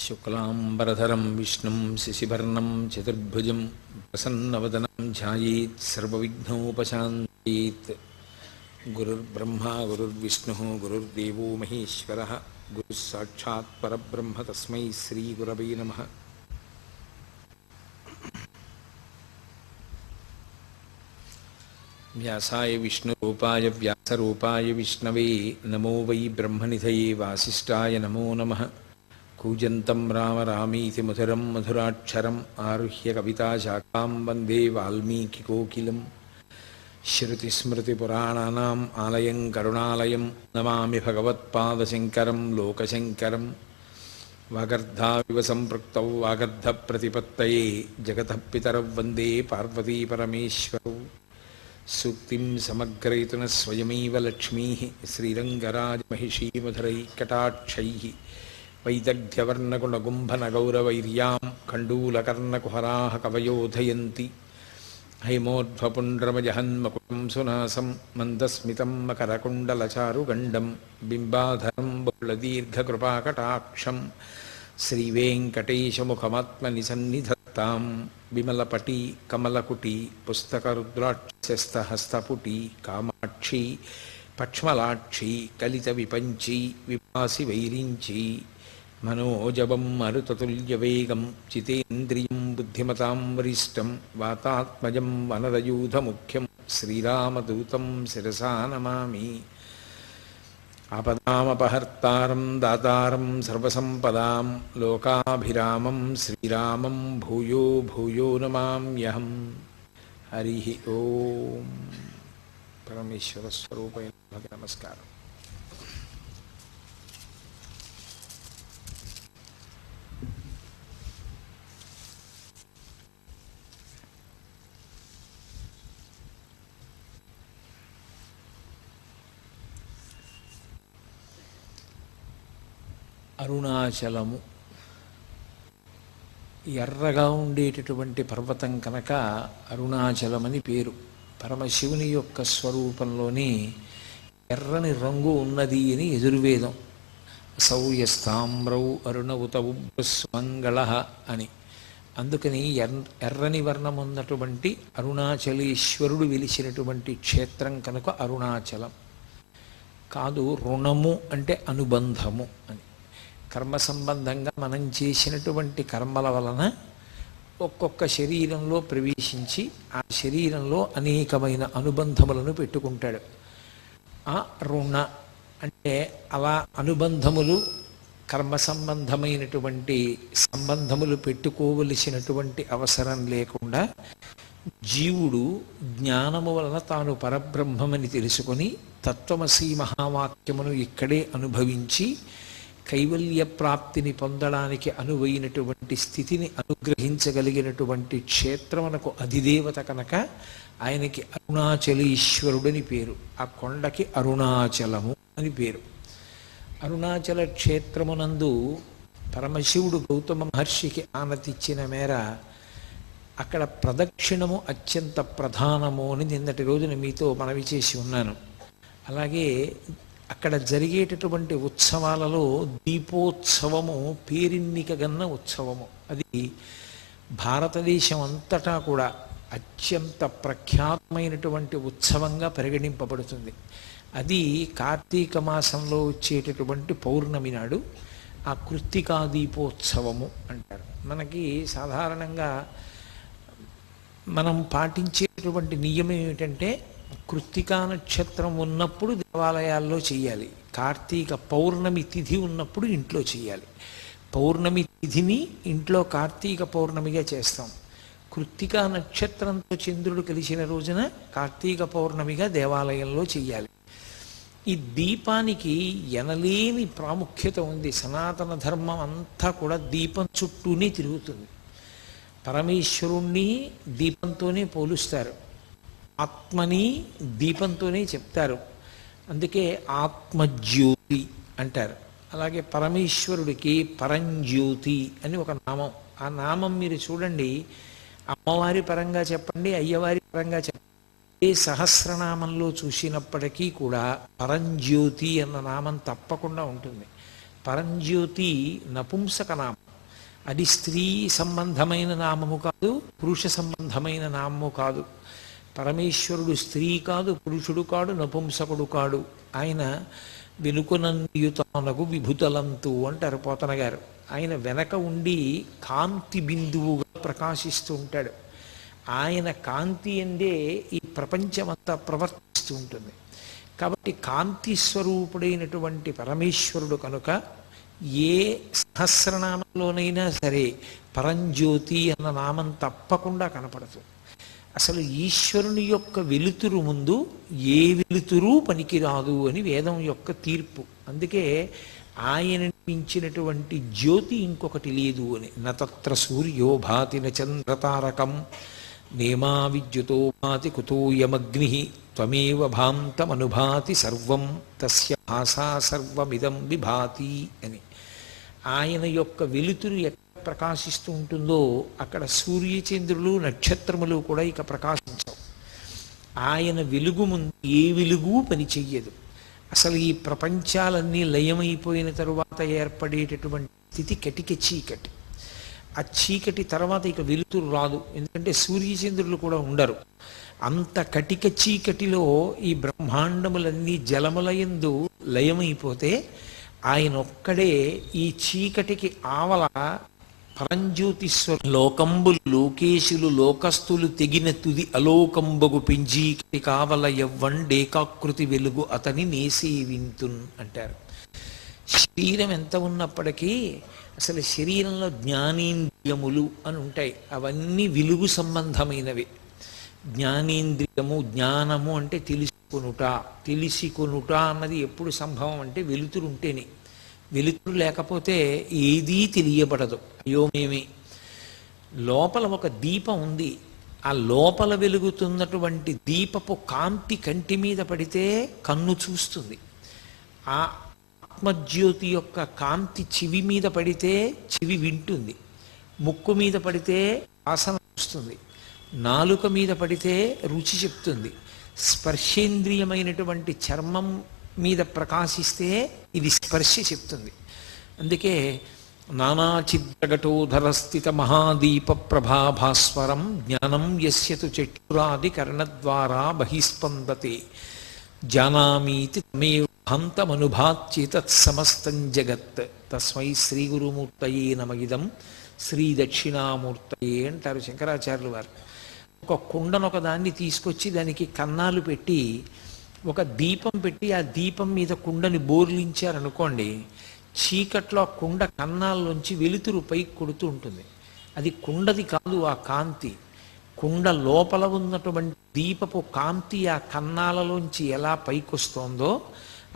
శుక్లాంబరధరం విష్ణుం శశివర్ణం చతుర్భుజం ప్రసన్నవదనం ధ్యాయేత్ సర్వవిఘ్నోపశాంతయేత్. గురుర్బ్రహ్మా గురుర్విష్ణుః గురుర్దేవో మహేశ్వరః గురుః సాక్షాత్ పరబ్రహ్మ తస్మై శ్రీగురవే నమః. వ్యాసాయ విష్ణురూపాయ వ్యాసరూపాయ విష్ణవే నమో వై బ్రహ్మనిధయే వాసిష్ఠాయ నమో నమః. కూజంతం రామ రామీతి మధురం మధురాక్షరం ఆరుహ్య కవితాశాఖాం వందే వాల్మీకికోకిలం. శ్రుతిస్మృతిపురాణానాం ఆలయం కరుణాలయం నమామి భగవత్పాదశంకరం లోకశంకరం. వాగర్ధావివ సంపృక్తౌ వాగర్ధప్రతిపత్తయే జగతః పితరౌ వందే పార్వతీపరమేశ్వరౌ. సూక్తిం సమగ్రయతున స్వయమేవ లక్ష్మీః శ్రీరంగరాజమహిషీమధురైకటాక్షైః. వైదగ్ధ్యవర్ణగుణగుంభనగౌరవైర్యాం కండూలకర్ణకుహరాः కవయోధయంతి. హైమోర్ధ్వపుండ్రమజహన్మకుటం సునాసం మందస్మితం మకరకుండలచారుగండం బింబాధరం బహుళదీర్ఘకృపాకటాక్షం. శ్రీవేంకటేశముఖమాత్మని సన్నిధత్తాం. విమలపటి కమలకుటి పుస్తకరుద్రాక్షస్తహస్తపుటి కామాక్షి పక్ష్మలాక్షి కలిత విపంచి విభాసి వైరించి. మనోజవం మరుతతుల్యవేగం జితేంద్రియం బుద్ధిమతాం వరిష్టం. వాతాత్మజం వనరయూధముఖ్యం శ్రీరామదూతం శిరసా నమామి. ఆపదామపహర్తారం దాతారం సర్వసంపదాం లోకాభిరామం శ్రీరామం భూయో భూయో నమామ్యహం. హరి ఓం. పరమేశ్వర స్వరూపైన నమస్కారం. అరుణాచలము ఎర్రగా ఉండేటటువంటి పర్వతం కనుక అరుణాచలమని పేరు. పరమశివుని యొక్క స్వరూపంలోని ఎర్రని రంగు ఉన్నది అని యజుర్వేదం. సౌయస్తామ్రౌ అరుణవుత ఉభ్రస్మంగళ అని. అందుకని ఎర్రని వర్ణం ఉన్నటువంటి అరుణాచలేశ్వరుడు వెలిసినటువంటి క్షేత్రం కనుక అరుణాచలం. కాదు, రుణము అంటే అనుబంధము అని. కర్మ సంబంధంగా మనం చేసినటువంటి కర్మల వలన ఒక్కొక్క శరీరంలో ప్రవేశించి ఆ శరీరంలో అనేకమైన అనుబంధములను పెట్టుకుంటాడు. ఆ రుణ అంటే అలా అనుబంధములు కర్మ సంబంధమైనటువంటి సంబంధములు పెట్టుకోవలసినటువంటి అవసరం లేకుండా జీవుడు జ్ఞానము వలన తాను పరబ్రహ్మమని తెలుసుకొని తత్వమసీ మహావాక్యమును ఇక్కడే అనుభవించి కైవల్య ప్రాప్తిని పొందడానికి అనువైనటువంటి స్థితిని అనుగ్రహించగలిగినటువంటి క్షేత్రమునకు అధిదేవత కనుక ఆయనకి అరుణాచలేశ్వరుడని పేరు. ఆ కొండకి అరుణాచలము అని పేరు. అరుణాచల క్షేత్రమునందు పరమశివుడు గౌతమ మహర్షికి ఆనతిచ్చిన మేర అక్కడ ప్రదక్షిణము అత్యంత ప్రధానము అని నిన్నటి రోజున మీతో మనవి చేసి ఉన్నాను. అలాగే అక్కడ జరిగేటటువంటి ఉత్సవాలలో దీపోత్సవము పేరెన్నికగన్న ఉత్సవము. అది భారతదేశం అంతటా కూడా అత్యంత ప్రఖ్యాతమైనటువంటి ఉత్సవంగా పరిగణింపబడుతుంది. అది కార్తీక మాసంలో వచ్చేటటువంటి పౌర్ణమి నాడు ఆ కృత్తికా దీపోత్సవము అంటారు. మనకి సాధారణంగా మనం పాటించేటటువంటి నియమం ఏమిటంటే కృత్తికా నక్షత్రం ఉన్నప్పుడు దేవాలయాల్లో చేయాలి. కార్తీక పౌర్ణమి తిథి ఉన్నప్పుడు ఇంట్లో చేయాలి. పౌర్ణమి తిథిని ఇంట్లో కార్తీక పౌర్ణమిగా చేస్తాం. కృత్తికా నక్షత్రంతో చంద్రుడు కలిసిన రోజున కార్తీక పౌర్ణమిగా దేవాలయంలో చేయాలి. ఈ దీపానికి ఎనలేని ప్రాముఖ్యత ఉంది. సనాతన ధర్మం అంతా కూడా దీపం చుట్టూనే తిరుగుతుంది. పరమేశ్వరుణ్ణి దీపంతోనే పోలుస్తారు, ఆత్మని దీపంతోనే చెప్తారు. అందుకే ఆత్మజ్యోతి అంటారు. అలాగే పరమేశ్వరుడికి పరంజ్యోతి అని ఒక నామం. ఆ నామం మీరు చూడండి, అమ్మవారి పరంగా చెప్పండి, అయ్యవారి పరంగా చెప్పండి, ఏ సహస్రనామంలో చూసినప్పటికీ కూడా పరంజ్యోతి అన్న నామం తప్పకుండా ఉంటుంది. పరంజ్యోతి నపుంసక నామం. అది స్త్రీ సంబంధమైన నామము కాదు, పురుష సంబంధమైన నామము కాదు. పరమేశ్వరుడు స్త్రీ కాదు, పురుషుడు కాడు, నపుంసకుడు కాడు. ఆయన వెనుకనన్యుతానగు విభుతలంతు అంటారు పోతన గారు. ఆయన వెనక ఉండి కాంతి బిందువుగా ప్రకాశిస్తూ ఉంటాడు. ఆయన కాంతి అందే ఈ ప్రపంచమంతా ప్రవర్తిస్తూ ఉంటుంది. కాబట్టి కాంతి స్వరూపుడైనటువంటి పరమేశ్వరుడు కనుక ఏ సహస్రనామంలోనైనా సరే పరంజ్యోతి అన్న నామం తప్పకుండా కనపడుతుంది. అసలు ఈశ్వరుని యొక్క వెలుతురు ముందు ఏ వెలుతురు పనికిరాదు అని వేదం యొక్క తీర్పు. అందుకే ఆయన మించినటువంటి జ్యోతి ఇంకొకటి లేదు అని. నత్ర సూర్యో భాతి చంద్రతారకం నేమా విద్యుతో భాతి కుతోయమగ్ని త్వమేవ భాంతమనుభాతి సర్వం తస్య భాసా సర్వమిదం విభాతి అని. ఆయన యొక్క వెలుతురు ఎక్కడ ప్రకాశిస్తూ ఉంటుందో అక్కడ సూర్యచంద్రులు నక్షత్రములు కూడా ఇక ప్రకాశించవు. ఆయన వెలుగు ముందు ఏ వెలుగు పనిచెయ్యదు. అసలు ఈ ప్రపంచాలన్నీ లయమైపోయిన తరువాత ఏర్పడేటటువంటి స్థితి కటిక చీకటి. ఆ చీకటి తర్వాత ఇక వెలుతురు రాదు, ఎందుకంటే సూర్యచంద్రులు కూడా ఉండరు. అంత కటిక చీకటిలో ఈ బ్రహ్మాండములన్నీ జలములయందు లయమైపోతే ఆయన ఒక్కడే ఈ చీకటికి ఆవల పరంజ్యోతిస్వర లోకంబులు లోకేశులు లోకస్తులు తెగిన తుది అలోకంబగు పెంజీకటి కావల ఎవ్వండేకాకృతి వెలుగు అతని నేసేవింతున్ అంటారు. శరీరం ఎంత ఉన్నప్పటికీ అసలు శరీరంలో జ్ఞానేంద్రియములు అని ఉంటాయి. అవన్నీ వెలుగు సంబంధమైనవి. జ్ఞానేంద్రియము, జ్ఞానము అంటే తెలుసుకొనుట. తెలిసికొనుట అన్నది ఎప్పుడు సంభవం అంటే వెలుతురు ఉంటేనే. వెలుతురు లేకపోతే ఏదీ తెలియబడదు. అయోమేమి. లోపల ఒక దీపం ఉంది. ఆ లోపల వెలుగుతున్నటువంటి దీపపు కాంతి కంటి మీద పడితే కన్ను చూస్తుంది. ఆ ఆత్మజ్యోతి యొక్క కాంతి చెవి మీద పడితే చెవి వింటుంది. ముక్కు మీద పడితే వాసన వస్తుంది. నాలుక మీద పడితే రుచి చెప్తుంది. స్పర్శేంద్రియమైనటువంటి చర్మం మీద ప్రకాశిస్తే ఇది స్పర్శ చెప్తుంది. అందుకే నానాచిద్రఘటోధర స్థిత మహాదీప ప్రభాభాస్వరం జ్ఞానం యస్యతు చక్షురాది కర్ణద్వారా బహిస్పందతే జానామీతి తమేవ హంతమనుభాత్యేతత్సమస్తం జగత్ తస్మై శ్రీ గురుమూర్తయే నమగిదం శ్రీ దక్షిణామూర్తయే అంటారు శంకరాచార్యులు వారు. ఒక కుండను ఒక దాన్ని తీసుకొచ్చి దానికి కన్నాలు పెట్టి ఒక దీపం పెట్టి ఆ దీపం మీద కుండని బోర్లించారనుకోండి, చీకట్లో ఆ కుండ కన్నాల్లోంచి వెలుతురు పైకి కొడుతూ ఉంటుంది. అది కుండది కాదు, ఆ కాంతి. కుండ లోపల ఉన్నటువంటి దీపపు కాంతి ఆ కన్నాలలోంచి ఎలా పైకొస్తోందో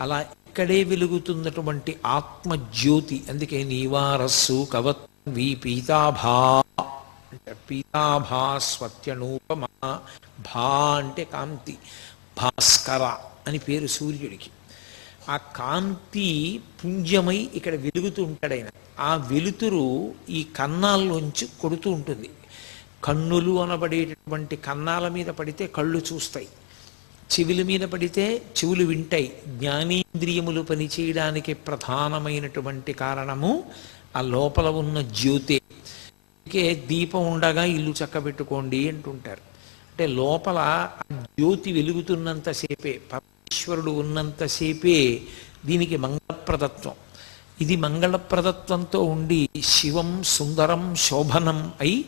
అలా ఇక్కడే వెలుగుతున్నటువంటి ఆత్మజ్యోతి. అందుకే నీవారస్సు కవత్వి పీతాభా అంటే పీతాభా స్వత్యనూపమా. భా అంటే కాంతి, భాస్కర అని పేరు సూర్యుడికి. ఆ కాంతి పుంజమై ఇక్కడ వెలుగుతూ ఉంటాడు ఆయన. ఆ వెలుతురు ఈ కన్నాల్లోంచి కొడుతూ ఉంటుంది. కన్నులు అనబడేటటువంటి కన్నాల మీద పడితే కళ్ళు చూస్తాయి, చెవుల మీద పడితే చెవులు వింటాయి. జ్ఞానేంద్రియములు పనిచేయడానికి ప్రధానమైనటువంటి కారణము ఆ లోపల ఉన్న జ్యోతే. అందుకే దీపం ఉండగా ఇల్లు చక్కబెట్టుకోండి అంటుంటారు. అంటే లోపల ఆ జ్యోతి వెలుగుతున్నంతసేపే, పరమేశ్వరుడు ఉన్నంతసేపే దీనికి మంగళప్రదత్వం. ఇది మంగళప్రదత్వంతో ఉండి శివం సుందరం శోభనం అయి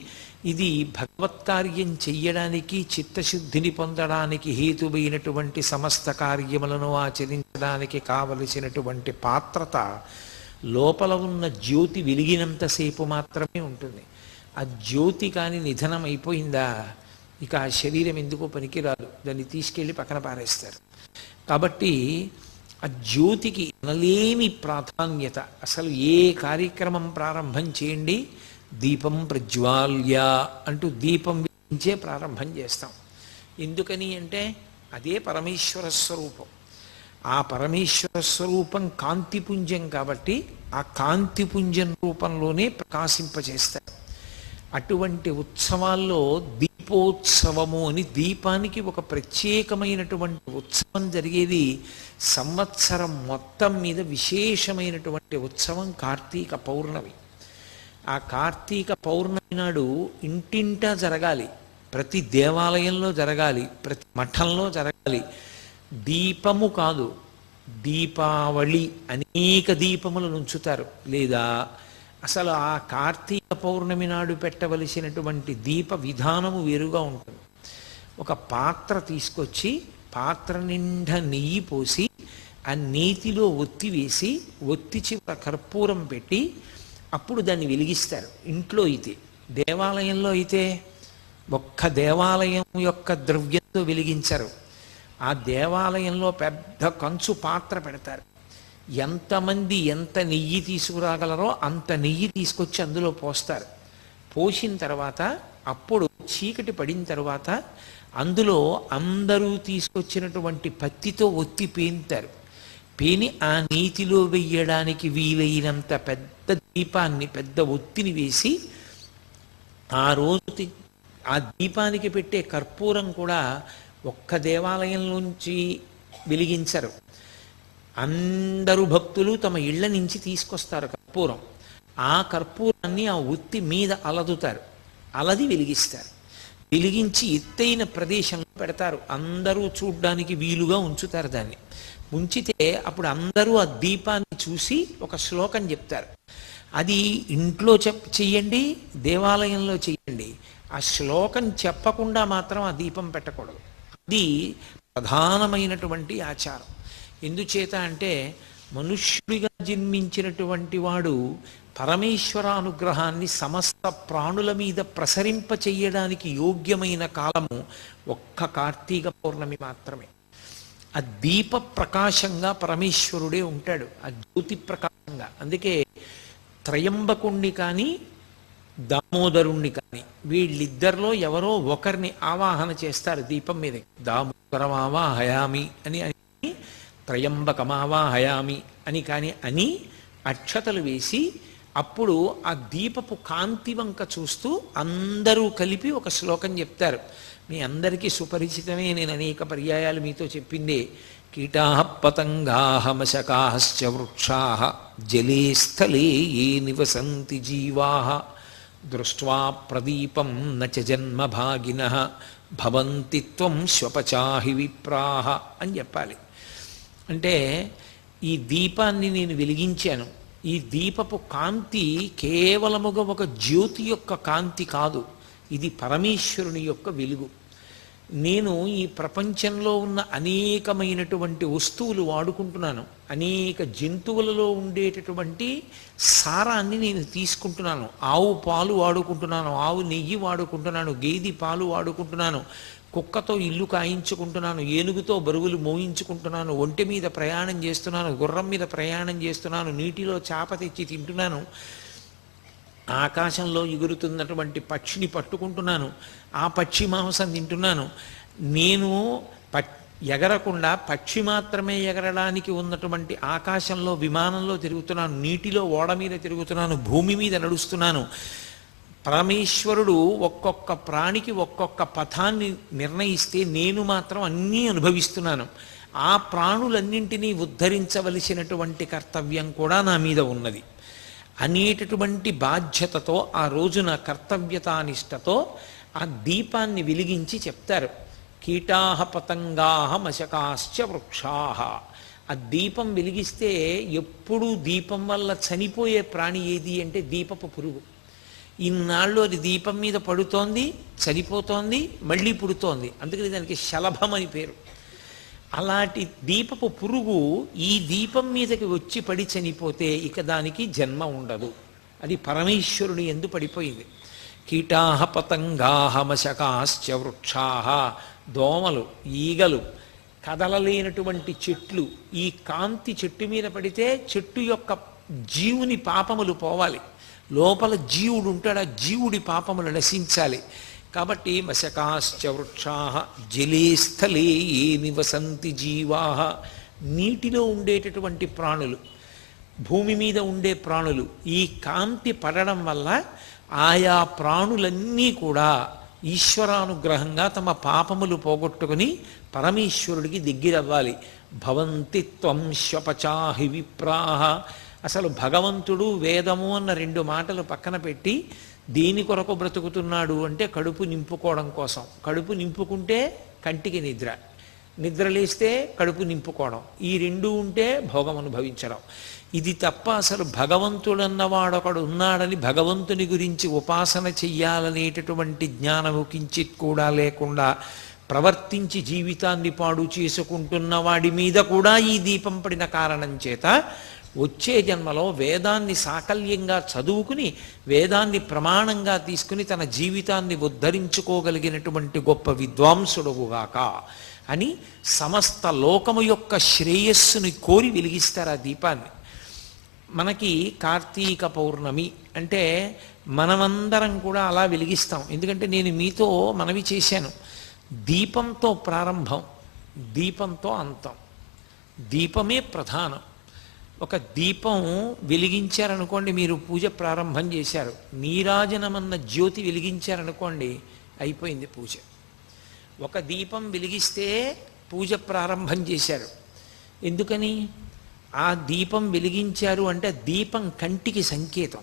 ఇది భగవత్కార్యం చెయ్యడానికి, చిత్తశుద్ధిని పొందడానికి హేతువైనటువంటి సమస్త కార్యములను ఆచరించడానికి కావలసినటువంటి పాత్రత లోపల ఉన్న జ్యోతి వెలిగినంతసేపు మాత్రమే ఉంటుంది. ఆ జ్యోతి కానీ నిధనం అయిపోయిందా ఇక ఆ శరీరం ఎందుకో పనికిరాదు, దాన్ని తీసుకెళ్ళి పక్కన పారేస్తారు. కాబట్టి ఆ జ్యోతికి అనలేని ప్రాధాన్యత. అసలు ఏ కార్యక్రమం ప్రారంభం చేయండి, దీపం ప్రజ్వాల్య అంటూ దీపం వెలిగించే ప్రారంభం చేస్తాం. ఎందుకని అంటే అదే పరమేశ్వర స్వరూపం. ఆ పరమేశ్వర స్వరూపం కాంతిపుంజం కాబట్టి ఆ కాంతిపుంజం రూపంలోనే ప్రకాశింపచేస్తారు. అటువంటి ఉత్సవాల్లో దీపోత్సవము అని, దీపానికి ఒక ప్రత్యేకమైనటువంటి ఉత్సవం జరిగేది. సంవత్సరం మొత్తం మీద విశేషమైనటువంటి ఉత్సవం కార్తీక పౌర్ణమి. ఆ కార్తీక పౌర్ణమి నాడు ఇంటింటా జరగాలి, ప్రతి దేవాలయంలో జరగాలి, ప్రతి మఠంలో జరగాలి. దీపము కాదు, దీపావళి, అనేక దీపములను ఉంచుతారు. లేదా అసలు ఆ కార్తీక పౌర్ణమి నాడు పెట్టవలసినటువంటి దీప విధానము వేరుగా ఉంటుంది. ఒక పాత్ర తీసుకొచ్చి పాత్ర నిండా నెయ్యి పోసి ఆ నేతిలో ఒత్తి వేసి ఒత్తి చివర కర్పూరం పెట్టి అప్పుడు దాన్ని వెలిగిస్తారు. ఇంట్లో అయితే, దేవాలయంలో అయితే ఒక్క దేవాలయం యొక్క ద్రవ్యంతో వెలిగించరు. ఆ దేవాలయంలో పెద్ద కంచు పాత్ర పెడతారు. ఎంతమంది ఎంత నెయ్యి తీసుకురాగలరో అంత నెయ్యి తీసుకొచ్చి అందులో పోస్తారు. పోసిన తర్వాత అప్పుడు చీకటి పడిన తర్వాత అందులో అందరూ తీసుకొచ్చినటువంటి పత్తితో ఒత్తి పేనుతారు. పేని ఆ నీతిలో వెయ్యడానికి వీలైనంత పెద్ద దీపాన్ని, పెద్ద ఒత్తిని వేసి ఆ రోజు ఆ దీపానికి పెట్టే కర్పూరం కూడా ఒక్క దేవాలయంలోంచి వెలిగించరు. అందరూ భక్తులు తమ ఇళ్ల నుంచి తీసుకొస్తారు కర్పూరం. ఆ కర్పూరాన్ని ఆ ఒత్తి మీద అలదుతారు, అలది వెలిగిస్తారు. వెలిగించి ఎత్తైన ప్రదేశంలో పెడతారు. అందరూ చూడ్డానికి వీలుగా ఉంచుతారు దాన్ని. ఉంచితే అప్పుడు అందరూ ఆ దీపాన్ని చూసి ఒక శ్లోకం చెప్తారు. అది ఇంట్లో చెయ్యండి, దేవాలయంలో చెయ్యండి. ఆ శ్లోకం చెప్పకుండా మాత్రం ఆ దీపం పెట్టకూడదు. అది ప్రధానమైనటువంటి ఆచారం. ఎందుచేత అంటే మనుష్యుడిగా జన్మించినటువంటి వాడు పరమేశ్వర అనుగ్రహాన్ని సమస్త ప్రాణుల మీద ప్రసరింప చెయ్యడానికి యోగ్యమైన కాలము ఒక్క కార్తీక పౌర్ణమి మాత్రమే. ఆ దీప ప్రకాశంగా పరమేశ్వరుడే ఉంటాడు, ఆ జ్యోతి ప్రకాశంగా. అందుకే త్రయంబకుణ్ణి కానీ దామోదరుణ్ణి కానీ వీళ్ళిద్దరిలో ఎవరో ఒకరిని ఆవాహన చేస్తారు దీపం మీద. దామోదరమావాహయామి అని అని, త్రయంబకమావాహయామి అని కానీ అని అక్షతలు వేసి అప్పుడు ఆ దీపపు కాంతి వంక చూస్తూ అందరూ కలిపి ఒక శ్లోకం చెప్తారు. మీ అందరికీ సుపరిచితమే, నేను అనేక పర్యాయాలు మీతో చెప్పిందే. కీటాః పతంగాః మశకాశ్చ వృక్షాః జలే స్థలే ఏ నివసంతి జీవాః దృష్ట్వా ప్రదీపం న చ జన్మభాగినః భవంతి త్వం శ్వపచాహి విప్రాః అని చెప్పాలి. అంటే ఈ దీపాన్ని నేను వెలిగించాను, ఈ దీపపు కాంతి కేవలముగా ఒక జ్యోతి యొక్క కాంతి కాదు, ఇది పరమేశ్వరుని యొక్క వెలుగు. నేను ఈ ప్రపంచంలో ఉన్న అనేకమైనటువంటి వస్తువులు వాడుకుంటున్నాను, అనేక జంతువులలో ఉండేటటువంటి సారాన్ని నేను తీసుకుంటున్నాను. ఆవు పాలు వాడుకుంటున్నాను, ఆవు నెయ్యి వాడుకుంటున్నాను, గేదె పాలు వాడుకుంటున్నాను, కుక్కతో ఇల్లు కాయించుకుంటున్నాను, ఏనుగుతో బరువులు మోయించుకుంటున్నాను, ఒంటి మీద ప్రయాణం చేస్తున్నాను, గుర్రం మీద ప్రయాణం చేస్తున్నాను, నీటిలో చేప తెచ్చి తింటున్నాను, ఆకాశంలో ఎగురుతున్నటువంటి పక్షిని పట్టుకుంటున్నాను, ఆ పక్షి మాంసం తింటున్నాను. నేను ఎగరకుండా పక్షి మాత్రమే ఎగరడానికి ఉన్నటువంటి ఆకాశంలో విమానంలో తిరుగుతున్నాను, నీటిలో ఓడ మీద తిరుగుతున్నాను, భూమి మీద నడుస్తున్నాను. పరమేశ్వరుడు ఒక్కొక్క ప్రాణికి ఒక్కొక్క పథాన్ని నిర్ణయిస్తే నేను మాత్రం అన్నీ అనుభవిస్తున్నాను. ఆ ప్రాణులన్నింటినీ ఉద్ధరించవలసినటువంటి కర్తవ్యం కూడా నా మీద ఉన్నది అనేటటువంటి బాధ్యతతో ఆ రోజున కర్తవ్యతానిష్టతో ఆ దీపాన్ని వెలిగించి చెప్తారు. కీటాః పతంగాః మశకాశ్చ వృక్షాః. ఆ దీపం వెలిగిస్తే ఎప్పుడూ దీపం వల్ల చనిపోయే ప్రాణి ఏది అంటే దీపపు పురుగు. ఇన్నాళ్ళు అది దీపం మీద పడుతోంది, చనిపోతోంది, మళ్ళీ పుడుతోంది, అందుకని దానికి శలభం అని పేరు. అలాంటి దీపపు పురుగు ఈ దీపం మీదకి వచ్చి పడి చనిపోతే ఇక దానికి జన్మ ఉండదు. అది పరమేశ్వరుని యందు పడిపోయింది. కీటాః పతంగాః మశకాశ్చ వృక్షాః. దోమలు, ఈగలు, కదలలేనటువంటి చెట్లు, ఈ కాంతి చెట్టు మీద పడితే చెట్టు యొక్క జీవుని పాపములు పోవాలి, లోపల జీవుడు ఉంటాడు, ఆ జీవుడి పాపములు నశించాలి. కాబట్టి మశకాశ్చ వృక్షాః జలే స్థలే ఏ నివసంతి జీవాః. నీటిలో ఉండేటటువంటి ప్రాణులు, భూమి మీద ఉండే ప్రాణులు, ఈ కాంతి పడడం వల్ల ఆయా ప్రాణులన్నీ కూడా ఈశ్వరానుగ్రహంగా తమ పాపములు పోగొట్టుకుని పరమేశ్వరుడికి దగ్గరవ్వాలి. భవంతి త్వం శ్వపచాహి విప్రాహ. అసలు భగవంతుడు వేదము అన్న రెండు మాటలు పక్కన పెట్టి దేని కొరకు బ్రతుకుతున్నాడు అంటే కడుపు నింపుకోవడం కోసం. కడుపు నింపుకుంటే కంటికి నిద్ర, నిద్రలేస్తే కడుపు నింపుకోవడం, ఈ రెండు ఉంటే భోగం అనుభవించడం. ఇది తప్ప అసలు భగవంతుడన్నవాడొకడు ఉన్నాడని భగవంతుని గురించి ఉపాసన చెయ్యాలనేటటువంటి జ్ఞానము కించిత్ కూడా లేకుండా ప్రవర్తించి జీవితాన్ని పాడు చేసుకుంటున్న వాడి మీద కూడా ఈ దీపం పడిన కారణం చేత వచ్చే జన్మలో వేదాన్ని సాకల్యంగా చదువుకుని వేదాన్ని ప్రమాణంగా తీసుకుని తన జీవితాన్ని ఉద్ధరించుకోగలిగినటువంటి గొప్ప విద్వాంసుడుగాక అని సమస్త లోకము యొక్క శ్రేయస్సుని కోరి వెలిగిస్తారు ఆ దీపాన్ని. మనకి కార్తీక పౌర్ణమి అంటే మనమందరం కూడా అలా వెలిగిస్తాం. ఎందుకంటే నేను మీతో మనవి చేశాను, దీపంతో ప్రారంభం, దీపంతో అంతం. దీపమే ప్రధానం. ఒక దీపం వెలిగించారనుకోండి, మీరు పూజ ప్రారంభం చేశారు. నీరాజనమన్న జ్యోతి వెలిగించారనుకోండి, అయిపోయింది పూజ. ఒక దీపం వెలిగిస్తే పూజ ప్రారంభం చేశారు. ఎందుకని? ఆ దీపం వెలిగించారు అంటే దీపం కంటికి సంకేతం.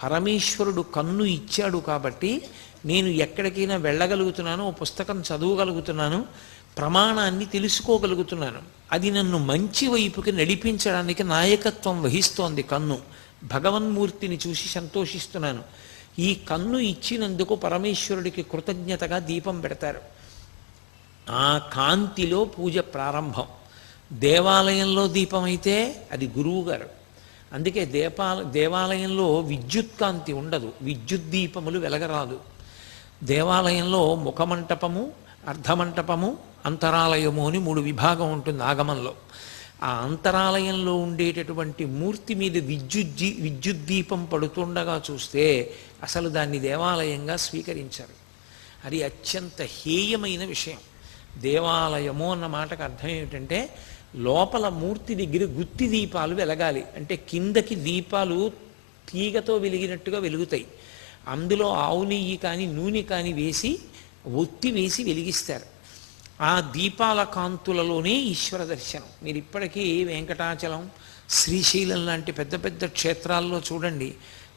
పరమేశ్వరుడు కన్ను ఇచ్చాడు కాబట్టి నేను ఎక్కడికైనా వెళ్ళగలుగుతున్నాను, ఓ పుస్తకం చదవగలుగుతున్నాను, ప్రమాణాన్ని తెలుసుకోగలుగుతున్నాను. అది నన్ను మంచి వైపుకి నడిపించడానికి నాయకత్వం వహిస్తోంది కన్ను. భగవన్మూర్తిని చూసి సంతోషిస్తున్నాను. ఈ కన్ను ఇచ్చినందుకు పరమేశ్వరుడికి కృతజ్ఞతగా దీపం పెడతారు. ఆ కాంతిలో పూజ ప్రారంభం. దేవాలయంలో దీపం అయితే అది గురువుగారు. అందుకే దేవాలయంలో విద్యుత్ కాంతి ఉండదు, విద్యుత్ దీపములు వెలగరాదు. దేవాలయంలో ముఖమంటపము, అర్ధమంటపము, అంతరాలయము అని 3 విభాగం ఉంటుంది ఆగమంలో. ఆ అంతరాలయంలో ఉండేటటువంటి మూర్తి మీద విద్యుత్ దీపం పడుతుండగా చూస్తే అసలు దాన్ని దేవాలయంగా స్వీకరించారు. అది అత్యంత హేయమైన విషయం. దేవాలయము అన్న మాటకు అర్థం ఏమిటంటే లోపల మూర్తి దగ్గర గుత్తి దీపాలు వెలగాలి. అంటే కిందకి దీపాలు తీగతో వెలిగినట్టుగా వెలుగుతాయి. అందులో ఆవు నెయ్యి కానీ నూనె కానీ వేసి ఒత్తి వేసి వెలిగిస్తారు. ఆ దీపాల కాంతులలోనే ఈశ్వర దర్శనం. మీరు ఇప్పటికీ వెంకటాచలం, శ్రీశైలం లాంటి పెద్ద పెద్ద క్షేత్రాల్లో చూడండి,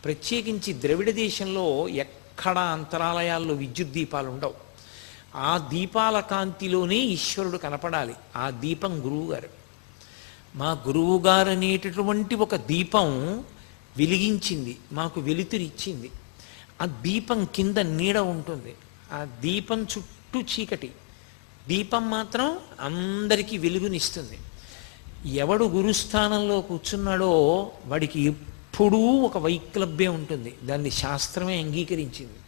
ప్రత్యేకించి ద్రవిడ దేశంలో ఎక్కడ అంతరాలయాల్లో విద్యుత్ దీపాలు ఉండవు. ఆ దీపాల కాంతిలోనే ఈశ్వరుడు కనపడాలి. ఆ దీపం గురువుగారు. మా గురువుగారు అనేటటువంటి ఒక దీపం వెలిగించింది, మాకు వెలుతురిచ్చింది. ఆ దీపం కింద నీడ ఉంటుంది, ఆ దీపం చుట్టూ చీకటి, దీపం మాత్రం అందరికీ వెలుగునిస్తుంది. ఎవడు గురుస్థానంలో కూర్చున్నాడో వాడికి ఎప్పుడూ ఒక వైక్లభ్యం ఉంటుంది. దాన్ని శాస్త్రమే అంగీకరించింది.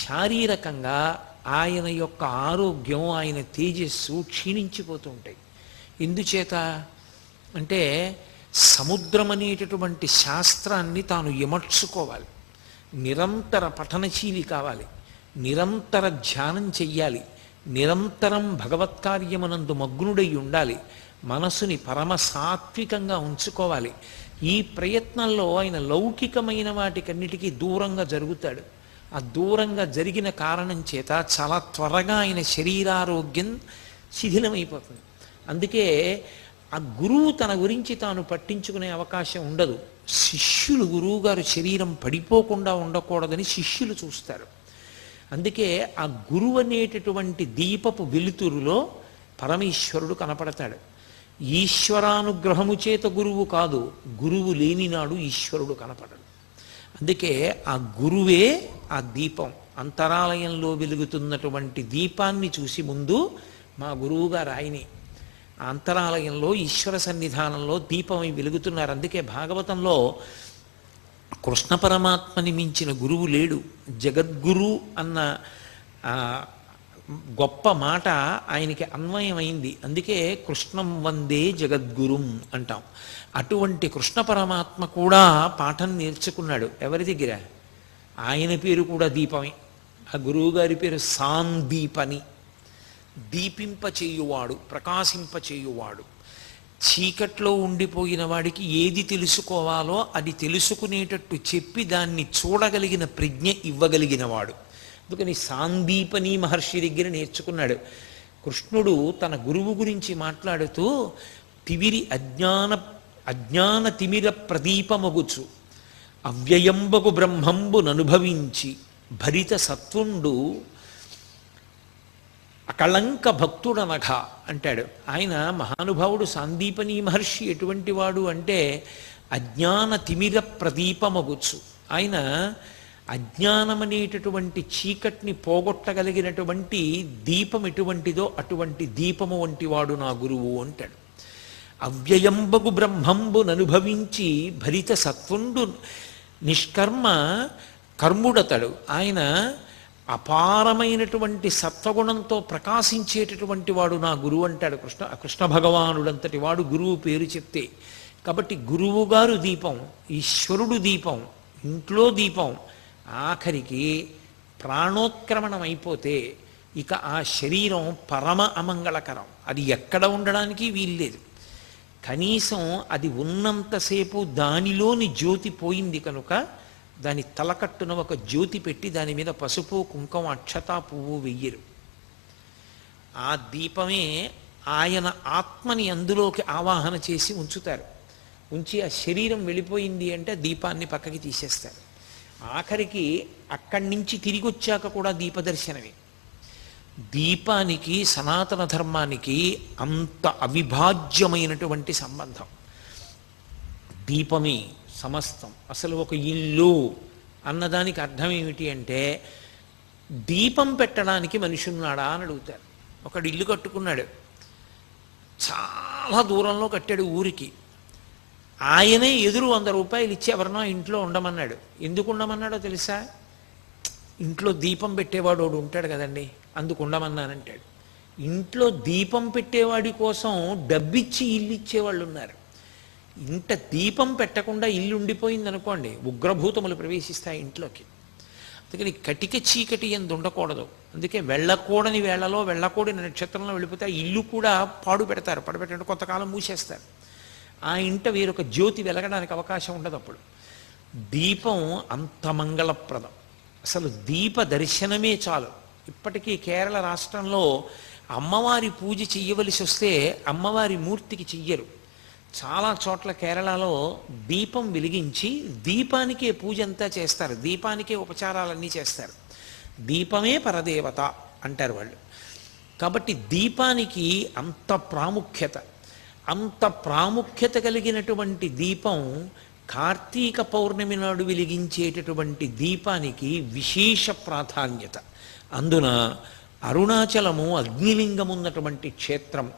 శారీరకంగా ఆయన యొక్క ఆరోగ్యం, ఆయన తేజస్సు క్షీణించిపోతూ ఉంటాయి. ఎందుచేత అంటే సముద్రం అనేటటువంటి శాస్త్రాన్ని తాను ఎమర్చుకోవాలి, నిరంతర పఠనశీలి కావాలి, నిరంతర ధ్యానం చెయ్యాలి, నిరంతరం భగవత్కార్యమునందు మగ్నుడై ఉండాలి, మనసుని పరమ సాత్వికంగా ఉంచుకోవాలి. ఈ ప్రయత్నంలో ఆయన లౌకికమైన వాటికన్నిటికీ దూరంగా జరుగుతాడు. ఆ దూరంగా జరిగిన కారణం చేత చాలా త్వరగా ఆయన శరీరారోగ్యం శిథిలమైపోతుంది. అందుకే ఆ గురువు తన గురించి తాను పట్టించుకునే అవకాశం ఉండదు. శిష్యులు గురువుగారు శరీరం పడిపోకుండా ఉండకూడదని శిష్యులు చూస్తారు. అందుకే ఆ గురువు అనేటటువంటి దీపపు వెలుతురులో పరమేశ్వరుడు కనపడతాడు. ఈశ్వరానుగ్రహము చేత గురువు కాదు, గురువు లేనినాడు ఈశ్వరుడు కనపడడు. అందుకే ఆ గురువే ఆ దీపం. అంతరాలయంలో వెలుగుతున్నటువంటి దీపాన్ని చూసి ముందు మా గురువుగారు ఆయనే. ఆ అంతరాలయంలో ఈశ్వర సన్నిధానంలో దీపమై వెలుగుతున్నారు. అందుకే భాగవతంలో కృష్ణ పరమాత్మని మించిన గురువు లేడు. జగద్గురు అన్న గొప్ప మాట ఆయనకి అన్వయమైంది. అందుకే కృష్ణం వందే జగద్గురుం అంటాం. అటువంటి కృష్ణ పరమాత్మ కూడా పాఠం నేర్చుకున్నాడు. ఎవరి దగ్గర? ఆయన పేరు కూడా దీపమే. ఆ గురువుగారి పేరు సాందీపని. దీపింపచేయువాడు, ప్రకాశింపచేయువాడు. చీకట్లో ఉండిపోయిన వాడికి ఏది తెలుసుకోవాలో అది తెలుసుకునేటట్టు చెప్పి దాన్ని చూడగలిగిన ప్రజ్ఞ ఇవ్వగలిగిన వాడు. అందుకని సాందీపని మహర్షి దగ్గర నేర్చుకున్నాడు. కృష్ణుడు తన గురువు గురించి మాట్లాడుతూ తివిరి అజ్ఞాన తిమిర ప్రదీపమగుచు అవ్యయంబగు బ్రహ్మంబుననుభవించి భరిత సత్వుండు అకళంక భక్తుడనఘ అంటాడు. ఆయన మహానుభావుడు సాందీపని మహర్షి ఎటువంటి వాడు అంటే అజ్ఞాన తిమిర ప్రదీపమగుచు, ఆయన అజ్ఞానమనేటటువంటి చీకటిని పోగొట్టగలిగినటువంటి దీపం ఎటువంటిదో అటువంటి దీపము వంటి వాడు నా గురువు అంటాడు. అవ్యయంబగు బ్రహ్మంబుననుభవించి భరిత సత్వుండు నిష్కర్మ కర్ముడతడు. ఆయన అపారమైనటువంటి సత్వగుణంతో ప్రకాశించేటటువంటి వాడు నా గురువు అంటాడు కృష్ణ భగవానుడంతటి వాడు గురువు పేరు చెప్తే. కాబట్టి గురువు గారు దీపం, ఈశ్వరుడు దీపం, ఇంట్లో దీపం. ఆఖరికి ప్రాణోత్క్రమణం అయిపోతే ఇక ఆ శరీరం పరమ అమంగళకరం, అది ఎక్కడ ఉండడానికి వీల్లేదు. కనీసం అది ఉన్నంతసేపు దానిలోని జ్యోతి పోయింది కనుక దాని తలకట్టున ఒక జ్యోతి పెట్టి దాని మీద పసుపు కుంకం అక్షత పువ్వు వెయ్యరు. ఆ దీపమే ఆయన ఆత్మని అందులోకి ఆవాహన చేసి ఉంచుతారు. ఉంచి ఆ శరీరం వెళ్ళిపోయింది అంటే దీపాన్ని పక్కకి తీసేస్తారు. ఆఖరికి అక్కడి నుంచి తిరిగి వచ్చాక కూడా దీపదర్శనమే. దీపానికి సనాతన ధర్మానికి అంత అవిభాజ్యమైనటువంటి సంబంధం. దీపమే సమస్తం. అసలు ఒక ఇల్లు అన్నదానికి అర్థం ఏమిటి అంటే దీపం పెట్టడానికి మనిషి ఉన్నాడా అని అడుగుతారు. ఒకడు ఇల్లు కట్టుకున్నాడు, చాలా దూరంలో కట్టాడు ఊరికి. ఆయనే ఎదురు 100 రూపాయలు ఇచ్చి ఎవరినో ఇంట్లో ఉండమన్నాడు. ఎందుకు ఉండమన్నాడో తెలుసా? ఇంట్లో దీపం పెట్టేవాడు వాడు ఉంటాడు కదండి, అందుకు ఉండమన్నానంటాడు. ఇంట్లో దీపం పెట్టేవాడి కోసం డబ్బిచ్చి ఇల్లు ఇచ్చేవాళ్ళు ఉన్నారు. ఇంట దీపం పెట్టకుండా ఇల్లు ఉండిపోయింది అనుకోండి, ఉగ్రభూతములు ప్రవేశిస్తాయి ఇంట్లోకి. అందుకని కటిక చీకటి ఎందు ఉండకూడదు. అందుకే వెళ్ళకూడని వేళలో వెళ్ళకూడని నక్షత్రంలో వెళ్ళిపోతే ఆ ఇల్లు కూడా పాడు పెడతారు. పడబెట్టే కొంతకాలం మూసేస్తారు. ఆ ఇంట వేరొక జ్యోతి వెలగడానికి అవకాశం ఉండదు. అప్పుడు దీపం అంత మంగళప్రదం. అసలు దీప దర్శనమే చాలు. ఇప్పటికీ కేరళ రాష్ట్రంలో అమ్మవారి పూజ చెయ్యవలసి వస్తే అమ్మవారి మూర్తికి చెయ్యరు. చాలా చోట్ల కేరళలో దీపం వెలిగించి దీపానికే పూజ అంతా చేస్తారు, దీపానికే ఉపచారాలన్నీ చేస్తారు. దీపమే పరదేవత అంటారు వాళ్ళు. కాబట్టి దీపానికి అంత ప్రాముఖ్యత. అంత ప్రాముఖ్యత కలిగినటువంటి దీపం కార్తీక పౌర్ణమి నాడు వెలిగించేటటువంటి దీపానికి విశేష ప్రాధాన్యత. అందున అరుణాచలము అగ్నిలింగం ఉన్నటువంటి క్షేత్రం.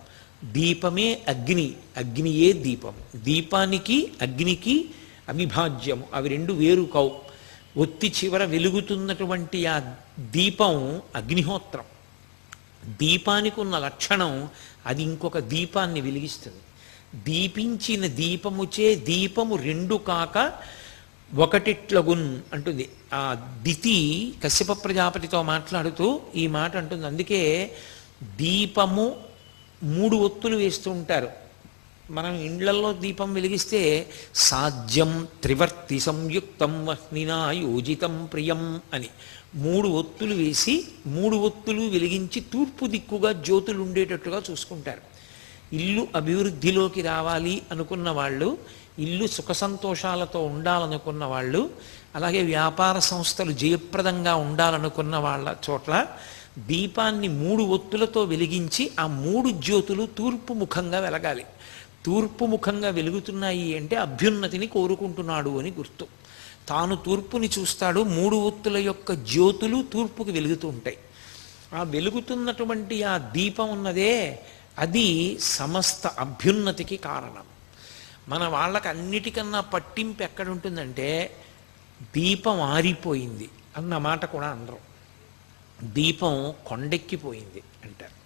దీపమే అగ్ని, అగ్నియే దీపం. దీపానికి అగ్నికి అవిభాజ్యము, అవి రెండు వేరు కావు. ఒత్తి చివర వెలుగుతున్నటువంటి ఆ దీపం అగ్నిహోత్రం. దీపానికి ఉన్న లక్షణం అది ఇంకొక దీపాన్ని వెలిగిస్తుంది. దీపించిన దీపముచే దీపము రెండు కాక ఒకటిట్లగున్ అంటుంది. ఆ దితి కశ్యప ప్రజాపతితో మాట్లాడుతూ ఈ మాట అంటుంది. అందుకే దీపము 3 ఒత్తులు వేస్తూ ఉంటారు. మనం ఇండ్లల్లో దీపం వెలిగిస్తే సాధ్యం త్రివర్తి సంయుక్తం వహ్నినా యోజితం ప్రియం అని 3 ఒత్తులు వేసి 3 ఒత్తులు వెలిగించి తూర్పు దిక్కుగా జ్యోతులు ఉండేటట్టుగా చూసుకుంటారు. ఇల్లు అభివృద్ధిలోకి రావాలి అనుకున్న వాళ్ళు, ఇల్లు సుఖ సంతోషాలతో ఉండాలనుకున్న వాళ్ళు, అలాగే వ్యాపార సంస్థలు జయప్రదంగా ఉండాలనుకున్న వాళ్ళ చోట్ల దీపాన్ని 3 ఒత్తులతో వెలిగించి ఆ 3 జ్యోతులు తూర్పు ముఖంగా వెలగాలి. తూర్పు ముఖంగా వెలుగుతున్నాయి అంటే అభ్యున్నతిని కోరుకుంటున్నాడు అని గుర్తు. తాను తూర్పుని చూస్తాడు. 3 ఒత్తుల యొక్క జ్యోతులు తూర్పుకి వెలుగుతూ ఉంటాయి. ఆ వెలుగుతున్నటువంటి ఆ దీపం ఉన్నదే అది సమస్త అభ్యున్నతికి కారణం. మన వాళ్ళకి అన్నిటికన్నా పట్టింపు ఎక్కడుంటుందంటే దీపం ఆరిపోయింది అన్న మాట కూడా అనరు. దీపం కొండెక్కిపోయింది అంటారు.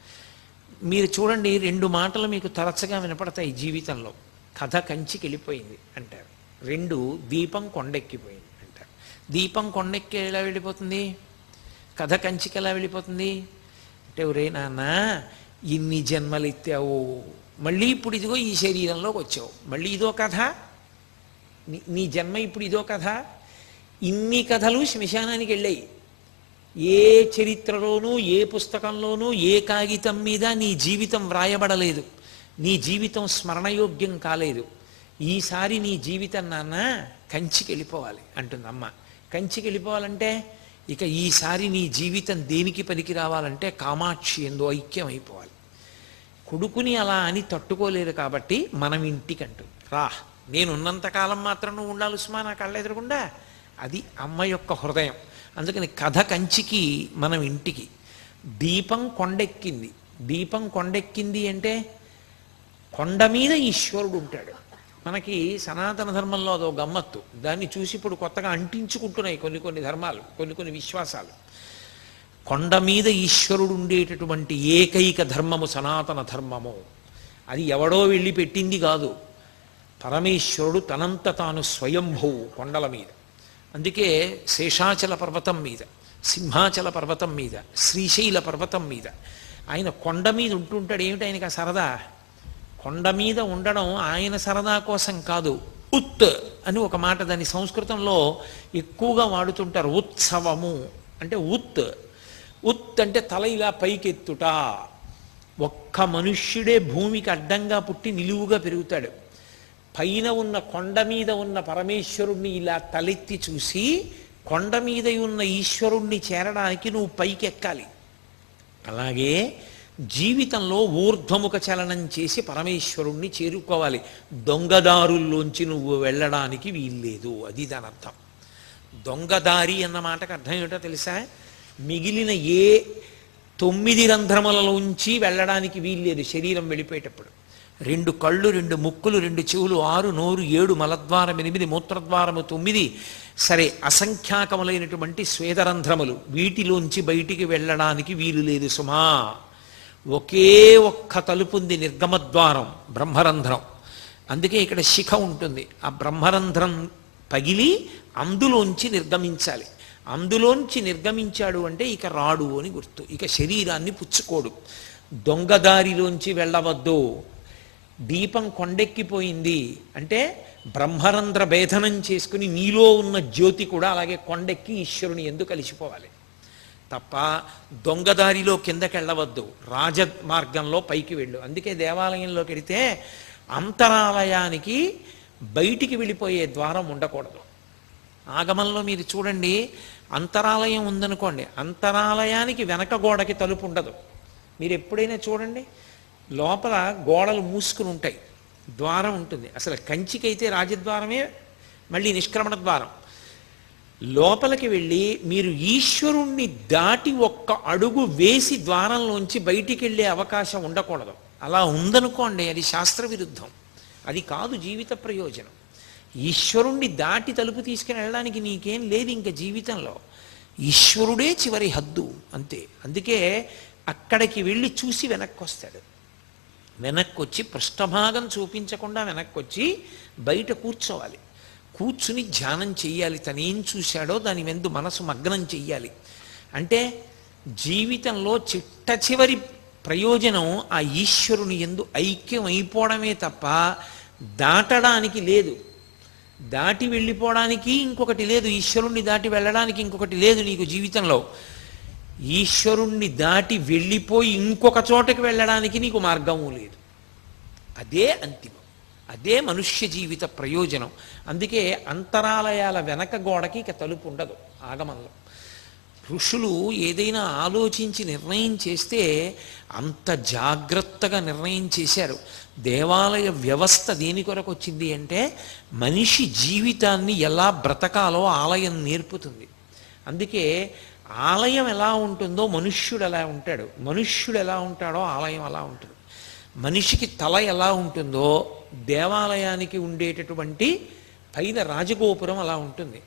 మీరు చూడండి, 2 మాటలు మీకు తరచుగా వినపడతాయి జీవితంలో. కథ కంచికి వెళ్ళిపోయింది అంటారు. 2 దీపం కొండెక్కిపోయింది అంటారు. దీపం కొండెక్కి ఎలా వెళ్ళిపోతుంది? కథ కంచికి ఎలా వెళ్ళిపోతుంది అంటే, ఒరే నాన్న ఇన్ని జన్మలు ఎత్తావు, మళ్ళీ ఇప్పుడు ఇదిగో ఈ శరీరంలోకి వచ్చావు, మళ్ళీ ఇదో కథ, నీ జన్మ ఇప్పుడు ఇదో కథ. ఇన్ని కథలు శ్మశానానికి వెళ్ళాయి. ఏ చరిత్రలోనూ ఏ పుస్తకంలోనూ ఏ కాగితం మీద నీ జీవితం వ్రాయబడలేదు, నీ జీవితం స్మరణయోగ్యం కాలేదు. ఈసారి నీ జీవితం నాన్న కంచికి వెళ్ళిపోవాలి అంటుంది అమ్మ. కంచికి వెళ్ళిపోవాలంటే ఇక ఈసారి నీ జీవితం దేనికి పనికి రావాలంటే కామాక్షి ఎందు ఐక్యం అయిపోవాలి. కొడుకుని అలా అని తట్టుకోలేరు కాబట్టి మనం ఇంటికంటూ రా, నేనున్నంతకాలం మాత్రం నువ్వు ఉండాలి సుమా నా కళ్ళెదురకుండా. అది అమ్మ యొక్క హృదయం. అందుకని కథ కంచికి, మనం ఇంటికి. దీపం కొండెక్కింది. దీపం కొండెక్కింది అంటే కొండ మీద ఈశ్వరుడు ఉంటాడు. మనకి సనాతన ధర్మంలో అదో గమ్మత్తు. దాన్ని చూసి ఇప్పుడు కొత్తగా అంటించుకుంటున్నాయి కొన్ని కొన్ని ధర్మాలు, కొన్ని కొన్ని విశ్వాసాలు. కొండ మీద ఈశ్వరుడు ఉండేటటువంటి ఏకైక ధర్మము సనాతన ధర్మము. అది ఎవడో వెళ్ళి పెట్టింది కాదు. పరమేశ్వరుడు తనంత తాను స్వయంభువు కొండల మీద. అందుకే శేషాచల పర్వతం మీద, సింహాచల పర్వతం మీద, శ్రీశైల పర్వతం మీద ఆయన కొండ మీద ఉంటుంటాడు. ఏమిటి ఆయనకి ఆ సరదా? కొండ మీద ఉండడం ఆయన సరదా కోసం కాదు. ఉత్ అని ఒక మాట దాన్ని సంస్కృతంలో ఎక్కువగా వాడుతుంటారు. ఉత్సవము అంటే ఉత్. ఉత్ అంటే తల ఇలా పైకెత్తుట. ఒక్క మనుష్యుడే భూమికి అడ్డంగా పుట్టి నిలువుగా పెరుగుతాడు. పైన ఉన్న కొండ మీద ఉన్న పరమేశ్వరుణ్ణి ఇలా తలెత్తి చూసి కొండ మీద ఉన్న ఈశ్వరుణ్ణి చేరడానికి నువ్వు పైకెక్కాలి. అలాగే జీవితంలో ఊర్ధ్వముఖ చలనం చేసి పరమేశ్వరుణ్ణి చేరుకోవాలి. దొంగదారుల్లోంచి నువ్వు వెళ్ళడానికి వీల్లేదు. అది దాని అర్థం. దొంగదారి అన్న మాటకు అర్థం ఏమిటో తెలుసా? మిగిలిన ఏ 9 రంధ్రములలోంచి వెళ్ళడానికి వీల్లేదు శరీరం వెళ్ళిపోయేటప్పుడు. 2 కళ్ళు, 2 ముక్కులు, 2 చెవులు, 6 నోరు, 7 మలద్వారం, 8 మూత్రద్వారము, 9 సరే అసంఖ్యాకములైనటువంటి స్వేదరంధ్రములు. వీటిలోంచి బయటికి వెళ్ళడానికి వీలు లేదు సుమా. ఒకే ఒక్క తలుపు ఉంది, నిర్గమద్వారం, బ్రహ్మరంధ్రం. అందుకే ఇక్కడ శిఖ ఉంటుంది. ఆ బ్రహ్మరంధ్రం పగిలి అందులోంచి నిర్గమించాలి. అందులోంచి నిర్గమించాడు అంటే ఇక రాడు అని గుర్తు. ఇక శరీరాన్ని పుచ్చుకోడు. దొంగదారిలోంచి వెళ్ళవద్దు. దీపం కొండెక్కిపోయింది అంటే బ్రహ్మరంధ్ర భేదనం చేసుకుని నీలో ఉన్న జ్యోతి కూడా అలాగే కొండెక్కి ఈశ్వరుని ఎందుకు కలిసిపోవాలి తప్ప దొంగదారిలో కిందకి వెళ్ళవద్దు. రాజమార్గంలో పైకి వెళ్ళు. అందుకే దేవాలయంలోకి వెళితే అంతరాలయానికి బయటికి వెళ్ళిపోయే ద్వారం ఉండకూడదు. ఆగమంలో మీరు చూడండి, అంతరాలయం ఉందనుకోండి, అంతరాలయానికి వెనక గోడకి తలుపు ఉండదు. మీరు ఎప్పుడైనా చూడండి, లోపల గోడలు మూసుకుని ఉంటాయి, ద్వారం ఉంటుంది. అసలు కంచికైతే రాజద్వారమే మళ్ళీ నిష్క్రమణ ద్వారం. లోపలికి వెళ్ళి మీరు ఈశ్వరుణ్ణి దాటి ఒక్క అడుగు వేసి ద్వారంలోంచి బయటికి వెళ్ళే అవకాశం ఉండకూడదు. అలా ఉందనుకోండి, అది శాస్త్ర విరుద్ధం. అది కాదు జీవిత ప్రయోజనం. ఈశ్వరుణ్ణి దాటి తలుపు తీసుకుని వెళ్ళడానికి నీకేం లేదు ఇంకా జీవితంలో. ఈశ్వరుడే చివరి హద్దు అంతే. అందుకే అక్కడికి వెళ్ళి చూసి వెనక్కి వస్తాడు. వెనక్కి వచ్చి పృష్ఠభాగం చూపించకుండా వెనక్కి వచ్చి బయట కూర్చోవాలి. కూర్చుని ధ్యానం చెయ్యాలి. తనేం చూశాడో దాని వెందు మనసు మగ్నం చెయ్యాలి. అంటే జీవితంలో చిట్ట చివరి ప్రయోజనం ఆ ఈశ్వరుని యందు ఐక్యం అయిపోవడమే తప్ప దాటడానికి లేదు. దాటి వెళ్ళిపోవడానికి ఇంకొకటి లేదు. ఈశ్వరుణ్ణి దాటి వెళ్ళడానికి ఇంకొకటి లేదు నీకు జీవితంలో. ఈశ్వరుణ్ణి దాటి వెళ్ళిపోయి ఇంకొక చోటకి వెళ్ళడానికి నీకు మార్గము లేదు. అదే అంతిమం. అదే మనుష్య జీవిత ప్రయోజనం. అందుకే అంతరాలయాల వెనక గోడకి ఇక తలుపు ఉండదు ఆగమంలో. ఋషులు ఏదైనా ఆలోచించి నిర్ణయం చేస్తే అంత జాగ్రత్తగా నిర్ణయం చేశారు. దేవాలయ వ్యవస్థ దేని కొరకు వచ్చింది అంటే మనిషి జీవితాన్ని ఎలా బ్రతకాలో ఆలయం నేర్పుతుంది. అందుకే ఆలయం ఎలా ఉంటుందో మనుష్యుడు ఎలా ఉంటాడు, మనుష్యుడు ఎలా ఉంటాడో ఆలయం అలా ఉంటుంది. మనిషికి తల ఎలా ఉంటుందో దేవాలయానికి ఉండేటటువంటి పైన రాజగోపురం అలా ఉంటుంది.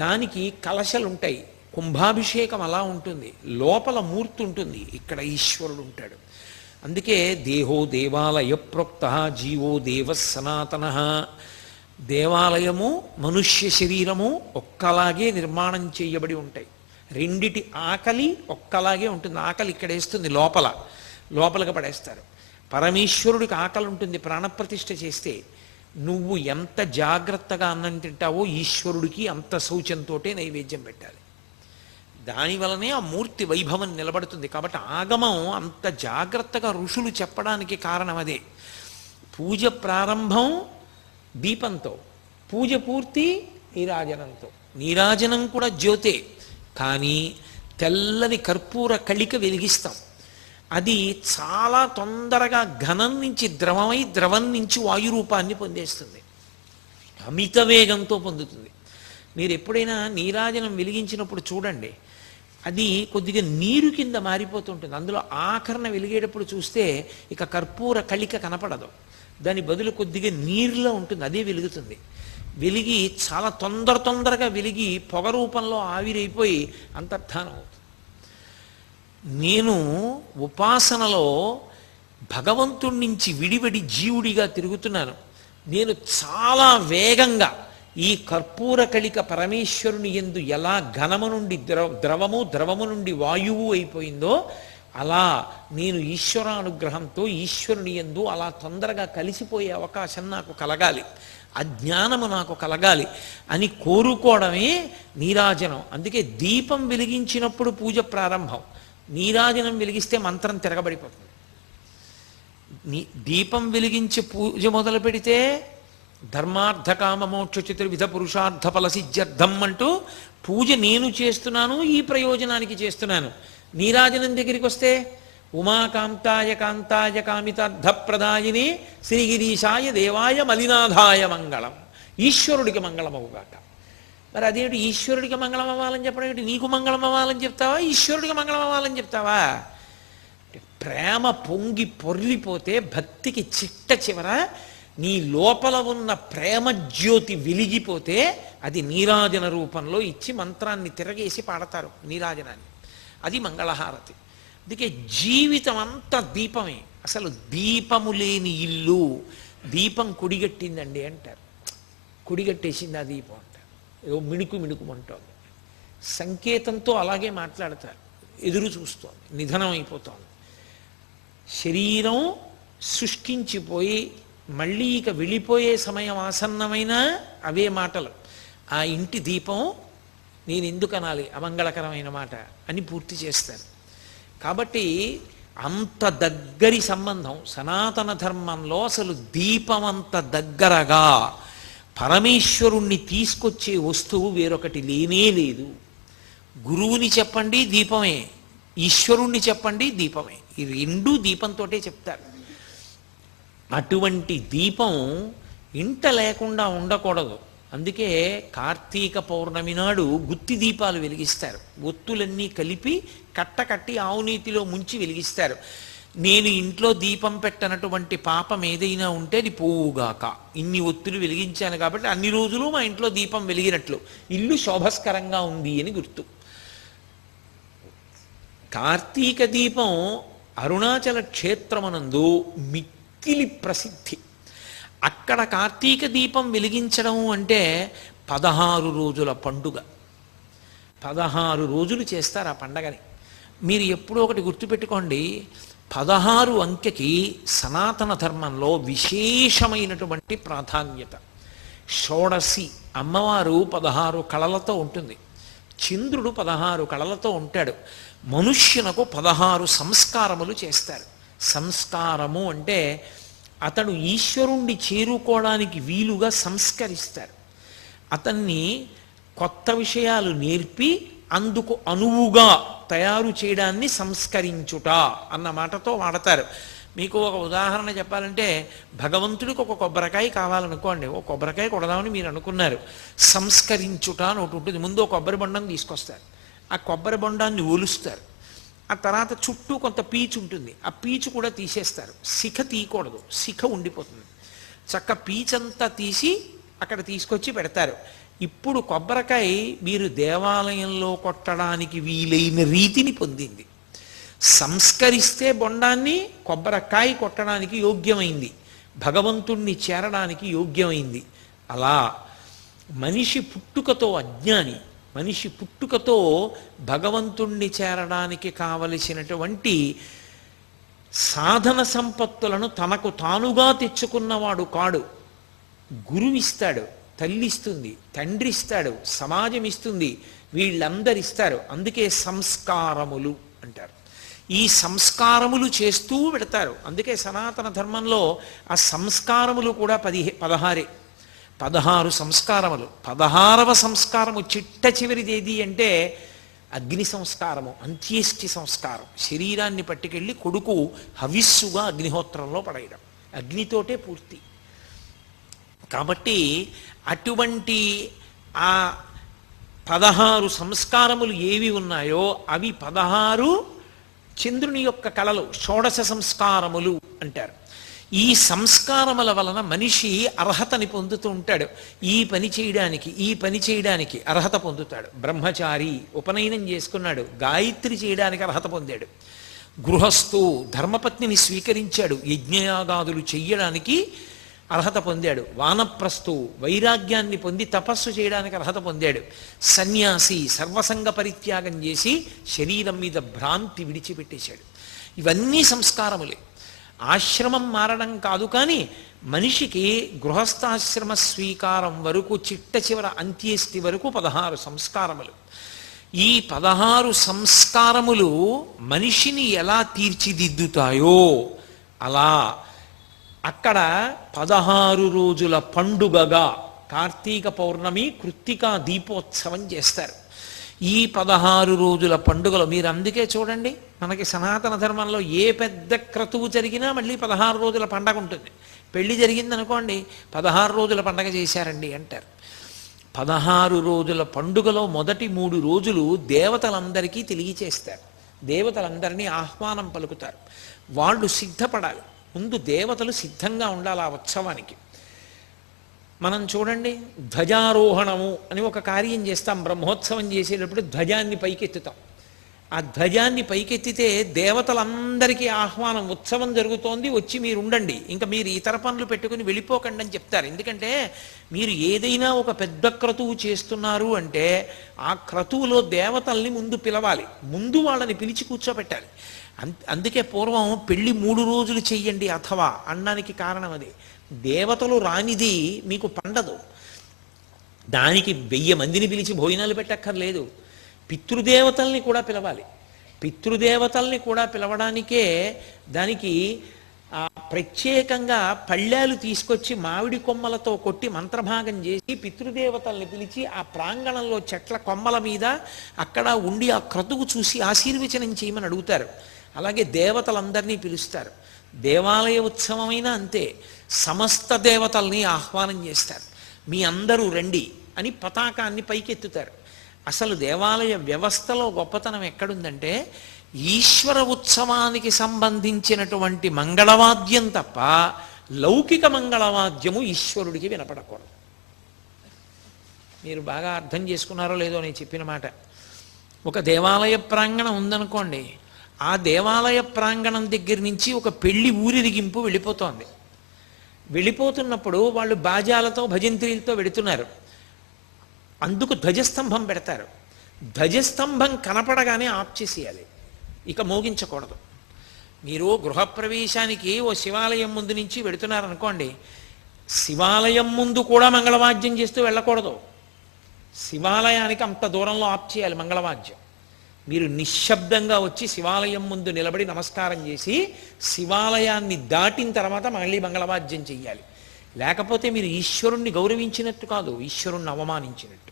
దానికి కలశలు ఉంటాయి, కుంభాభిషేకం అలా ఉంటుంది, లోపల మూర్తి ఉంటుంది, ఇక్కడ ఈశ్వరుడు ఉంటాడు. అందుకే దేహో దేవాలయ ప్రోక్త జీవో దేవ సనాతన. దేవాలయము మనుష్య శరీరము ఒక్కలాగే నిర్మాణం చేయబడి ఉంటాయి. రెండిటి ఆకలి ఒక్కలాగే ఉంటుంది. ఆకలి ఇక్కడ వేస్తుంది లోపలకి పడేస్తారు. పరమేశ్వరుడికి ఆకలి ఉంటుంది ప్రాణప్రతిష్ఠ చేస్తే. నువ్వు ఎంత జాగ్రత్తగా అన్నం తింటావో ఈశ్వరుడికి అంత శౌచంతోటే నైవేద్యం పెట్టాలి. దాని వలనే ఆ మూర్తి వైభవం నిలబడుతుంది. కాబట్టి ఆగమం అంత జాగ్రత్తగా ఋషులు చెప్పడానికి కారణం అదే. పూజ ప్రారంభం దీపంతో, పూజ పూర్తి నీరాజనంతో. నీరాజనం కూడా జ్యోతే, కానీ తెల్లని కర్పూర కళిక వెలిగిస్తాం. అది చాలా తొందరగా ఘనం నుంచి ద్రవమై, ద్రవం నుంచి వాయురూపాన్ని పొందేస్తుంది, అమిత వేగంతో పొందుతుంది. మీరు ఎప్పుడైనా నీరాజనం వెలిగించినప్పుడు చూడండి, అది కొద్దిగా నీరు కింద మారిపోతుంటుంది. అందులో ఆఖరణ వెలిగేటప్పుడు చూస్తే ఇక కర్పూర కళిక కనపడదు, దాని బదులు కొద్దిగా నీరులో ఉంటుంది, అదే వెలుగుతుంది. వెలిగి చాలా తొందరగా వెలిగి పొగ రూపంలో ఆవిరైపోయి అంతర్ధానం అవుతుంది. నేను ఉపాసనలో భగవంతుడి నుంచి విడివడి జీవుడిగా తిరుగుతున్నాను. నేను చాలా వేగంగా ఈ కర్పూర కళిక పరమేశ్వరుని యందు ఎలా ఘనము నుండి ద్రవము, ద్రవము నుండి వాయువు అయిపోయిందో, అలా నేను ఈశ్వరానుగ్రహంతో ఈశ్వరుని యందు అలా తొందరగా కలిసిపోయే అవకాశం నాకు కలగాలి, అజ్ఞానము నాకు కలగాలి అని కోరుకోవడమే నీరాజనం. అందుకే దీపం వెలిగించినప్పుడు పూజ ప్రారంభం, నీరాజనం వెలిగిస్తే మంత్రం తిరగబడిపోతుంది. దీపం వెలిగించి పూజ మొదలు పెడితే ధర్మార్థ కామ మోక్ష చతుర్విధ పురుషార్థ ఫలసిద్ధ్యర్థం అంటూ పూజ నేను చేస్తున్నాను, ఈ ప్రయోజనానికి చేస్తున్నాను. నీరాజనం దగ్గరికి వస్తే ఉమాకాంతాయ కాంతాయ కామితార్థప్రదాయిని శ్రీగిరీశాయ దేవాయ మలినాథాయ మంగళం, ఈశ్వరుడికి మంగళం అవుగాక. మరి అదేమిటి ఈశ్వరుడికి మంగళం అవ్వాలని చెప్పడం ఏమిటి? నీకు మంగళం అవ్వాలని చెప్తావా, ఈశ్వరుడికి మంగళం అవ్వాలని చెప్తావా? ప్రేమ పొంగి పొర్లిపోతే భక్తికి చిట్ట చివర నీ లోపల ఉన్న ప్రేమ జ్యోతి వెలిగిపోతే అది నీరాజన రూపంలో ఇచ్చి మంత్రాన్ని తిరగేసి పాడతారు నీరాజనాన్ని. అది మంగళహారతి. అందుకే జీవితం అంతా దీపమే. అసలు దీపము లేని ఇల్లు, దీపం కుడిగట్టిందండి అంటారు, కుడిగట్టేసింది ఆ దీపం అంటారు, ఏదో మిణుకు మిణుకుమంటోంది. సంకేతంతో అలాగే మాట్లాడతారు, ఎదురు చూస్తోంది, నిధనం అయిపోతోంది. శరీరం శుష్కించిపోయి మళ్ళీ ఇక వెళ్ళిపోయే సమయం ఆసన్నమైన అవే మాటలు. ఆ ఇంటి దీపం నేను ఎందుకు అనాలి అమంగళకరమైన మాట అని పూర్తి చేస్తారు. కాబట్టి అంత దగ్గరి సంబంధం సనాతన ధర్మంలో. అసలు దీపం అంత దగ్గరగా పరమేశ్వరుణ్ణి తీసుకొచ్చే వస్తువు వేరొకటి లేనే లేదు. గురువుని చెప్పండి దీపమే, ఈశ్వరుణ్ణి చెప్పండి దీపమే, ఈ రెండూ దీపంతోటే చెప్తారు. అటువంటి దీపం ఇంట లేకుండా ఉండకూడదు. అందుకే కార్తీక పౌర్ణమి నాడు గుత్తి దీపాలు వెలిగిస్తారు. ఒత్తులన్నీ కలిపి కట్టకట్టి ఆవునీతిలో ముంచి వెలిగిస్తారు. నేను ఇంట్లో దీపం పెట్టనటువంటి పాపం ఏదైనా ఉంటే అది పోవుగాక. ఇన్ని ఒత్తులు వెలిగించాను కాబట్టి అన్ని రోజులు మా ఇంట్లో దీపం వెలిగినట్లు, ఇల్లు శోభస్కరంగా ఉంది అని గుర్తు. కార్తీక దీపం అరుణాచల క్షేత్రమునందు మిక్కిలి ప్రసిద్ధి. అక్కడ కార్తీక దీపం వెలిగించడం అంటే 16 రోజుల పండుగ. 16 రోజులు చేస్తారు ఆ పండగని. మీరు ఎప్పుడో ఒకటి గుర్తుపెట్టుకోండి, 16 అంకెకి సనాతన ధర్మంలో విశేషమైనటువంటి ప్రాధాన్యత. షోడశి అమ్మవారు 16 కళలతో ఉంటుంది, చంద్రుడు 16 కళలతో ఉంటాడు. మనుష్యునకు 16 సంస్కారములు చేస్తారు. సంస్కారము అంటే అతడు ఈశ్వరుణ్ణి చేరుకోవడానికి వీలుగా సంస్కరిస్తారు. అతన్ని కొత్త విషయాలు నేర్పి అందుకు అనువుగా తయారు చేయడాన్ని సంస్కరించుట అన్న మాటతో వాడతారు. మీకు ఒక ఉదాహరణ చెప్పాలంటే, భగవంతుడికి ఒక కొబ్బరికాయ కావాలనుకోండి, ఒక కొబ్బరికాయ కొడదామని మీరు అనుకున్నారు, సంస్కరించుట అని ఒకటి ఉంటుంది. ముందు ఒక కొబ్బరి బొండాన్ని తీసుకొస్తారు, ఆ కొబ్బరి బొండాన్ని ఒలుస్తారు, ఆ తర్వాత చుట్టూ కొంత పీచు ఉంటుంది, ఆ పీచు కూడా తీసేస్తారు. శిఖ తీయకూడదు, శిఖ ఉండిపోతుంది. చక్క పీచంతా తీసి అక్కడ తీసుకొచ్చి పెడతారు. ఇప్పుడు కొబ్బరికాయ మీరు దేవాలయంలో కొట్టడానికి వీలైన రీతిని పొందింది. సంస్కరిస్తే బొండాన్ని కొబ్బరికాయ కొట్టడానికి యోగ్యమైంది, భగవంతుణ్ణి చేరడానికి యోగ్యమైంది. అలా మనిషి పుట్టుకతో అజ్ఞాని, మనిషి పుట్టుకతో భగవంతుణ్ణి చేరడానికి కావలసినటువంటి సాధన సంపత్తులను తనకు తానుగా తెచ్చుకున్నవాడు కాడు. గురువిస్తాడు, తల్లి ఇస్తుంది, తండ్రి ఇస్తాడు, సమాజం ఇస్తుంది, వీళ్ళందరు ఇస్తారు. అందుకే సంస్కారములు అంటారు. ఈ సంస్కారములు చేస్తూ పెడతారు. అందుకే సనాతన ధర్మంలో ఆ సంస్కారములు కూడా 16 16 సంస్కారములు. 16వ సంస్కారము చిట్ట చివరిది ఏది అంటే అగ్ని సంస్కారము, అంత్యేష్టి సంస్కారం. శరీరాన్ని పట్టుకెళ్ళి కొడుకు హవిస్సుగా అగ్నిహోత్రంలో పడేయడం, అగ్నితోటే పూర్తి. కాబట్టి అటువంటి ఆ 16 సంస్కారములు ఏవి ఉన్నాయో అవి 16 చంద్రుని యొక్క కళలు, షోడశ సంస్కారములు అంటారు. ఈ సంస్కారముల వలన మనిషి అర్హతని పొందుతూ ఉంటాడు. ఈ పని చేయడానికి అర్హత పొందుతాడు. బ్రహ్మచారి ఉపనయనం చేసుకున్నాడు, గాయత్రి చేయడానికి అర్హత పొందాడు. గృహస్థు ధర్మపత్నిని స్వీకరించాడు, యజ్ఞయాగాదులు చెయ్యడానికి అర్హత పొందాడు. వానప్రస్థు వైరాగ్యాన్ని పొంది తపస్సు చేయడానికి అర్హత పొందాడు. సన్యాసి సర్వసంగ పరిత్యాగం చేసి శరీరం మీద భ్రాంతి విడిచిపెట్టేశాడు. ఇవన్నీ సంస్కారములే. ఆశ్రమం మారడం కాదు, కానీ మనిషికి గృహస్థాశ్రమ స్వీకారం వరకు చిట్ట చివర అంత్యేష్టి వరకు 16 సంస్కారములు. ఈ 16 సంస్కారములు మనిషిని ఎలా తీర్చిదిద్దుతాయో అలా అక్కడ 16 రోజుల పండుగగా కార్తీక పౌర్ణమి కృత్తికా దీపోత్సవం చేస్తారు. ఈ 16 రోజుల పండుగలు మీరు అందుకే చూడండి, మనకి సనాతన ధర్మంలో ఏ పెద్ద క్రతువు జరిగినా మళ్ళీ 16 రోజుల పండగ ఉంటుంది. పెళ్లి జరిగిందనుకోండి, 16 రోజుల పండగ చేశారండి అంటారు. 16 రోజుల పండుగలో మొదటి 3 రోజులు దేవతలందరికీ తెలియచేస్తారు. దేవతలందరినీ ఆహ్వానం పలుకుతారు. వాళ్ళు సిద్ధపడాలి. ముందు దేవతలు సిద్ధంగా ఉండాలి ఆ ఉత్సవానికి. మనం చూడండి, ధ్వజారోహణము అని ఒక కార్యం చేస్తాం. బ్రహ్మోత్సవం చేసేటప్పుడు ధ్వజాన్ని పైకెత్తుతాం. ఆ ధ్వజాన్ని పైకెత్తితే దేవతలందరికీ ఆహ్వానం, ఉత్సవం జరుగుతోంది, వచ్చి మీరు ఉండండి, ఇంకా మీరు ఇతర పనులు పెట్టుకుని వెళ్ళిపోకండి అని చెప్తారు. ఎందుకంటే మీరు ఏదైనా ఒక పెద్ద క్రతువు చేస్తున్నారు అంటే ఆ క్రతువులో దేవతల్ని ముందు పిలవాలి, ముందు వాళ్ళని పిలిచి కూర్చోబెట్టాలి. అందుకే పూర్వం పెళ్లి 3 రోజులు చెయ్యండి అథవా అనడానికి కారణం అది. దేవతలు రానిది మీకు పండదు. దానికి 1000 మందిని పిలిచి భోజనాలు పెట్టక్కర్లేదు. పితృదేవతల్ని కూడా పిలవాలి. పితృదేవతల్ని కూడా పిలవడానికే దానికి ప్రత్యేకంగా పళ్ళాలు తీసుకొచ్చి మామిడి కొమ్మలతో కొట్టి మంత్రభాగం చేసి పితృదేవతల్ని పిలిచి ఆ ప్రాంగణంలో చెట్ల కొమ్మల మీద అక్కడ ఉండి ఆ క్రతువు చూసి ఆశీర్వచనం చేయమని అడుగుతారు. అలాగే దేవతలందరినీ పిలుస్తారు. దేవాలయ ఉత్సవమైనా అంతే, సమస్త దేవతల్ని ఆహ్వానం చేస్తారు. మీ అందరూ రండి అని పతాకాన్ని పైకెత్తుతారు. అసలు దేవాలయ వ్యవస్థలో గొప్పతనం ఎక్కడుందంటే ఈశ్వర ఉత్సవానికి సంబంధించినటువంటి మంగళవాద్యం తప్ప లౌకిక మంగళవాద్యము ఈశ్వరుడికి వినపడకూడదు. మీరు బాగా అర్థం చేసుకున్నారో లేదో నేను చెప్పిన మాట. ఒక దేవాలయ ప్రాంగణం ఉందనుకోండి, ఆ దేవాలయ ప్రాంగణం దగ్గర నుంచి ఒక పెళ్లి ఊరిరిగింపు వెళ్ళిపోతోంది. వెళ్ళిపోతున్నప్పుడు వాళ్ళు బాజాలతో భజంత్రీలతో వెడుతున్నారు. అందుకు ధ్వజస్తంభం పెడతారు. ధ్వజస్తంభం కనపడగానే ఆఫ్ చేసేయాలి, ఇక మోగించకూడదు. మీరు గృహప్రవేశానికి ఓ శివాలయం ముందు నుంచి వెడుతున్నారనుకోండి, శివాలయం ముందు కూడా మంగళవాద్యం చేస్తూ వెళ్ళకూడదు. శివాలయానికి అంత దూరంలో ఆఫ్ చేయాలి మంగళవాద్యం. మీరు నిశ్శబ్దంగా వచ్చి శివాలయం ముందు నిలబడి నమస్కారం చేసి శివాలయాన్ని దాటిన తర్వాత మళ్ళీ మంగళవాద్యం చెయ్యాలి. లేకపోతే మీరు ఈశ్వరుణ్ణి గౌరవించినట్టు కాదు, ఈశ్వరుణ్ణి అవమానించినట్టు.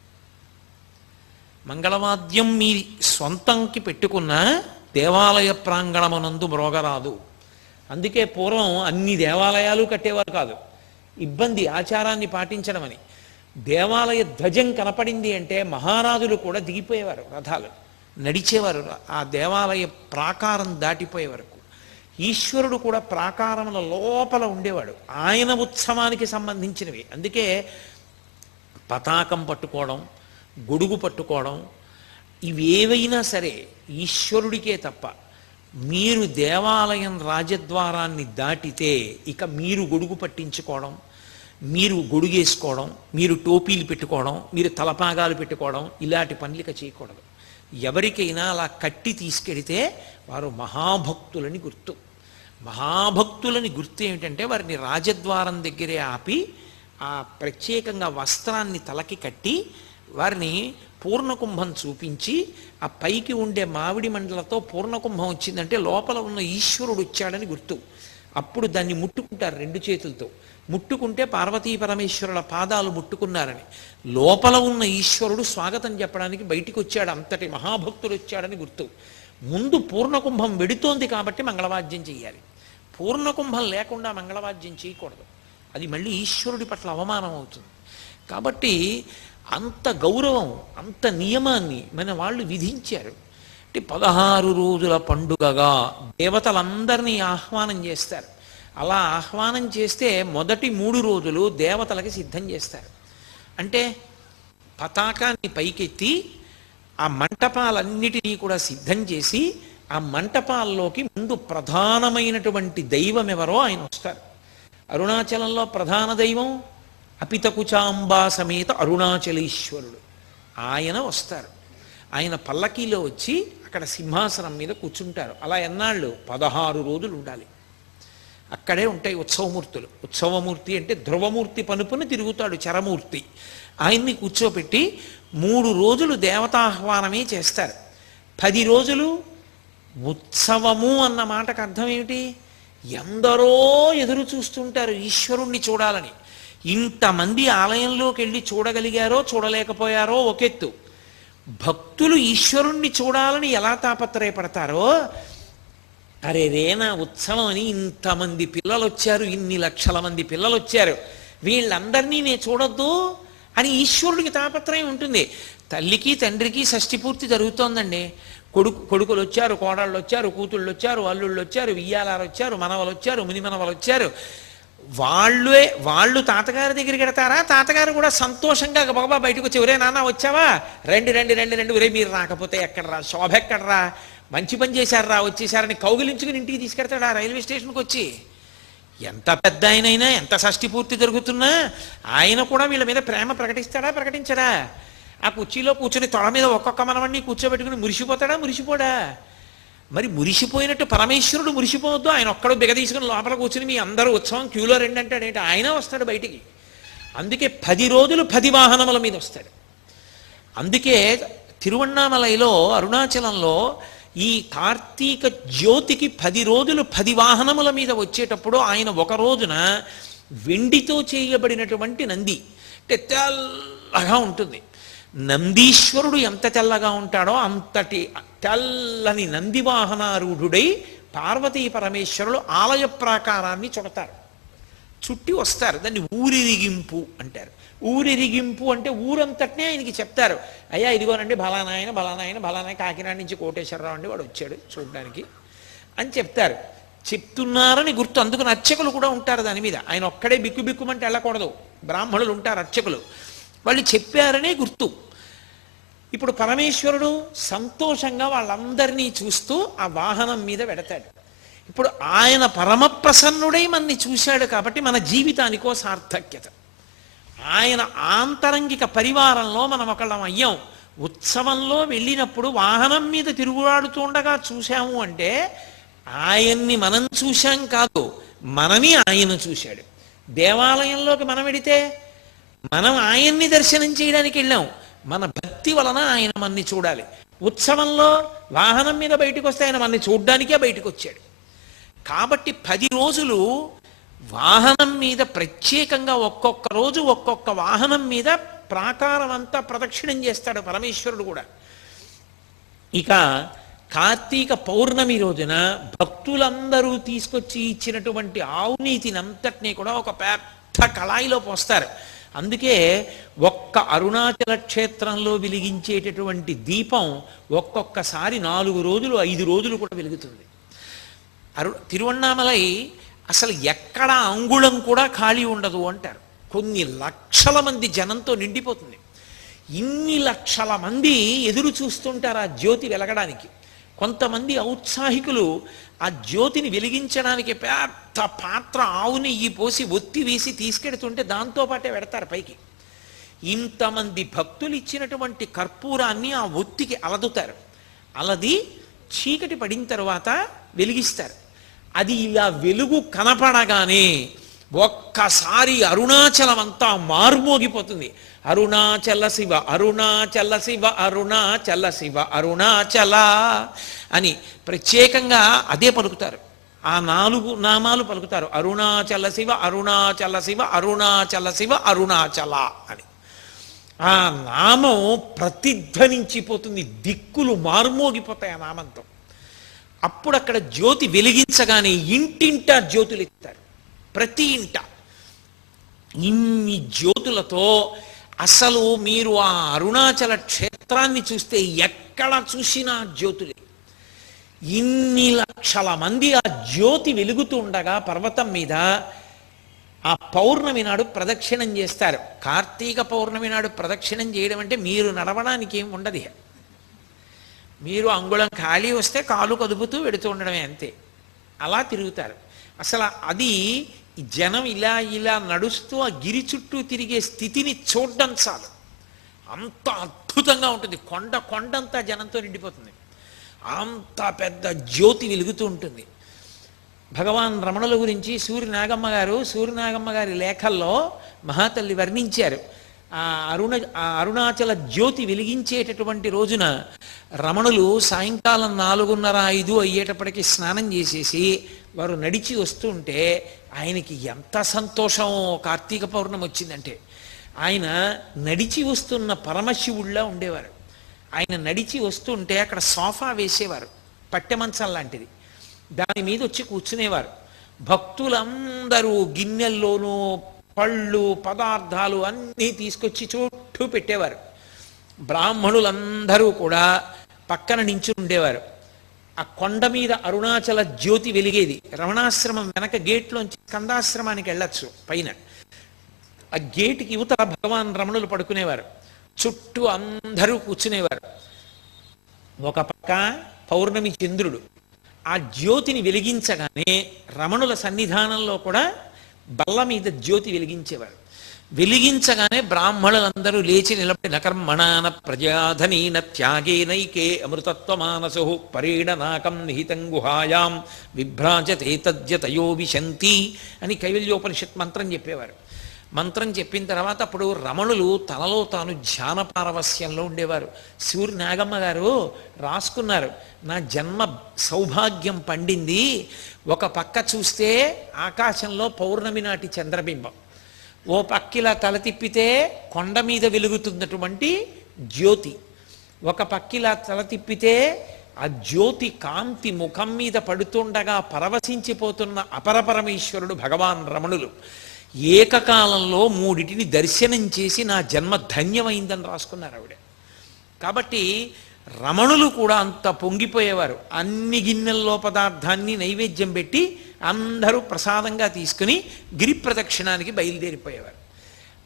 మంగళవాద్యం మీ స్వంతంకి పెట్టుకున్న దేవాలయ ప్రాంగణమునందు మ్రోగరాదు. అందుకే పూర్వం అన్ని దేవాలయాలు కట్టేవారు కాదు, ఇబ్బంది ఆచారాన్ని పాటించడం అని. దేవాలయ ధ్వజం కనపడింది అంటే మహారాజులు కూడా దిగిపోయేవారు, రథాలు నడిచేవారు ఆ దేవాలయ ప్రాకారం దాటిపోయే వరకు. ఈశ్వరుడు కూడా ప్రాకారముల లోపల ఉండేవాడు, ఆయన ఉత్సవానికి సంబంధించినవి. అందుకే పతాకం పట్టుకోవడం, గొడుగు పట్టుకోవడం, ఇవేవైనా సరే ఈశ్వరుడికే తప్ప. మీరు దేవాలయం రాజద్వారాన్ని దాటితే ఇక మీరు గొడుగు పట్టించుకోవడం, మీరు గొడుగేసుకోవడం, మీరు టోపీలు పెట్టుకోవడం, మీరు తలపాగాలు పెట్టుకోవడం, ఇలాంటి పనులు ఇక చేయకూడదు. ఎవరికైనా అలా కట్టి తీసుకెడితే వారు మహాభక్తులని గుర్తు. మహాభక్తులని గుర్తు ఏమిటంటే వారిని రాజద్వారం దగ్గరే ఆపి ఆ ప్రత్యేకంగా వస్త్రాన్ని తలకి కట్టి వారిని పూర్ణకుంభం చూపించి ఆ పైకి ఉండే మామిడి మండలతో పూర్ణకుంభం వచ్చిందంటే లోపల ఉన్న ఈశ్వరుడు వచ్చాడని గుర్తు. అప్పుడు దాన్ని ముట్టుకుంటారు రెండు చేతులతో. ముట్టుకుంటే పార్వతీ పరమేశ్వరుల పాదాలు ముట్టుకున్నారని, లోపల ఉన్న ఈశ్వరుడు స్వాగతం చెప్పడానికి బయటికి వచ్చాడు, అంతటి మహాభక్తుడు వచ్చాడని గుర్తు. ముందు పూర్ణకుంభం వెడుతోంది కాబట్టి మంగళవాద్యం చెయ్యాలి. పూర్ణకుంభం లేకుండా మంగళవాద్యం చేయకూడదు, అది మళ్ళీ ఈశ్వరుడి పట్ల అవమానం అవుతుంది. కాబట్టి అంత గౌరవం, అంత నియమాన్ని మన వాళ్ళు విధించారు. అంటే 16 రోజుల పండుగగా దేవతలందరినీ ఆహ్వానం చేస్తారు. అలా ఆహ్వానం చేస్తే మొదటి 3 రోజులు దేవతలకి సిద్ధం చేస్తారు. అంటే పతాకాన్ని పైకెత్తి ఆ మంటపాలన్నిటినీ కూడా సిద్ధం చేసి ఆ మంటపాల్లోకి ముందు ప్రధానమైనటువంటి దైవం ఎవరో ఆయన వస్తారు. అరుణాచలంలో ప్రధాన దైవం అపితకుచాంబా సమేత అరుణాచలేశ్వరుడు. ఆయన వస్తారు. ఆయన పల్లకీలో వచ్చి అక్కడ సింహాసనం మీద కూర్చుంటారు. అలా ఎన్నాళ్ళు? 16 రోజులు ఉండాలి. అక్కడే ఉంటాయి ఉత్సవమూర్తులు. ఉత్సవమూర్తి అంటే ధ్రువమూర్తి పనుపుని తిరుగుతాడు చరమూర్తి. ఆయన్ని కూర్చోపెట్టి 3 రోజులు దేవతాహ్వానమే చేస్తారు. 10 రోజులు ఉత్సవము అన్న మాటకు అర్థం ఏమిటి? ఎందరో ఎదురు చూస్తుంటారు ఈశ్వరుణ్ణి చూడాలని. ఇంతమంది ఆలయంలోకి వెళ్ళి చూడగలిగారో చూడలేకపోయారో ఒకెత్తు, భక్తులు ఈశ్వరుణ్ణి చూడాలని ఎలా తాపత్రయపడతారో, అరే రేనా ఉత్సవం అని ఇంతమంది పిల్లలు వచ్చారు, ఇన్ని లక్షల మంది పిల్లలు వచ్చారు, వీళ్ళందరినీ నేను చూడొద్దు అని ఈశ్వరుడికి తాపత్రయం ఉంటుంది. తల్లికి తండ్రికి షష్ఠి పూర్తి జరుగుతోందండి. కొడుకులు వచ్చారు, కోడళ్ళు వచ్చారు, కూతుళ్ళు వచ్చారు, అల్లుళ్ళు వచ్చారు, వియ్యాలారు వచ్చారు, మనవలు వచ్చారు, ముని మనవలు వచ్చారు. వాళ్ళు తాతగారి దగ్గరికి వెడతారా? తాతగారు కూడా సంతోషంగా గబగబా బయటకు వచ్చి, ఒరే నాన్న వచ్చావా, రండి రండి రండి రండి, ఒరే మీరు రాకపోతే ఎక్కడరా, శోభ ఎక్కడరా, మంచి పని చేశారా, వచ్చేసారని కౌగిలించుకుని ఇంటికి తీసుకెడతాడా రైల్వే స్టేషన్కి వచ్చి? ఎంత పెద్ద ఆయనైనా, ఎంత షష్ఠి పూర్తి జరుగుతున్నా ఆయన కూడా వీళ్ళ మీద ప్రేమ ప్రకటిస్తాడా, ప్రకటించడా? ఆ కుర్చీలో కూర్చొని తొడ మీద ఒక్కొక్క మనవణ్ణి కూర్చోబెట్టుకుని మురిసిపోతాడా, మురిసిపోడా? మరి మురిసిపోయినట్టు పరమేశ్వరుడు మురిసిపోవద్దు. ఆయన ఒక్కడు బిగ తీసుకుని లోపల కూర్చుని మీ అందరూ ఉత్సవం క్యూలో రండి అంటాడేంటి? ఆయన వస్తాడు బయటికి. అందుకే 10 రోజులు 10 వాహనముల మీద వస్తాడు. అందుకే తిరువణ్ణామలైలో అరుణాచలంలో ఈ కార్తీక జ్యోతికి 10 రోజులు 10 వాహనముల మీద వచ్చేటప్పుడు ఆయన ఒక రోజున వెండితో చేయబడినటువంటి నంది, అంటే తెల్లగా ఉంటుంది. నందీశ్వరుడు ఎంత తెల్లగా ఉంటాడో అంతటి తెల్లని నందివాహనారూఢుడై పార్వతీ పరమేశ్వరులు ఆలయ ప్రాకారాన్ని చుడతారు, చుట్టి వస్తారు. దాన్ని ఊరిరిగింపు అంటారు. ఊరిరిగింపు అంటే ఊరంతటినే ఆయనకి చెప్తారు, అయ్యా ఇదిగోనండి బలానాయన బలానాయన బలానాయ కాకినాడ నుంచి కోటేశ్వరరావు అండి వాడు వచ్చాడు చూడడానికి అని చెప్తారు. చెప్తున్నారని గుర్తు. అందుకని అర్చకులు కూడా ఉంటారు దాని మీద. ఆయన ఒక్కడే బిక్కు బిక్కుమంటే వెళ్ళకూడదు, బ్రాహ్మణులు ఉంటారు అర్చకులు, వాళ్ళు చెప్పారనే గుర్తు. ఇప్పుడు పరమేశ్వరుడు సంతోషంగా వాళ్ళందరినీ చూస్తూ ఆ వాహనం మీద పెడతాడు. ఇప్పుడు ఆయన పరమ ప్రసన్నుడై మనని చూశాడు కాబట్టి మన జీవితానికో సార్థక్యత. ఆయన ఆంతరంగిక పరివారంలో మనం ఒకళ్ళం అయ్యాం. ఉత్సవంలో వెళ్ళినప్పుడు వాహనం మీద తిరుగులాడుతూ ఉండగా చూశాము అంటే ఆయన్ని మనం చూశాం కాదు, మనని ఆయన చూశాడు. దేవాలయంలోకి మనం వెడితే మనం ఆయన్ని దర్శనం చేయడానికి వెళ్ళాం, మన భక్తి వలన ఆయన మన్ని చూడాలి. ఉత్సవంలో వాహనం మీద బయటకు వస్తే ఆయన మన్ని చూడ్డానికే బయటకు వచ్చాడు. కాబట్టి 10 రోజులు వాహనం మీద ప్రత్యేకంగా ఒక్కొక్క రోజు ఒక్కొక్క వాహనం మీద ప్రాకారం అంతా ప్రదక్షిణం చేస్తాడు పరమేశ్వరుడు కూడా. ఇక కార్తీక పౌర్ణమి రోజున భక్తులందరూ తీసుకొచ్చి ఇచ్చినటువంటి ఆవునీతిని అంతటినీ కూడా ఒక పెద్ద కళాయిలో పోస్తారు. అందుకే ఒక్క అరుణాచల క్షేత్రంలో వెలిగించేటటువంటి దీపం ఒక్కొక్కసారి 4 రోజులు 5 రోజులు కూడా వెలుగుతుంది. తిరువణ్ణామలై అసలు ఎక్కడ అంగుళం కూడా ఖాళీ ఉండదు అంటారు. కొన్ని లక్షల మంది జనంతో నిండిపోతుంది. ఇన్ని లక్షల మంది ఎదురు చూస్తుంటారు ఆ జ్యోతి వెలగడానికి. కొంతమంది ఔత్సాహికులు ఆ జ్యోతిని వెలిగించడానికి పెద్ద పాత్ర ఆవు నెయ్యి పోసి ఒత్తి వేసి తీసుకెడుతుంటే దాంతోపాటే పెడతారు పైకి. ఇంతమంది భక్తులు ఇచ్చినటువంటి కర్పూరాన్ని ఆ ఒత్తికి అలదుతారు. అలది చీకటి పడిన తర్వాత వెలిగిస్తారు. అది ఇలా వెలుగు కనపడగానే ఒక్కసారి అరుణాచలం అంతా మార్మోగిపోతుంది. అరుణాచల శివ అరుణాచల శివ అరుణాచల శివ అరుణాచల అని ప్రత్యేకంగా అదే పలుకుతారు. ఆ 4 నామాలు పలుకుతారు. అరుణాచల శివ అరుణాచల శివ అరుణాచల శివ అరుణాచల అని. ఆ నామం ప్రతిధ్వనించిపోతుంది, దిక్కులు మార్మోగిపోతాయి ఆ నామంతో. అప్పుడు అక్కడ జ్యోతి వెలిగించగానే ఇంటింటా జ్యోతులు ఎత్తారు, ప్రతి ఇంట. ఇన్ని జ్యోతులతో అసలు మీరు ఆ అరుణాచల క్షేత్రాన్ని చూస్తే ఎక్కడ చూసినా జ్యోతులే. ఇన్ని లక్షల మంది ఆ జ్యోతి వెలుగుతూ ఉండగా పర్వతం మీద ఆ పౌర్ణమి నాడు ప్రదక్షిణం చేస్తారు. కార్తీక పౌర్ణమి నాడు ప్రదక్షిణం చేయడం అంటే మీరు నడవడానికి ఏం ఉండదు. మీరు అంగుళం ఖాళీ వస్తే కాలు కదుపుతూ వెడుతూ ఉండడమే, అంతే. అలా తిరుగుతారు. అసలు అది జనం ఇలా ఇలా నడుస్తూ ఆ గిరి చుట్టూ తిరిగే స్థితిని చూడడం చాలు, అంత అద్భుతంగా ఉంటుంది. కొండంతా జనంతో నిండిపోతుంది. అంత పెద్ద జ్యోతి వెలుగుతూ ఉంటుంది. భగవాన్ రమణుల గురించి సూర్యనాగమ్మ గారి లేఖల్లో మహాతల్లి వర్ణించారు. ఆ అరుణాచల జ్యోతి వెలిగించేటటువంటి రోజున రమణులు సాయంకాలం 4:30-5 అయ్యేటప్పటికి స్నానం చేసేసి వారు నడిచి వస్తుంటే ఆయనకి ఎంత సంతోషం. కార్తీక పౌర్ణమి వచ్చిందంటే ఆయన నడిచి వస్తున్న పరమశివుళ్ళ ఉండేవారు. ఆయన నడిచి వస్తుంటే అక్కడ సోఫా వేసేవారు, పట్టెమంచం లాంటిది. దాని మీద వచ్చి కూర్చునేవారు. భక్తులందరూ గిన్నెల్లోనూ పళ్ళు పదార్థాలు అన్నీ తీసుకొచ్చి చుట్టూ పెట్టేవారు. బ్రాహ్మణులందరూ కూడా పక్కన నించుని ఉండేవారు. ఆ కొండ మీద అరుణాచల జ్యోతి వెలిగేది. రమణాశ్రమం వెనక గేట్లోంచి స్కందాశ్రమానికి వెళ్ళొచ్చు పైన. ఆ గేటుకి యువతల భగవాన్ రమణులు పడుకునేవారు. చుట్టూ అందరూ కూర్చునేవారు. ఒక పక్క పౌర్ణమి చంద్రుడు. ఆ జ్యోతిని వెలిగించగానే రమణుల సన్నిధానంలో కూడా బల్ల మీద జ్యోతి వెలిగించేవారు. వెలిగించగానే బ్రాహ్మణులందరూ లేచి నిలబడి నకర్మణాన ప్రజాధనీన త్యాగేనైకే అమృతత్వమానసు పరీడనాకం నిహితం గుహాయాం విభ్రాజతే తద్యతయో విశంతి అని కైవల్యోపనిషత్ మంత్రం చెప్పేవారు. మంత్రం చెప్పిన తర్వాత అప్పుడు రమణులు తనలో తాను ధ్యాన పారవస్యంలో ఉండేవారు. సూర్యనాగమ్మ గారు రాసుకున్నారు, నా జన్మ సౌభాగ్యం పండింది. ఒక పక్క చూస్తే ఆకాశంలో పౌర్ణమి నాటి చంద్రబింబం, ఓ పక్కిలా తల తిప్పితే కొండ మీద వెలుగుతున్నటువంటి జ్యోతి, ఒక పక్కిలా తల తిప్పితే ఆ జ్యోతి కాంతి ముఖం మీద పడుతుండగా పరవశించిపోతున్న అపరపరమేశ్వరుడు భగవాన్ రమణులు. ఏకకాలంలో 3 దర్శనం చేసి నా జన్మ ధన్యమైందని రాసుకున్నారు ఆవిడ. కాబట్టి రమణులు కూడా అంత పొంగిపోయేవారు. అన్ని గిన్నెల్లో పదార్థాన్ని నైవేద్యం పెట్టి అందరూ ప్రసాదంగా తీసుకుని గిరి ప్రదక్షిణానికి బయలుదేరిపోయేవారు.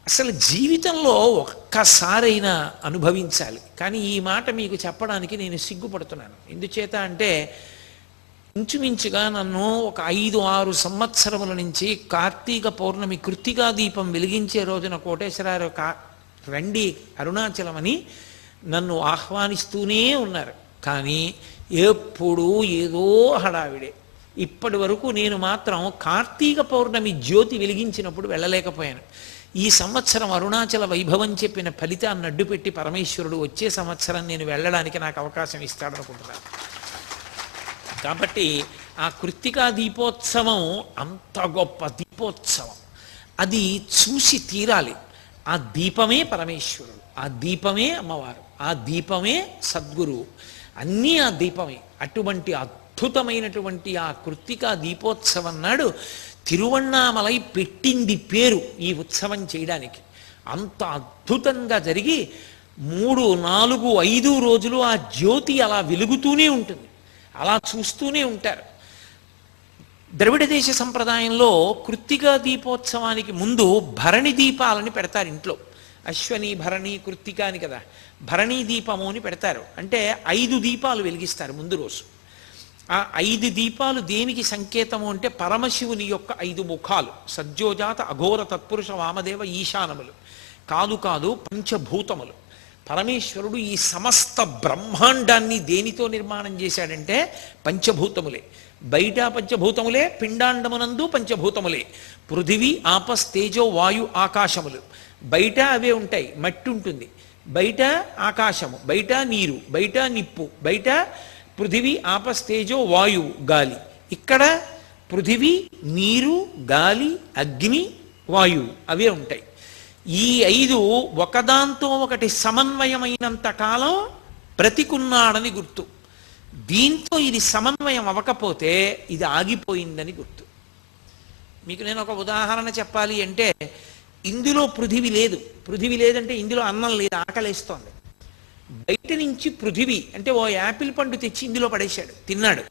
అసలు జీవితంలో ఒక్కసారైనా అనుభవించాలి. కానీ ఈ మాట మీకు చెప్పడానికి నేను సిగ్గుపడుతున్నాను. ఎందుచేత అంటే ఇంచుమించుగా నన్ను ఒక 5-6 సంవత్సరముల నుంచి కార్తీక పౌర్ణమి కృత్తికా దీపం వెలిగించే రోజున కోటేశ్వరారు రండి అరుణాచలం అని నన్ను ఆహ్వానిస్తూనే ఉన్నారు. కానీ ఎప్పుడూ ఏదో హడావిడే. ఇప్పటి వరకు నేను మాత్రం కార్తీక పౌర్ణమి జ్యోతి వెలిగించినప్పుడు వెళ్ళలేకపోయాను. ఈ సంవత్సరం అరుణాచల వైభవం చెప్పిన ఫలితాన్ని అడ్డుపెట్టి పరమేశ్వరుడు వచ్చే సంవత్సరం నేను వెళ్ళడానికి నాకు అవకాశం ఇస్తాడనుకుంటున్నాను. కాబట్టి ఆ కృత్తికా దీపోత్సవం అంత గొప్ప దీపోత్సవం, అది చూసి తీరాలి. ఆ దీపమే పరమేశ్వరుడు, ఆ దీపమే అమ్మవారు, ఆ దీపమే సద్గురువు, అన్నీ ఆ దీపమే. అటువంటి అద్భుతమైనటువంటి ఆ కృత్తికా దీపోత్సవం నాడు తిరువణ్ణామలై పెట్టింది పేరు ఈ ఉత్సవం చేయడానికి. అంత అద్భుతంగా జరిగి 3, 4, 5 రోజులు ఆ జ్యోతి అలా వెలుగుతూనే ఉంటుంది, అలా చూస్తూనే ఉంటారు. ద్రవిడ దేశ సంప్రదాయంలో కృత్తికా దీపోత్సవానికి ముందు భరణి దీపాలని పెడతారు ఇంట్లో. అశ్వని భరణి కృత్తిక అని కదా, భరణీ దీపము అని పెడతారు. అంటే 5 దీపాలు వెలిగిస్తారు ముందు రోజు. ఆ 5 దీపాలు దేనికి సంకేతము అంటే పరమశివుని యొక్క 5 ముఖాలు, సజ్జోజాత అఘోర తత్పురుష వామదేవ ఈశానములు కాదు పంచభూతములు. పరమేశ్వరుడు ఈ సమస్త బ్రహ్మాండాన్ని దేనితో నిర్మాణం చేశాడంటే పంచభూతములే. బయట పంచభూతములే, పిండాండమునందు పంచభూతములే. పృథివీ ఆపస్ తేజో వాయు ఆకాశములు. బయట అవే ఉంటాయి, మట్టి ఉంటుంది. బయట ఆకాశము, బయట నీరు, బయట నిప్పు, బయట పృథివీ ఆపస్ తేజో వాయు గాలి. ఇక్కడ పృథివీ, నీరు, గాలి, అగ్ని, వాయువు అవే ఉంటాయి. ఈ 5 ఒకదాంతో ఒకటి సమన్వయమైనంత కాలం బ్రతికున్నాడని గుర్తు. దీంతో ఇది సమన్వయం అవ్వకపోతే ఇది ఆగిపోయిందని గుర్తు. మీకు నేను ఒక ఉదాహరణ చెప్పాలి అంటే, ఇందులో పృథివీ లేదు. పృథివీ లేదంటే ఇందులో అన్నం లేదు, ఆకలేస్తోంది. బయట నుంచి పృథివీ అంటే ఓ యాపిల్ పండు తెచ్చి ఇందులో పడేశాడు, తిన్నాడు.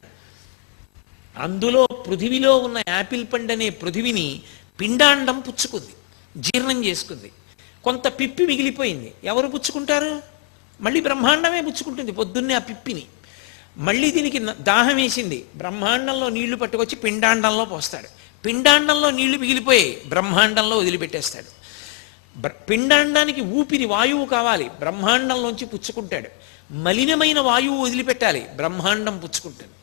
అందులో పృథివీలో ఉన్న యాపిల్ పండు అనే పృథివిని పిండాండం పుచ్చుకుంది, జీర్ణం చేసుకుంది. కొంత పిప్పి మిగిలిపోయింది. ఎవరు పుచ్చుకుంటారు? మళ్ళీ బ్రహ్మాండమే పుచ్చుకుంటుంది పొద్దున్నే ఆ పిప్పిని. మళ్ళీ దీనికి దాహం వేసింది, బ్రహ్మాండంలో నీళ్లు పట్టుకొచ్చి పిండాండంలో పోస్తాడు. పిండాండంలో నీళ్లు మిగిలిపోయి బ్రహ్మాండంలో వదిలిపెట్టేస్తాడు. పిండాండానికి ఊపిరి వాయువు కావాలి, బ్రహ్మాండంలోంచి పుచ్చుకుంటాడు. మలినమైన వాయువు వదిలిపెట్టాలి, బ్రహ్మాండం పుచ్చుకుంటుంది.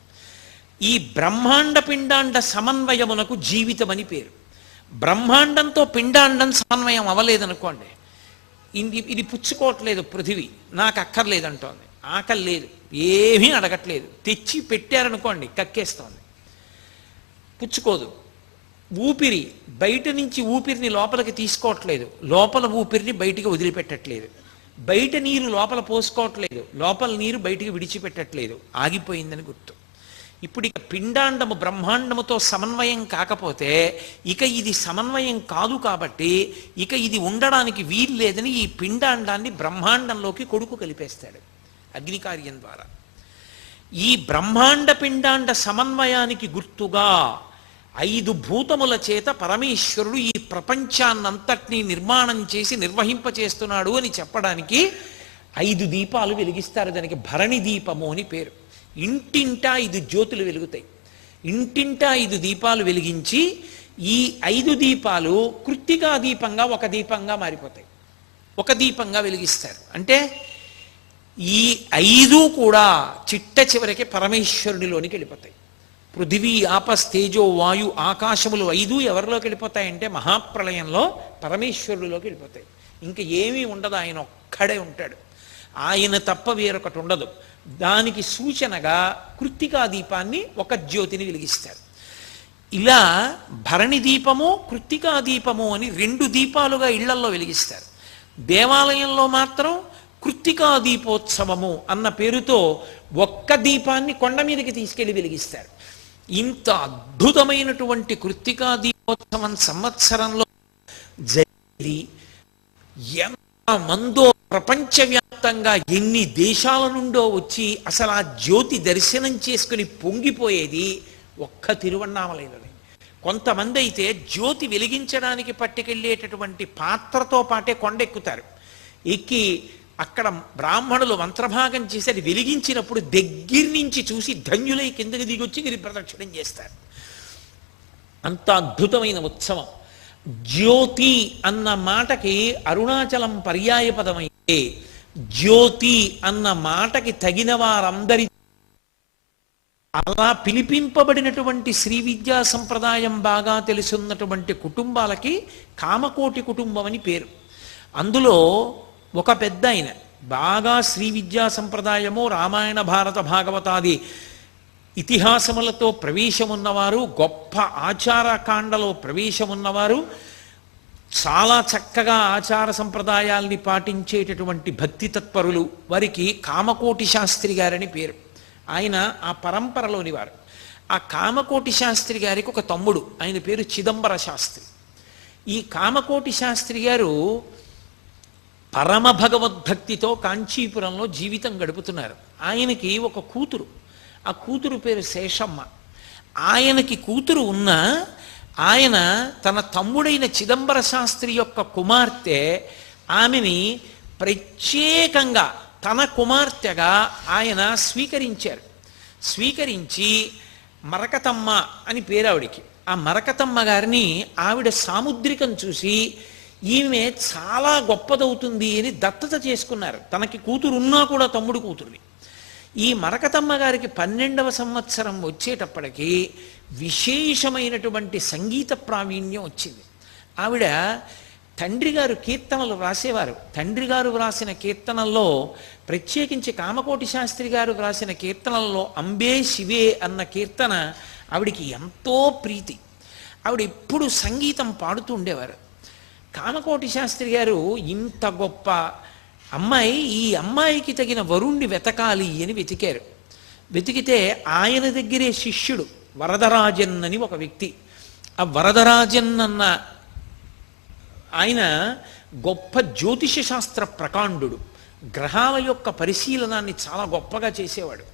ఈ బ్రహ్మాండ పిండాండ సమన్వయమునకు జీవితం అని పేరు. బ్రహ్మాండంతో పిండాండం సమన్వయం అవ్వలేదనుకోండి, ఇది పుచ్చుకోవట్లేదు పృథివీ, నాకు అక్కర్లేదంటోంది, ఆకలి లేదు, ఏమీ అడగట్లేదు, తెచ్చి పెట్టారనుకోండి కక్కేస్తోంది, పుచ్చుకోదు. ఊపిరి బయట నుంచి ఊపిరిని లోపలికి తీసుకోవట్లేదు, లోపల ఊపిరిని బయటికి వదిలిపెట్టట్లేదు. బయట నీరు లోపల పోసుకోవట్లేదు, లోపల నీరు బయటికి విడిచిపెట్టట్లేదు, ఆగిపోయిందని గుర్తు. ఇప్పుడు ఇక పిండాండము బ్రహ్మాండముతో సమన్వయం కాకపోతే ఇక ఇది సమన్వయం కాదు, కాబట్టి ఇక ఇది ఉండడానికి వీలు లేదని ఈ పిండాండాన్ని బ్రహ్మాండంలోకి కొడుకు కలిపేస్తాడు అగ్నికార్యం ద్వారా. ఈ బ్రహ్మాండ పిండాండ సమన్వయానికి గుర్తుగా 5 భూతముల చేత పరమేశ్వరుడు ఈ ప్రపంచాన్నంతటినీ నిర్మాణం చేసి నిర్వహింపచేస్తున్నాడు అని చెప్పడానికి 5 దీపాలు వెలిగిస్తారు. దానికి భరణి దీపము అని పేరు. ఇంటింటా 5 జ్యోతులు వెలుగుతాయి. ఇంటింటా 5 దీపాలు వెలిగించి ఈ 5 దీపాలు కృత్తికా దీపంగా ఒక దీపంగా మారిపోతాయి, ఒక దీపంగా వెలిగిస్తారు. అంటే ఈ 5 కూడా చిట్ట చివరికి పరమేశ్వరునిలోనికి వెళ్ళిపోతాయి. పృథివీ ఆపస్ తేజో వాయు ఆకాశములు 5 ఎవరిలోకి వెళ్ళిపోతాయంటే మహాప్రళయంలో పరమేశ్వరుడిలోకి వెళ్ళిపోతాయి. ఇంకా ఏమీ ఉండదు, ఆయన ఒక్కడే ఉంటాడు, ఆయన తప్ప వేరొకటి ఉండదు. దానికి సూచనగా కృత్తికా దీపాన్ని ఒక జ్యోతిని వెలిగిస్తారు. ఇలా భరణి దీపము కృత్తికా దీపము అని 2 దీపాలుగా ఇళ్లల్లో వెలిగిస్తారు. దేవాలయంలో మాత్రం కృత్తికా దీపోత్సవము అన్న పేరుతో ఒక్క దీపాన్ని కొండ మీదకి తీసుకెళ్లి వెలిగిస్తారు. ఇంత అద్భుతమైనటువంటి కృత్తికా దీపోత్సవం సంవత్సరంలో జరిగి ఎంతమందో ప్రపంచవ్యాప్తంగా ఎన్ని దేశాల నుండో వచ్చి అసలు ఆ జ్యోతి దర్శనం చేసుకుని పొంగిపోయేది ఒక్క తిరువన్నామలైనది. కొంతమంది అయితే జ్యోతి వెలిగించడానికి పట్టుకెళ్ళేటటువంటి పాత్రతో పాటే కొండెక్కుతారు. ఎక్కి అక్కడ బ్రాహ్మణులు మంత్రభాగం చేసి అది వెలిగించినప్పుడు దగ్గర నుంచి చూసి ధన్యులై కిందకి దిగొచ్చి గిరి ప్రదక్షిణం చేస్తారు. అంత అద్భుతమైన ఉత్సవం. జ్యోతి అన్న మాటకి అరుణాచలం పర్యాయపదమైతే జ్యోతి అన్న మాటకి తగిన వారందరి అలా పిలిపింపబడినటువంటి శ్రీ విద్యా సంప్రదాయం బాగా తెలుసున్నటువంటి కుటుంబాలకి కామకోటి కుటుంబం అని పేరు. అందులో ఒక పెద్ద ఆయన బాగా శ్రీ విద్యా సంప్రదాయము రామాయణ భారత భాగవతాది ఇతిహాసములతో ప్రవేశమున్నవారు, గొప్ప ఆచారకాండలో ప్రవేశమున్నవారు, చాలా చక్కగా ఆచార సంప్రదాయాల్ని పాటించేటటువంటి భక్తి తత్పరులు, వారికి కామకోటి శాస్త్రి గారని పేరు. ఆయన ఆ పరంపరలోని వారు. ఆ కామకోటి శాస్త్రి గారికి ఒక తమ్ముడు, ఆయన పేరు చిదంబర శాస్త్రి. ఈ కామకోటి శాస్త్రి గారు పరమ భగవద్భక్తితో కాంచీపురంలో జీవితం గడుపుతున్నారు. ఆయనకి ఒక కూతురు, ఆ కూతురు పేరు శేషమ్మ. ఆయనకి కూతురు ఉన్న ఆయన తన తమ్ముడైన చిదంబర శాస్త్రి యొక్క కుమార్తె, ఆమెని ప్రత్యేకంగా తన కుమార్తెగా ఆయన స్వీకరించారు. స్వీకరించి మరకతమ్మ అని పేరు ఆవిడికి. ఆ మరకతమ్మ గారిని ఆవిడ సాముద్రికం చూసి ఈమె చాలా గొప్పదవుతుంది అని దత్తత చేసుకున్నారు. తనకి కూతురు ఉన్నా కూడా తమ్ముడు కూతురుని. ఈ మరకతమ్మ గారికి 12వ సంవత్సరం వచ్చేటప్పటికి విశేషమైనటువంటి సంగీత ప్రావీణ్యం వచ్చింది. ఆవిడ తండ్రి గారు కీర్తనలు వ్రాసేవారు. తండ్రి గారు వ్రాసిన కీర్తనల్లో, ప్రత్యేకించి కామకోటి శాస్త్రి గారు వ్రాసిన కీర్తనల్లో అంబే శివే అన్న కీర్తన ఆవిడికి ఎంతో ప్రీతి. ఆవిడ ఎప్పుడు సంగీతం పాడుతూ ఉండేవారు. కామకోటి శాస్త్రి గారు ఇంత గొప్ప అమ్మాయి, ఈ అమ్మాయికి తగిన వరుణ్ణి వెతకాలి అని వెతికారు. వెతికితే ఆయన దగ్గరే శిష్యుడు వరదరాజన్ అని ఒక వ్యక్తి. ఆ వరదరాజన్ అన్న ఆయన గొప్ప జ్యోతిష శాస్త్ర ప్రకాండుడు. గ్రహాల యొక్క పరిశీలనాన్ని చాలా గొప్పగా చేసేవాడు.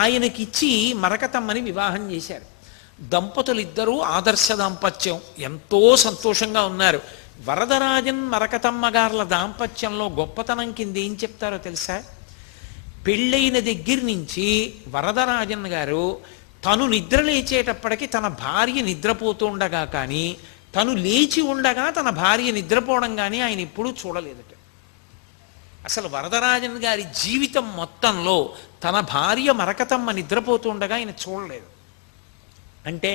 ఆయనకిచ్చి మరకతమ్మని వివాహం చేశారు. దంపతులిద్దరూ ఆదర్శ దాంపత్యం, ఎంతో సంతోషంగా ఉన్నారు. వరదరాజన్ మరకతమ్మ గార్ల దాంపత్యంలో గొప్పతనం కింద ఏం చెప్తారో తెలుసా? పెళ్ళైన దగ్గర నుంచి వరదరాజన్ గారు తను నిద్ర లేచేటప్పటికి తన భార్య నిద్రపోతూ ఉండగా కానీ, తను లేచి ఉండగా తన భార్య నిద్రపోవడం కానీ ఆయన ఎప్పుడూ చూడలేదట. అసలు వరదరాజన్ గారి జీవితం మొత్తంలో తన భార్య మరకతమ్మ నిద్రపోతూ ఉండగా ఆయన చూడలేదు. అంటే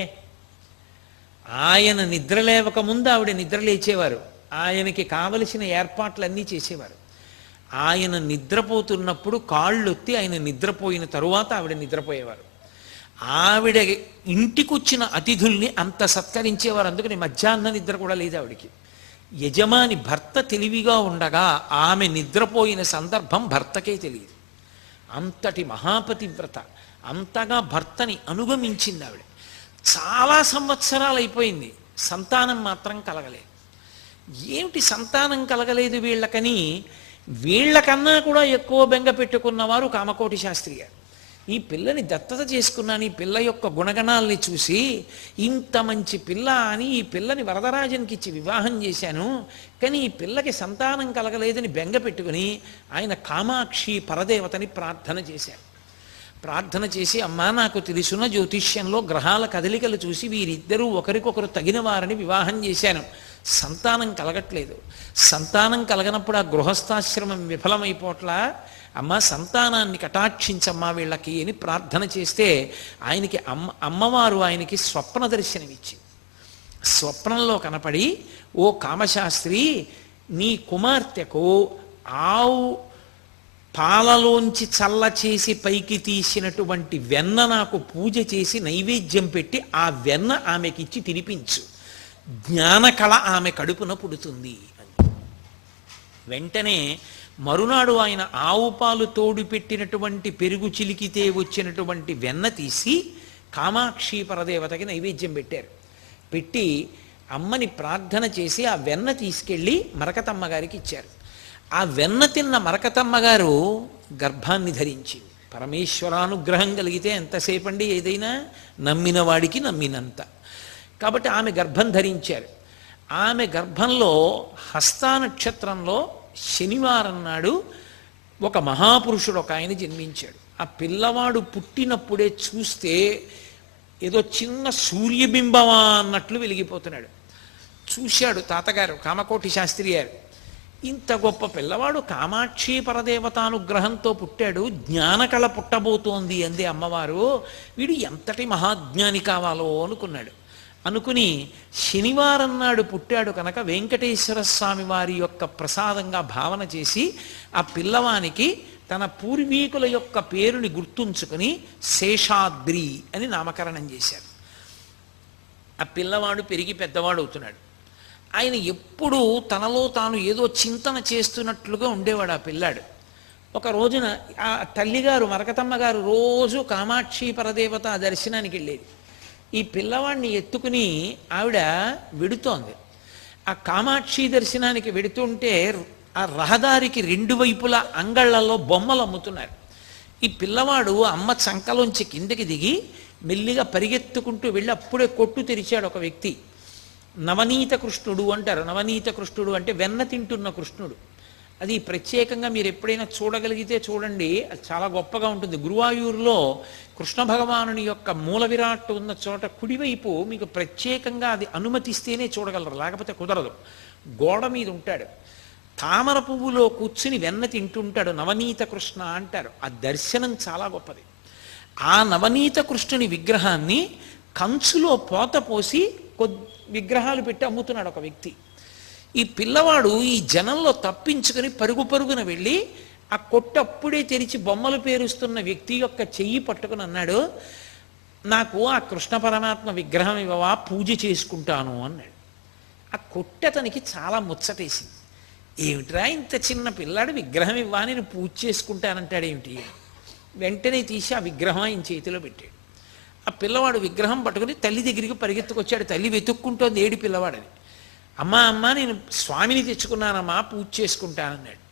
ఆయన నిద్ర లేవక ముందు ఆవిడ నిద్ర లేచేవారు. ఆయనకి కావలసిన ఏర్పాట్లన్నీ చేసేవారు. ఆయన నిద్రపోతున్నప్పుడు కాళ్ళొత్తి ఆయన నిద్రపోయిన తరువాత ఆవిడ నిద్రపోయేవారు. ఆవిడ ఇంటికొచ్చిన అతిథుల్ని అంత సత్కరించేవారు. అందుకని మధ్యాహ్న నిద్ర కూడా లేదు ఆవిడికి. యజమాని భర్త తెలివిగా ఉండగా ఆమె నిద్రపోయిన సందర్భం భర్తకే తెలియదు. అంతటి మహాపతివ్రత. అంతగా భర్తని అనుగమించింది ఆవిడ. చాలా సంవత్సరాలు అయిపోయింది, సంతానం మాత్రం కలగలేదు. ఏమిటి సంతానం కలగలేదు వీళ్ళకని వీళ్ళకన్నా కూడా ఎక్కువ బెంగ పెట్టుకున్నవారు కామకోటి శాస్త్రి గారు. ఈ పిల్లని దత్తత చేసుకున్నాను, ఈ పిల్ల యొక్క గుణగణాలని చూసి ఇంత మంచి పిల్ల అని ఈ పిల్లని వరదరాజన్కి ఇచ్చి వివాహం చేశాను, కానీ ఈ పిల్లకి సంతానం కలగలేదని బెంగ పెట్టుకుని ఆయన కామాక్షి పరదేవతని ప్రార్థన చేశారు. ప్రార్థన చేసి, అమ్మా నాకు తెలుసున్న జ్యోతిష్యంలో గ్రహాల కదలికలు చూసి వీరిద్దరూ ఒకరికొకరు తగిన వారిని వివాహం చేశాను, సంతానం కలగట్లేదు. సంతానం కలగనప్పుడు ఆ గృహస్థాశ్రమం విఫలమైపోట్లా, అమ్మ సంతానాన్ని కటాక్షించమ్మా వీళ్ళకి అని ప్రార్థన చేస్తే ఆయనకి అమ్మవారు ఆయనకి స్వప్న దర్శనమిచ్చి, స్వప్నంలో కనపడి, ఓ కామశాస్త్రి, నీ కుమార్తెకు ఆవు పాలలోంచి చల్ల చేసి పైకి తీసినటువంటి వెన్న నాకు పూజ చేసి నైవేద్యం పెట్టి ఆ వెన్న ఆమెకిచ్చి తినిపించు, జ్ఞానకళ ఆమె కడుపున పుడుతుంది అని. వెంటనే మరునాడు ఆయన ఆవు పాలు తోడు పెట్టినటువంటి పెరుగు చిలికితే వచ్చినటువంటి వెన్న తీసి కామాక్షి పరదేవతకి నైవేద్యం పెట్టారు. పెట్టి అమ్మని ప్రార్థన చేసి ఆ వెన్న తీసుకెళ్ళి మరకతమ్మ గారికి ఇచ్చారు. ఆ వెన్న తిన్న మరకతమ్మ గారు గర్భాన్ని ధరించింది. పరమేశ్వరానుగ్రహం కలిగితే ఎంతసేపండి ఏదైనా, నమ్మిన వాడికి నమ్మినంత. కాబట్టి ఆమె గర్భం ధరించారు. ఆమె గర్భంలో హస్తా నక్షత్రంలో శనివారం నాడు ఒక మహాపురుషుడు ఒక ఆయన జన్మించాడు. ఆ పిల్లవాడు పుట్టినప్పుడే చూస్తే ఏదో చిన్న సూర్యబింబమా అన్నట్లు వెలిగిపోతున్నాడు. చూశాడు తాతగారు కామకోటి శాస్త్రి గారు, ఇంత గొప్ప పిల్లవాడు కామాక్షి పరదేవతానుగ్రహంతో పుట్టాడు, జ్ఞానకళ పుట్టబోతోంది అంది అమ్మవారు, వీడు ఎంతటి మహాజ్ఞాని కావాలో అనుకున్నాడు. అనుకుని శనివారం నాడు పుట్టాడు కనుక వెంకటేశ్వర స్వామి వారి యొక్క ప్రసాదంగా భావన చేసి ఆ పిల్లవానికి తన పూర్వీకుల యొక్క పేరుని గుర్తుంచుకుని శేషాద్రి అని నామకరణం చేశారు. ఆ పిల్లవాడు పెరిగి పెద్దవాడు అవుతున్నాడు. ఆయన ఎప్పుడూ తనలో తాను ఏదో చింతన చేస్తున్నట్లుగా ఉండేవాడు ఆ పిల్లాడు. ఒక రోజున ఆ తల్లిగారు మరకతమ్మ గారు రోజు కామాక్షి పరదేవత దర్శనానికి వెళ్ళేది. ఈ పిల్లవాడిని ఎత్తుకుని ఆవిడ వెడుతోంది. ఆ కామాక్షి దర్శనానికి వెడుతుంటే ఆ రహదారికి రెండు వైపులా అంగళ్లలో బొమ్మలు అమ్ముతున్నారు. ఈ పిల్లవాడు అమ్మ చంకలోంచి కిందకి దిగి మెల్లిగా పరిగెత్తుకుంటూ వెళ్ళి అప్పుడే కొట్టు తెరిచాడు ఒక వ్యక్తి. నవనీత కృష్ణుడు అంటారు. నవనీత కృష్ణుడు అంటే వెన్న తింటున్న కృష్ణుడు. అది ప్రత్యేకంగా మీరు ఎప్పుడైనా చూడగలిగితే చూడండి, అది చాలా గొప్పగా ఉంటుంది. గురువాయూరులో కృష్ణ భగవానుని యొక్క మూల విరాట్ ఉన్న చోట కుడివైపు మీకు ప్రత్యేకంగా అది అనుమతిస్తేనే చూడగలరు, లేకపోతే కుదరదు. గోడ మీద ఉంటాడు. తామర పువ్వులో కూర్చుని వెన్న తింటుంటాడు, నవనీత కృష్ణ అంటారు. ఆ దర్శనం చాలా గొప్పది. ఆ నవనీత కృష్ణుని విగ్రహాన్ని కంచులో పోత పోసి విగ్రహాలు పెట్టి అమ్ముతున్నాడు ఒక వ్యక్తి. ఈ పిల్లవాడు ఈ జనంలో తప్పించుకొని పరుగు పరుగున వెళ్ళి ఆ కొట్టు అప్పుడే తెరిచి బొమ్మలు పేరుస్తున్న వ్యక్తి యొక్క చెయ్యి పట్టుకుని అన్నాడు, నాకు ఆ కృష్ణ పరమాత్మ విగ్రహం ఇవ్వవా, పూజ చేసుకుంటాను అన్నాడు. ఆ కొట్టు అతనికి చాలా ముచ్చటేసింది. ఏమిట్రా ఇంత చిన్న పిల్లాడు విగ్రహం ఇవ్వా, నేను పూజ చేసుకుంటానంటాడు ఏమిటి. వెంటనే తీసి ఆ విగ్రహం ఆయన చేతిలో పెట్టాడు. ఆ పిల్లవాడు విగ్రహం పట్టుకుని తల్లి దగ్గరికి పరిగెత్తుకొచ్చాడు. తల్లి వెతుక్కుంటోంది ఏడు పిల్లవాడని. అమ్మా అమ్మ నేను స్వామిని తెచ్చుకున్నానమ్మా, పూజ చేసుకుంటానన్నాడు.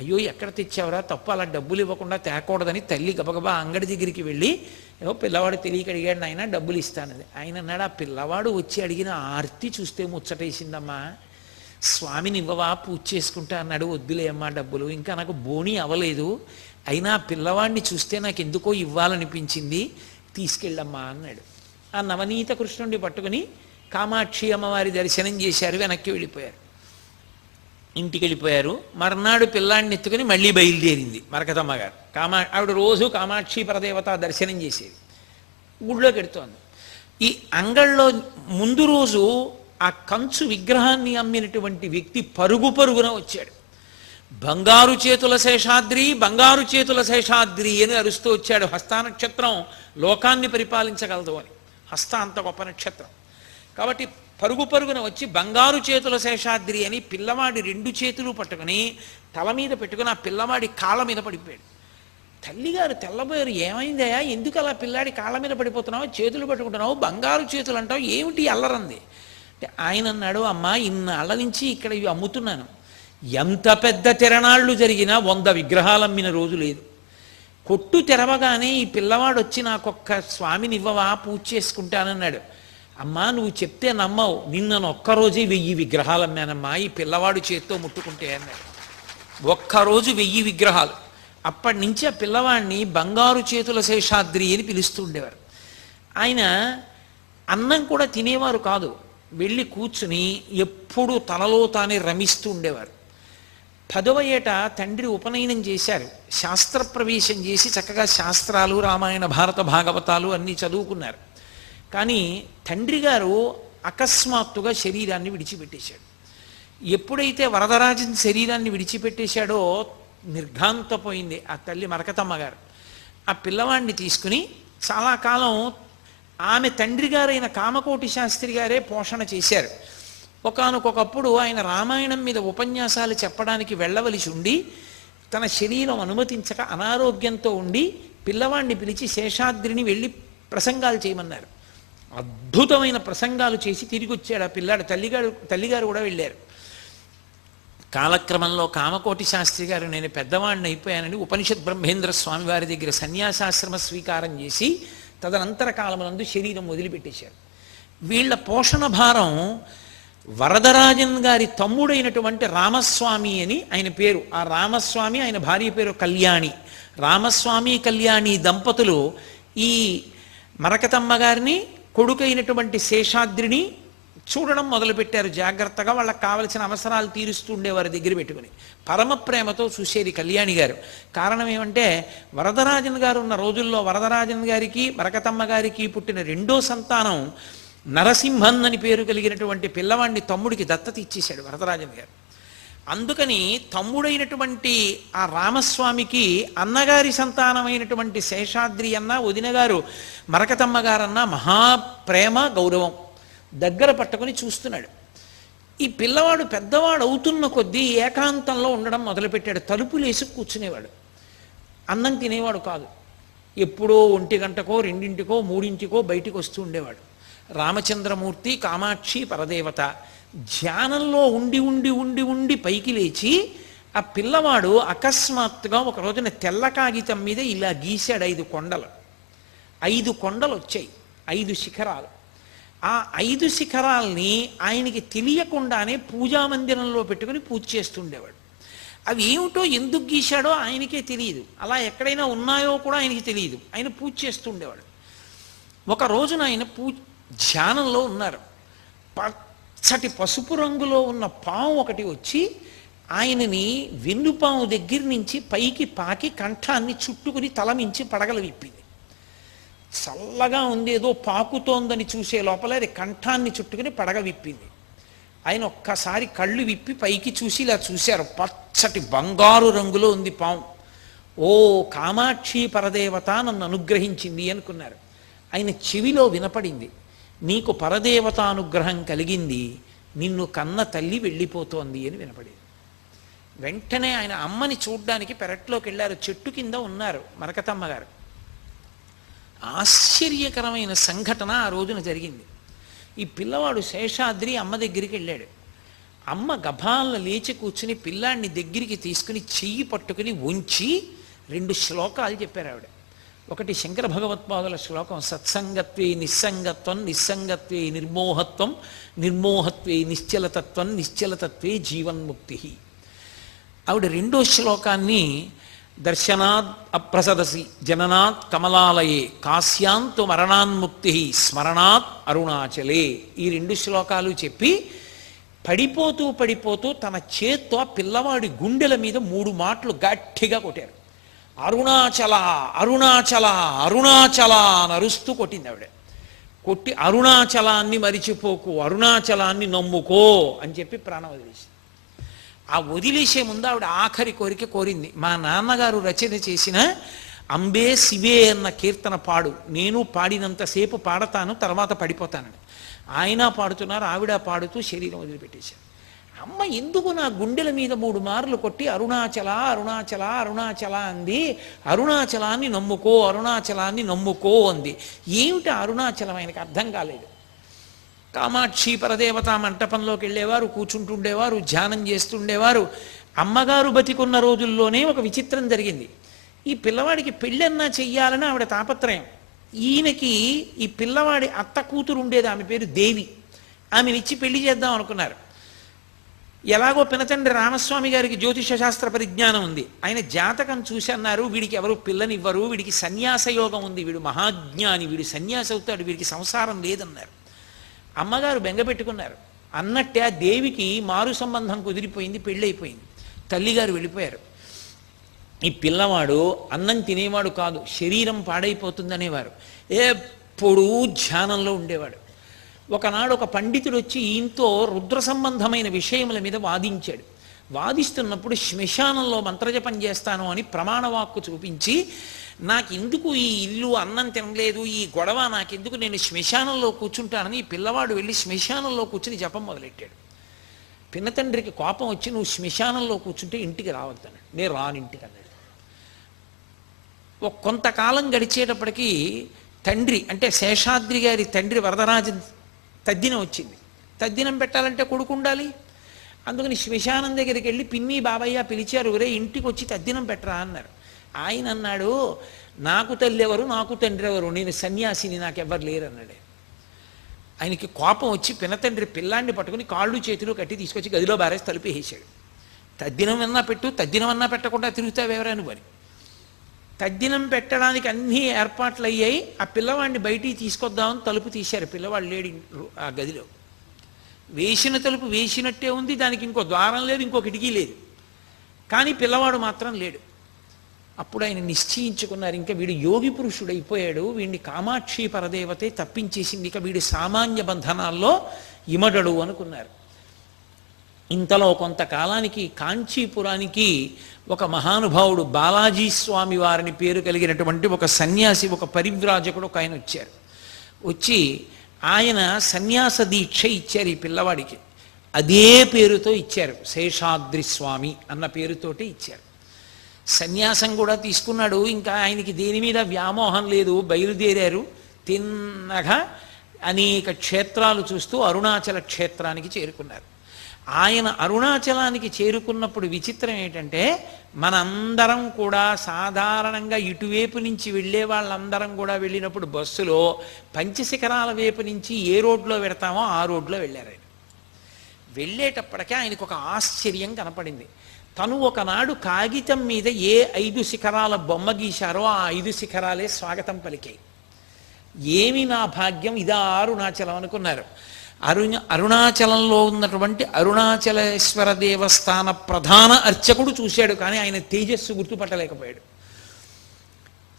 అయ్యో ఎక్కడ తెచ్చావురా, తప్పు, అలా డబ్బులు ఇవ్వకుండా తేకూడదని తల్లి గబగబా అంగడి దగ్గరికి వెళ్ళి, ఏవో పిల్లవాడు తెలియక అడిగాడు, ఆయన డబ్బులు ఇస్తానది. ఆయన అన్నాడు, ఆ పిల్లవాడు వచ్చి అడిగిన ఆర్తి చూస్తే ముచ్చటేసిందమ్మా, స్వామిని ఇవ్వవా, పూజ చేసుకుంటా అన్నాడు. వద్దులే అమ్మా డబ్బులు, ఇంకా నాకు బోణి అవ్వలేదు, అయినా పిల్లవాడిని చూస్తే నాకు ఎందుకో ఇవ్వాలనిపించింది, తీసుకెళ్ళమ్మా అన్నాడు. ఆ నవనీత కృష్ణుడిని పట్టుకుని కామాక్షి అమ్మవారి దర్శనం చేశారు, వెనక్కి వెళ్ళిపోయారు. ఇంటికి వెళ్ళిపోయారు. మర్నాడు పిల్లాడిని ఎత్తుకుని మళ్ళీ బయలుదేరింది మరకతమ్మ గారు. ఆవిడ రోజు కామాక్షి పరదేవత దర్శనం చేసేది. గుళ్ళోకి వెడుతోంది. ఈ అంగళ్ళలో ముందు రోజు ఆ కంచు విగ్రహాన్ని అమ్మినటువంటి వ్యక్తి పరుగు పరుగున వచ్చాడు. బంగారు చేతుల శేషాద్రి, బంగారు చేతుల శేషాద్రి అని అరుస్తూ వచ్చాడు. హస్త నక్షత్రం లోకాన్ని పరిపాలించగలదు అని. హస్త అంత గొప్ప నక్షత్రం కాబట్టి పరుగు పరుగున వచ్చి బంగారు చేతుల శేషాద్రి అని పిల్లవాడి రెండు చేతులు పట్టుకుని తల మీద పెట్టుకుని ఆ పిల్లవాడి కాళ్ళ మీద పడిపోయాడు. తల్లిగారు తెల్లబోయారు, ఏమైందయా, ఎందుకు అలా పిల్లాడి కాళ్ళ మీద పడిపోతున్నావు, చేతులు పట్టుకుంటున్నావు, బంగారు చేతులు అంటావు, ఏమిటి అల్లరంది అంటే ఆయన అన్నాడు, అమ్మా ఇన్నాళ్ళ నుంచి ఇక్కడ ఇవి అమ్ముతున్నాను, ఎంత పెద్ద తిరణాళ్ళు జరిగినా 100 విగ్రహాలు అమ్మిన రోజు లేదు. కొట్టు తెరవగానే ఈ పిల్లవాడు వచ్చి నాకొక్క స్వామిని ఇవ్వవా, పూజ చేసుకుంటానన్నాడు. అమ్మా నువ్వు చెప్తే నమ్మవు, నిన్నను ఒక్కరోజే 1000 విగ్రహాలు అమ్మానమ్మా, ఈ పిల్లవాడు చేత్తో ముట్టుకుంటే అన్నాడు. ఒక్కరోజు 1000 విగ్రహాలు. అప్పటి నుంచి ఆ పిల్లవాడిని బంగారు చేతుల శేషాద్రి అని పిలుస్తూ ఉండేవారు. ఆయన అన్నం కూడా తినేవారు కాదు, వెళ్ళి కూర్చుని ఎప్పుడూ తనలో తానే రమిస్తూ ఉండేవారు. 10వ ఏట తండ్రి ఉపనయనం చేశారు. శాస్త్రప్రవేశం చేసి చక్కగా శాస్త్రాలు, రామాయణ భారత భాగవతాలు అన్నీ చదువుకున్నారు. కానీ తండ్రి గారు అకస్మాత్తుగా శరీరాన్ని విడిచిపెట్టేశాడు. ఎప్పుడైతే వరదరాజన్ శరీరాన్ని విడిచిపెట్టేశాడో నిర్ఘాంతపోయింది ఆ తల్లి మరకతమ్మ గారు. ఆ పిల్లవాడిని తీసుకుని చాలా కాలం ఆమె తండ్రి గారైన కామకోటి శాస్త్రి గారే పోషణ చేశారు. ఒకానొకప్పుడు ఆయన రామాయణం మీద ఉపన్యాసాలు చెప్పడానికి వెళ్ళవలసి ఉండి తన శరీరం అనుమతించక అనారోగ్యంతో ఉండి పిల్లవాడిని పిలిచి శేషాద్రిని వెళ్ళి ప్రసంగాలు చేయమన్నారు. అద్భుతమైన ప్రసంగాలు చేసి తిరిగి వచ్చాడు ఆ పిల్లాడు. తల్లిగారు కూడా వెళ్ళారు. కాలక్రమంలో కామకోటి శాస్త్రి గారు నేను పెద్దవాడిని అయిపోయానని ఉపనిషత్ బ్రహ్మేంద్ర స్వామి వారి దగ్గర సన్యాసాశ్రమ స్వీకారం చేసి తదనంతర కాలమునందు శరీరం వదిలిపెట్టేశారు. వీళ్ళ పోషణ భారం వరదరాజన్ గారి తమ్ముడైనటువంటి రామస్వామి అని ఆయన పేరు. ఆ రామస్వామి ఆయన భార్య పేరు కళ్యాణి. రామస్వామి కళ్యాణి దంపతులు ఈ మరకతమ్మ గారిని కొడుకైనటువంటి శేషాద్రిని చూడడం మొదలుపెట్టారు. జాగ్రత్తగా వాళ్ళకి కావలసిన అవసరాలు తీరుస్తూ ఉండేవారి దగ్గర పెట్టుకుని పరమ ప్రేమతో చూసేది కళ్యాణి గారు. కారణం ఏమంటే వరదరాజన్ గారు ఉన్న రోజుల్లో వరదరాజన్ గారికి మరకతమ్మ గారికి పుట్టిన రెండో సంతానం నరసింహన్ అని పేరు కలిగినటువంటి పిల్లవాడిని తమ్ముడికి దత్తత ఇచ్చేశాడు వరదరాజన్ గారు. అందుకని తమ్ముడైనటువంటి ఆ రామస్వామికి అన్నగారి సంతానమైనటువంటి శేషాద్రి అన్న వదిన గారు మరకతమ్మ గారన్న మహాప్రేమ గౌరవం. దగ్గర పట్టుకుని చూస్తున్నాడు. ఈ పిల్లవాడు పెద్దవాడు అవుతున్న కొద్దీ ఏకాంతంలో ఉండడం మొదలుపెట్టాడు. తలుపులేసి కూర్చునేవాడు. అన్నం తినేవాడు కాదు. ఎప్పుడో 1 గంటకో 2 3 బయటికి వస్తూ ఉండేవాడు. రామచంద్రమూర్తి, కామాక్షి పరదేవత ధ్యానంలో ఉండి ఉండి ఉండి ఉండి పైకి లేచి ఆ పిల్లవాడు అకస్మాత్తుగా ఒక రోజున తెల్ల కాగితం మీద ఇలా గీశాడు 5 కొండలు. 5 కొండలు వచ్చాయి, 5 శిఖరాలు. ఆ 5 శిఖరాల్ని ఆయనకి తెలియకుండానే పూజామందిరంలో పెట్టుకుని పూజ చేస్తుండేవాడు. అవి ఏమిటో ఎందుకు గీశాడో ఆయనకే తెలియదు. అలా ఎక్కడైనా ఉన్నాయో కూడా ఆయనకి తెలియదు. ఆయన పూజ చేస్తుండేవాడు. ఒక రోజున ఆయన ధ్యానంలో ఉన్నారు. పచ్చటి పసుపు రంగులో ఉన్న పాము ఒకటి వచ్చి ఆయనని వెన్నుపాము దగ్గర నుంచి పైకి పాకి కంఠాన్ని చుట్టుకుని తలమించి పడగలు విప్పింది. చల్లగా ఉంది, ఏదో పాకుతోందని చూసే లోపల అది కంఠాన్ని చుట్టుకుని పడగ విప్పింది. ఆయన ఒక్కసారి కళ్ళు విప్పి పైకి చూసి ఇలా చూశారు. పచ్చటి బంగారు రంగులో ఉంది పాము. ఓ కామాక్షి పరదేవత నన్ను అనుగ్రహించింది అనుకున్నారు. ఆయన చెవిలో వినపడింది, నీకు పరదేవతానుగ్రహం కలిగింది, నిన్ను కన్న తల్లి వెళ్ళిపోతోంది అని వినపడింది. వెంటనే ఆయన అమ్మని చూడ్డానికి పెరట్లోకి వెళ్ళారు. చెట్టు కింద ఉన్నారు మరకతమ్మ గారు. ఆశ్చర్యకరమైన సంఘటన ఆ రోజున జరిగింది. ఈ పిల్లవాడు శేషాద్రి అమ్మ దగ్గరికి వెళ్ళాడు. అమ్మ గభాలను లేచి కూర్చుని పిల్లాడిని దగ్గరికి తీసుకుని చెయ్యి పట్టుకుని ఉంచి 2 శ్లోకాలు చెప్పారు ఆవిడ. ఒకటి శంకర భగవత్పాదుల శ్లోకం, సత్సంగత్వే నిస్సంగత్వం, నిస్సంగత్వే నిర్మోహత్వం, నిర్మోహత్వే నిశ్చలతత్వం, నిశ్చలతత్వే జీవన్ముక్తి. ఆవిడ 2వ శ్లోకాన్ని దర్శనాత్ అప్రసదసి జననాత్ కమలాలయే కాశ్యాంతు మరణాన్ముక్తి స్మరణాత్ అరుణాచలే, ఈ 2 శ్లోకాలు చెప్పి పడిపోతూ పడిపోతూ తన చేత్తో పిల్లవాడి గుండెల మీద 3 మాటలు గట్టిగా కొట్టారు. అరుణాచల అరుణాచల అరుణాచల అని అరుస్తూ కొట్టింది ఆవిడ. కొట్టి అరుణాచలాన్ని మరిచిపోకు, అరుణాచలాన్ని నమ్ముకో అని చెప్పి ప్రాణం వదిలేసి, ఆ వదిలేసే ముందు ఆవిడ ఆఖరి కోరిక కోరింది, మా నాన్నగారు రచన చేసిన అంబే శివే అన్న కీర్తన పాడు, నేను పాడినంతసేపు పాడతాను, తర్వాత పడిపోతానని. ఆయన పాడుతున్నారు, ఆవిడ పాడుతూ శరీరం వదిలిపెట్టేశారు. అమ్మ ఎందుకు నా గుండెల మీద 3 మార్లు కొట్టి అరుణాచల అరుణాచల అరుణాచల అంది, అరుణాచలాన్ని నమ్ముకో అరుణాచలాన్ని నమ్ముకో అంది. ఏమిటి అరుణాచలం ఆయనకు అర్థం కాలేదు. కామాక్షి పరదేవత మంటపంలోకి వెళ్ళేవారు, కూర్చుంటుండేవారు, ధ్యానం చేస్తుండేవారు. అమ్మగారు బతికున్న రోజుల్లోనే ఒక విచిత్రం జరిగింది. ఈ పిల్లవాడికి పెళ్ళన్నా చెయ్యాలని ఆవిడ తాపత్రయం. ఈయనకి ఈ పిల్లవాడి అత్త కూతురు ఉండేది, ఆమె పేరు దేవి. ఆమెనిచ్చి పెళ్లి చేద్దాం అనుకున్నారు. ఎలాగో పినతండ్రి రామస్వామి గారికి జ్యోతిష శాస్త్ర పరిజ్ఞానం ఉంది. ఆయన జాతకం చూసి అన్నారు, వీడికి ఎవరు పిల్లనివ్వరు, వీడికి సన్యాస యోగం ఉంది, వీడు మహాజ్ఞాని, వీడు సన్యాసి అవుతాడు, వీడికి సంసారం లేదన్నారు. అమ్మగారు బెంగపెట్టుకున్నారు. అన్నట్టే ఆ దేవికి మారు సంబంధం కుదిరిపోయింది, పెళ్ళైపోయింది. తల్లిగారు వెళ్ళిపోయారు. ఈ పిల్లవాడు అన్నం తినేవాడు కాదు, శరీరం పాడైపోతుందనేవారు. ఎప్పుడూ ధ్యానంలో ఉండేవాడు. ఒకనాడు ఒక పండితుడు వచ్చి ఈయనతో రుద్ర సంబంధమైన విషయముల మీద వాదించాడు. వాదిస్తున్నప్పుడు శ్మశానంలో మంత్రజపం చేస్తాను అని ప్రమాణవాక్కు చూపించి, నాకెందుకు ఈ ఇల్లు అన్నం తినలేదు, ఈ గొడవ నాకెందుకు, నేను శ్మశానంలో కూర్చుంటానని ఈ పిల్లవాడు వెళ్ళి శ్మశానంలో కూర్చుని జపం మొదలెట్టాడు. పిన్నతండ్రికి కోపం వచ్చి, నువ్వు శ్మశానంలో కూర్చుంటే ఇంటికి రావద్దన్నాడు. నేను రానింటికి అన్నాడు. కొంతకాలం గడిచేటప్పటికీ తండ్రి అంటే శేషాద్రి గారి తండ్రి వరదరాజన్ తద్దినం వచ్చింది. తద్దినం పెట్టాలంటే కొడుకు ఉండాలి. అందుకని శ్మశానం దగ్గరికి వెళ్ళి పిన్ని బాబయ్య పిలిచారు, ఒరే ఇంటికి వచ్చి తద్దినం పెట్టరా అన్నారు. ఆయన అన్నాడు, నాకు తల్లి ఎవరు, నాకు తండ్రి ఎవరు, నేను సన్యాసిని, నాకెవ్వరు లేరు అన్నాడు. ఆయనకి కోపం వచ్చి పినతండ్రి పిల్లాన్ని పట్టుకుని కాళ్ళు చేతిలో కట్టి తీసుకొచ్చి గదిలో బారేసి తలుపేసాడు. తద్దినం అన్నా పెట్టు, తద్దినం అన్నా పెట్టకుండా తిరుగుతావెవరని అని. తద్దినం పెట్టడానికి అన్ని ఏర్పాట్లు అయ్యాయి. ఆ పిల్లవాడిని బయటికి తీసుకొద్దామని తలుపు తీశారు. పిల్లవాడు లేడు ఆ గదిలో. వేసిన తలుపు వేసినట్టే ఉంది, దానికి ఇంకో ద్వారం లేదు, ఇంకో కిటికీ లేదు. కానీ పిల్లవాడు మాత్రం లేడు. అప్పుడు ఆయన నిశ్చయించుకున్నారు, ఇంకా వీడు యోగి పురుషుడు అయిపోయాడు, వీడిని కామాక్షి పరదేవతే తప్పించేసింది, ఇక వీడు సామాన్య బంధనాల్లో ఇమడడు అనుకున్నారు. ఇంతలో కొంతకాలానికి కాంచీపురానికి ఒక మహానుభావుడు బాలాజీ స్వామి వారిని పేరు కలిగినటువంటి ఒక సన్యాసి, ఒక పరివ్రాజకుడు ఒక ఆయన వచ్చారు. వచ్చి ఆయన సన్యాస దీక్ష ఇచ్చారు ఈ పిల్లవాడికి. అదే పేరుతో ఇచ్చారు, శేషాద్రి స్వామి అన్న పేరుతోటి ఇచ్చారు. సన్యాసం కూడా తీసుకున్నాడు. ఇంకా ఆయనకి దేని మీద వ్యామోహం లేదు. బయలుదేరారు. తిన్నగా అనేక క్షేత్రాలు చూస్తూ అరుణాచల క్షేత్రానికి చేరుకున్నారు. ఆయన అరుణాచలానికి చేరుకున్నప్పుడు విచిత్రం ఏంటంటే, మనందరం కూడా సాధారణంగా ఇటువైపు నుంచి వెళ్ళే వాళ్ళందరం కూడా వెళ్ళినప్పుడు బస్సులో పంచశిఖరాల వైపు నుంచి ఏ రోడ్లో పెడతామో ఆ రోడ్లో వెళ్ళారు. ఆయన వెళ్ళేటప్పటికే ఆయనకు ఒక ఆశ్చర్యం కనపడింది. తను ఒకనాడు కాగితం మీద ఏ 5 శిఖరాల బొమ్మ గీశారో ఆ 5 శిఖరాలే స్వాగతం పలికాయి. ఏమి నా భాగ్యం, ఇదా అరుణాచలం అనుకున్నారు. అరుణాచలంలో ఉన్నటువంటి అరుణాచలేశ్వర దేవస్థాన ప్రధాన అర్చకుడు చూశాడు, కానీ ఆయన తేజస్సు గుర్తుపట్టలేకపోయాడు.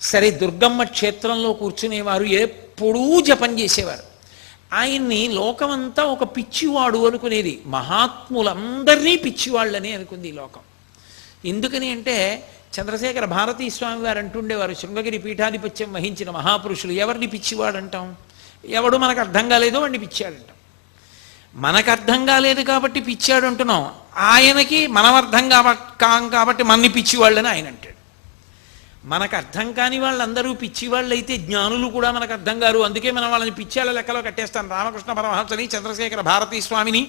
సరే, దుర్గమ్మ క్షేత్రంలో కూర్చునేవారు ఎప్పుడూ జపం చేసేవారు. ఆయన్ని లోకమంతా ఒక పిచ్చివాడు అనుకునేది, మహాత్ములందరినీ పిచ్చివాళ్ళని అనుకుంది ఈ లోకం. ఎందుకని అంటే చంద్రశేఖర భారతీ స్వామి వారు అంటుండేవారు, శృంగగిరి పీఠాధిపత్యం వహించిన మహాపురుషులు ఎవరిని పిచ్చివాడు అంటాం? ఎవడు మనకు అర్థం కాలేదో వాడిని పిచ్చాడంటాం. మనకు అర్థం కాలేదు కాబట్టి పిచ్చాడు అంటున్నాం, ఆయనకి మనం అర్థం కాం కాబట్టి మన్ని పిచ్చివాళ్ళని ఆయన అంటాడు. మనకు అర్థం కాని వాళ్ళందరూ పిచ్చివాళ్ళు అయితే జ్ఞానులు కూడా మనకు అర్థం కారు, అందుకే మనం వాళ్ళని పిచ్చాళ్ళ లెక్కలో కట్టేస్తాం. రామకృష్ణ పరమహంసని, చంద్రశేఖర భారతీ స్వామిని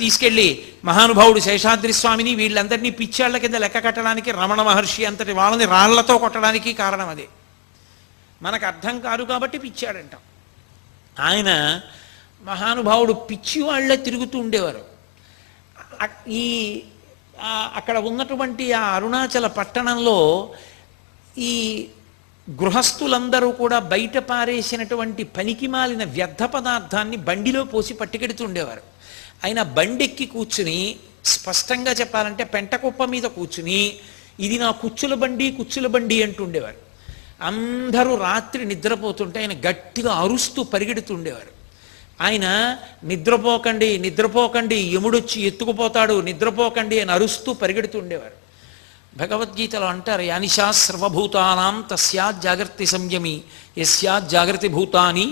తీసుకెళ్ళి మహానుభావుడు శేషాద్రి స్వామిని వీళ్ళందరినీ పిచ్చాళ్ల కింద లెక్క కట్టడానికి రమణ మహర్షి అంతటి వాళ్ళని రాళ్లతో కొట్టడానికి కారణం అదే. మనకు అర్థం కాదు కాబట్టి పిచ్చాడంటాం. ఆయన మహానుభావుడు పిచ్చివాళ్లే తిరుగుతూ ఉండేవారు. అక్కడ ఉన్నటువంటి ఆ అరుణాచల పట్టణంలో ఈ గృహస్థులందరూ కూడా బయట పారేసినటువంటి పనికిమాలిన వ్యర్థ పదార్థాన్ని బండిలో పోసి పట్టుకెడుతుండేవారు. ఆయన బండెక్కి కూర్చుని, స్పష్టంగా చెప్పాలంటే పెంటకుప్ప మీద కూర్చుని, ఇది నా కుచ్చుల బండి అంటుండేవారు. అందరూ రాత్రి నిద్రపోతుంటే ఆయన గట్టిగా అరుస్తూ పరిగెడుతుండేవారు. ఆయన నిద్రపోకండి యముడొచ్చి ఎత్తుకుపోతాడు, నిద్రపోకండి అని అరుస్తూ పరిగెడుతుండేవారు. భగవద్గీతలో అంటారు, యానిషా సర్వభూతానాం తస్యాత్ జాగర్తి సంయమి యస్యాత్ జాగృతి భూతాని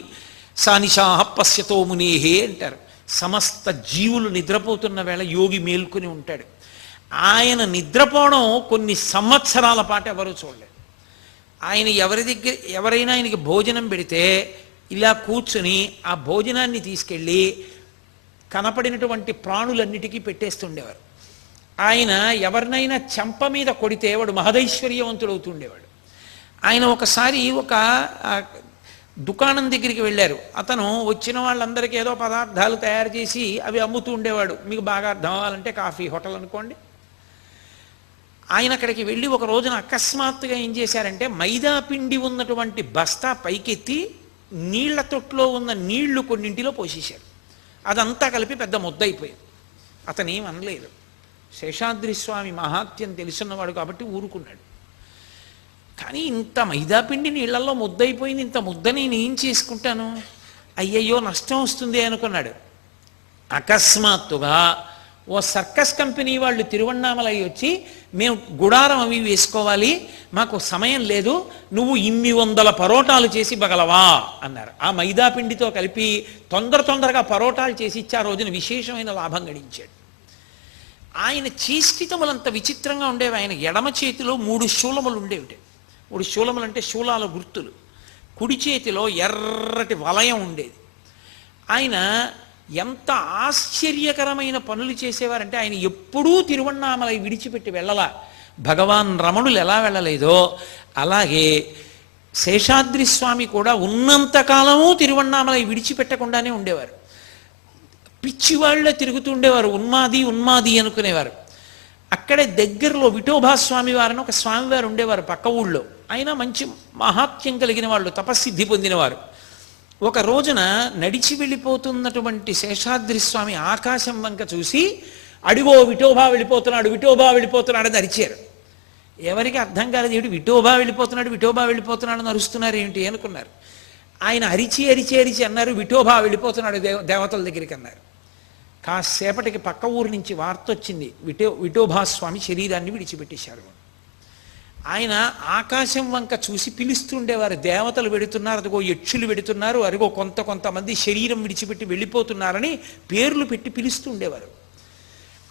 సానిషా పశ్యతో మునేహే అంటారు. సమస్త జీవులు నిద్రపోతున్న వేళ యోగి మేల్కొని ఉంటాడు. ఆయన నిద్రపోవడం కొన్ని సంవత్సరాల పాటు ఎవరూ చూడలేదు. ఆయన ఎవరైనా ఆయనకి భోజనం పెడితే ఇలా కూర్చుని ఆ భోజనాన్ని తీసుకెళ్ళి కనపడినటువంటి ప్రాణులన్నిటికీ పెట్టేస్తుండేవారు. ఆయన ఎవరినైనా చెంప మీద కొడితే వాడు మహదైశ్వర్యవంతుడు అవుతుండేవాడు. ఆయన ఒకసారి ఒక దుకాణం దగ్గరికి వెళ్ళారు. అతను వచ్చిన వాళ్ళందరికీ ఏదో పదార్థాలు తయారు చేసి అవి అమ్ముతూ ఉండేవాడు. మీకు బాగా అర్థం అవ్వాలంటే కాఫీ హోటల్ అనుకోండి. ఆయన అక్కడికి వెళ్ళి ఒక రోజున అకస్మాత్తుగా ఏం చేశారంటే, మైదా పిండి ఉన్నటువంటి బస్తా పైకెత్తి నీళ్ల తొట్లో ఉన్న నీళ్లు కొన్నింటిలో పోసేశారు. అదంతా కలిపి పెద్ద ముద్ద అయిపోయింది. అతను ఏం అనలేదు. శేషాద్రి స్వామి మహాత్యం తెలుసున్నవాడు కాబట్టి ఊరుకున్నాడు. కానీ ఇంత మైదాపిండి నీళ్లలో ముద్దయిపోయింది, ఇంత ముద్ద నేను ఏం చేసుకుంటాను, అయ్యయ్యో నష్టం వస్తుంది అనుకున్నాడు. అకస్మాత్తుగా ఓ సర్కస్ కంపెనీ వాళ్ళు తిరువణ్ణామలై వచ్చి, మేము గుడారం అవి వేసుకోవాలి, మాకు సమయం లేదు, నువ్వు 800 పరోటాలు చేసి బగలవా అన్నారు. ఆ మైదాపిండితో కలిపి తొందరగా పరోటాలు చేసి ఇచ్చి ఆ రోజున విశేషమైన లాభం గడించాడు. ఆయన చేష్టితములంత విచిత్రంగా ఉండేవి. ఆయన ఎడమ చేతిలో 3 శూలములు ఉండేవి. 3 శూలములు అంటే శూలాల గుర్తులు. కుడి చేతిలో ఎర్రటి వలయం ఉండేది. ఆయన ఎంత ఆశ్చర్యకరమైన పనులు చేసేవారంటే, ఆయన ఎప్పుడూ తిరువణ్ణామలై విడిచిపెట్టి వెళ్ళలా. భగవాన్ రమణులు ఎలా వెళ్ళలేదో అలాగే శేషాద్రి స్వామి కూడా ఉన్నంతకాలము తిరువణ్ణామలై విడిచిపెట్టకుండానే ఉండేవారు. పిచ్చివాళ్లే తిరుగుతుండేవారు, ఉన్మాది అనుకునేవారు. అక్కడే దగ్గరలో విఠోబాస్వామి వారిని ఒక స్వామివారు ఉండేవారు పక్క ఊళ్ళో. ఆయన మంచి మహాత్యం కలిగిన వాళ్ళు, తపస్సిద్ధి పొందినవారు. ఒక రోజున నడిచి వెళ్ళిపోతున్నటువంటి శేషాద్రి స్వామి ఆకాశం వంక చూసి, అడిగో విఠోబా వెళ్ళిపోతున్నాడు అని అరిచారు. ఎవరికి అర్థం కాలేదు, ఏమిటి విఠోబా వెళ్ళిపోతున్నాడు అని అరుస్తున్నారు ఏమిటి అనుకున్నారు. ఆయన అరిచి అన్నారు, విఠోబా వెళ్ళిపోతున్నాడు దేవతల దగ్గరికి అన్నారు. కాసేపటికి పక్క ఊరు నుంచి వార్త వచ్చింది, విఠోబాస్వామి శరీరాన్ని విడిచిపెట్టేశారు. ఆయన ఆకాశం వంక చూసి పిలుస్తుండేవారు, దేవతలు వెడుతున్నారు, అదిగో యక్షులు వెడుతున్నారు, అదిగో కొంతమంది శరీరం విడిచిపెట్టి వెళ్ళిపోతున్నారని పేర్లు పెట్టి పిలుస్తుండేవారు.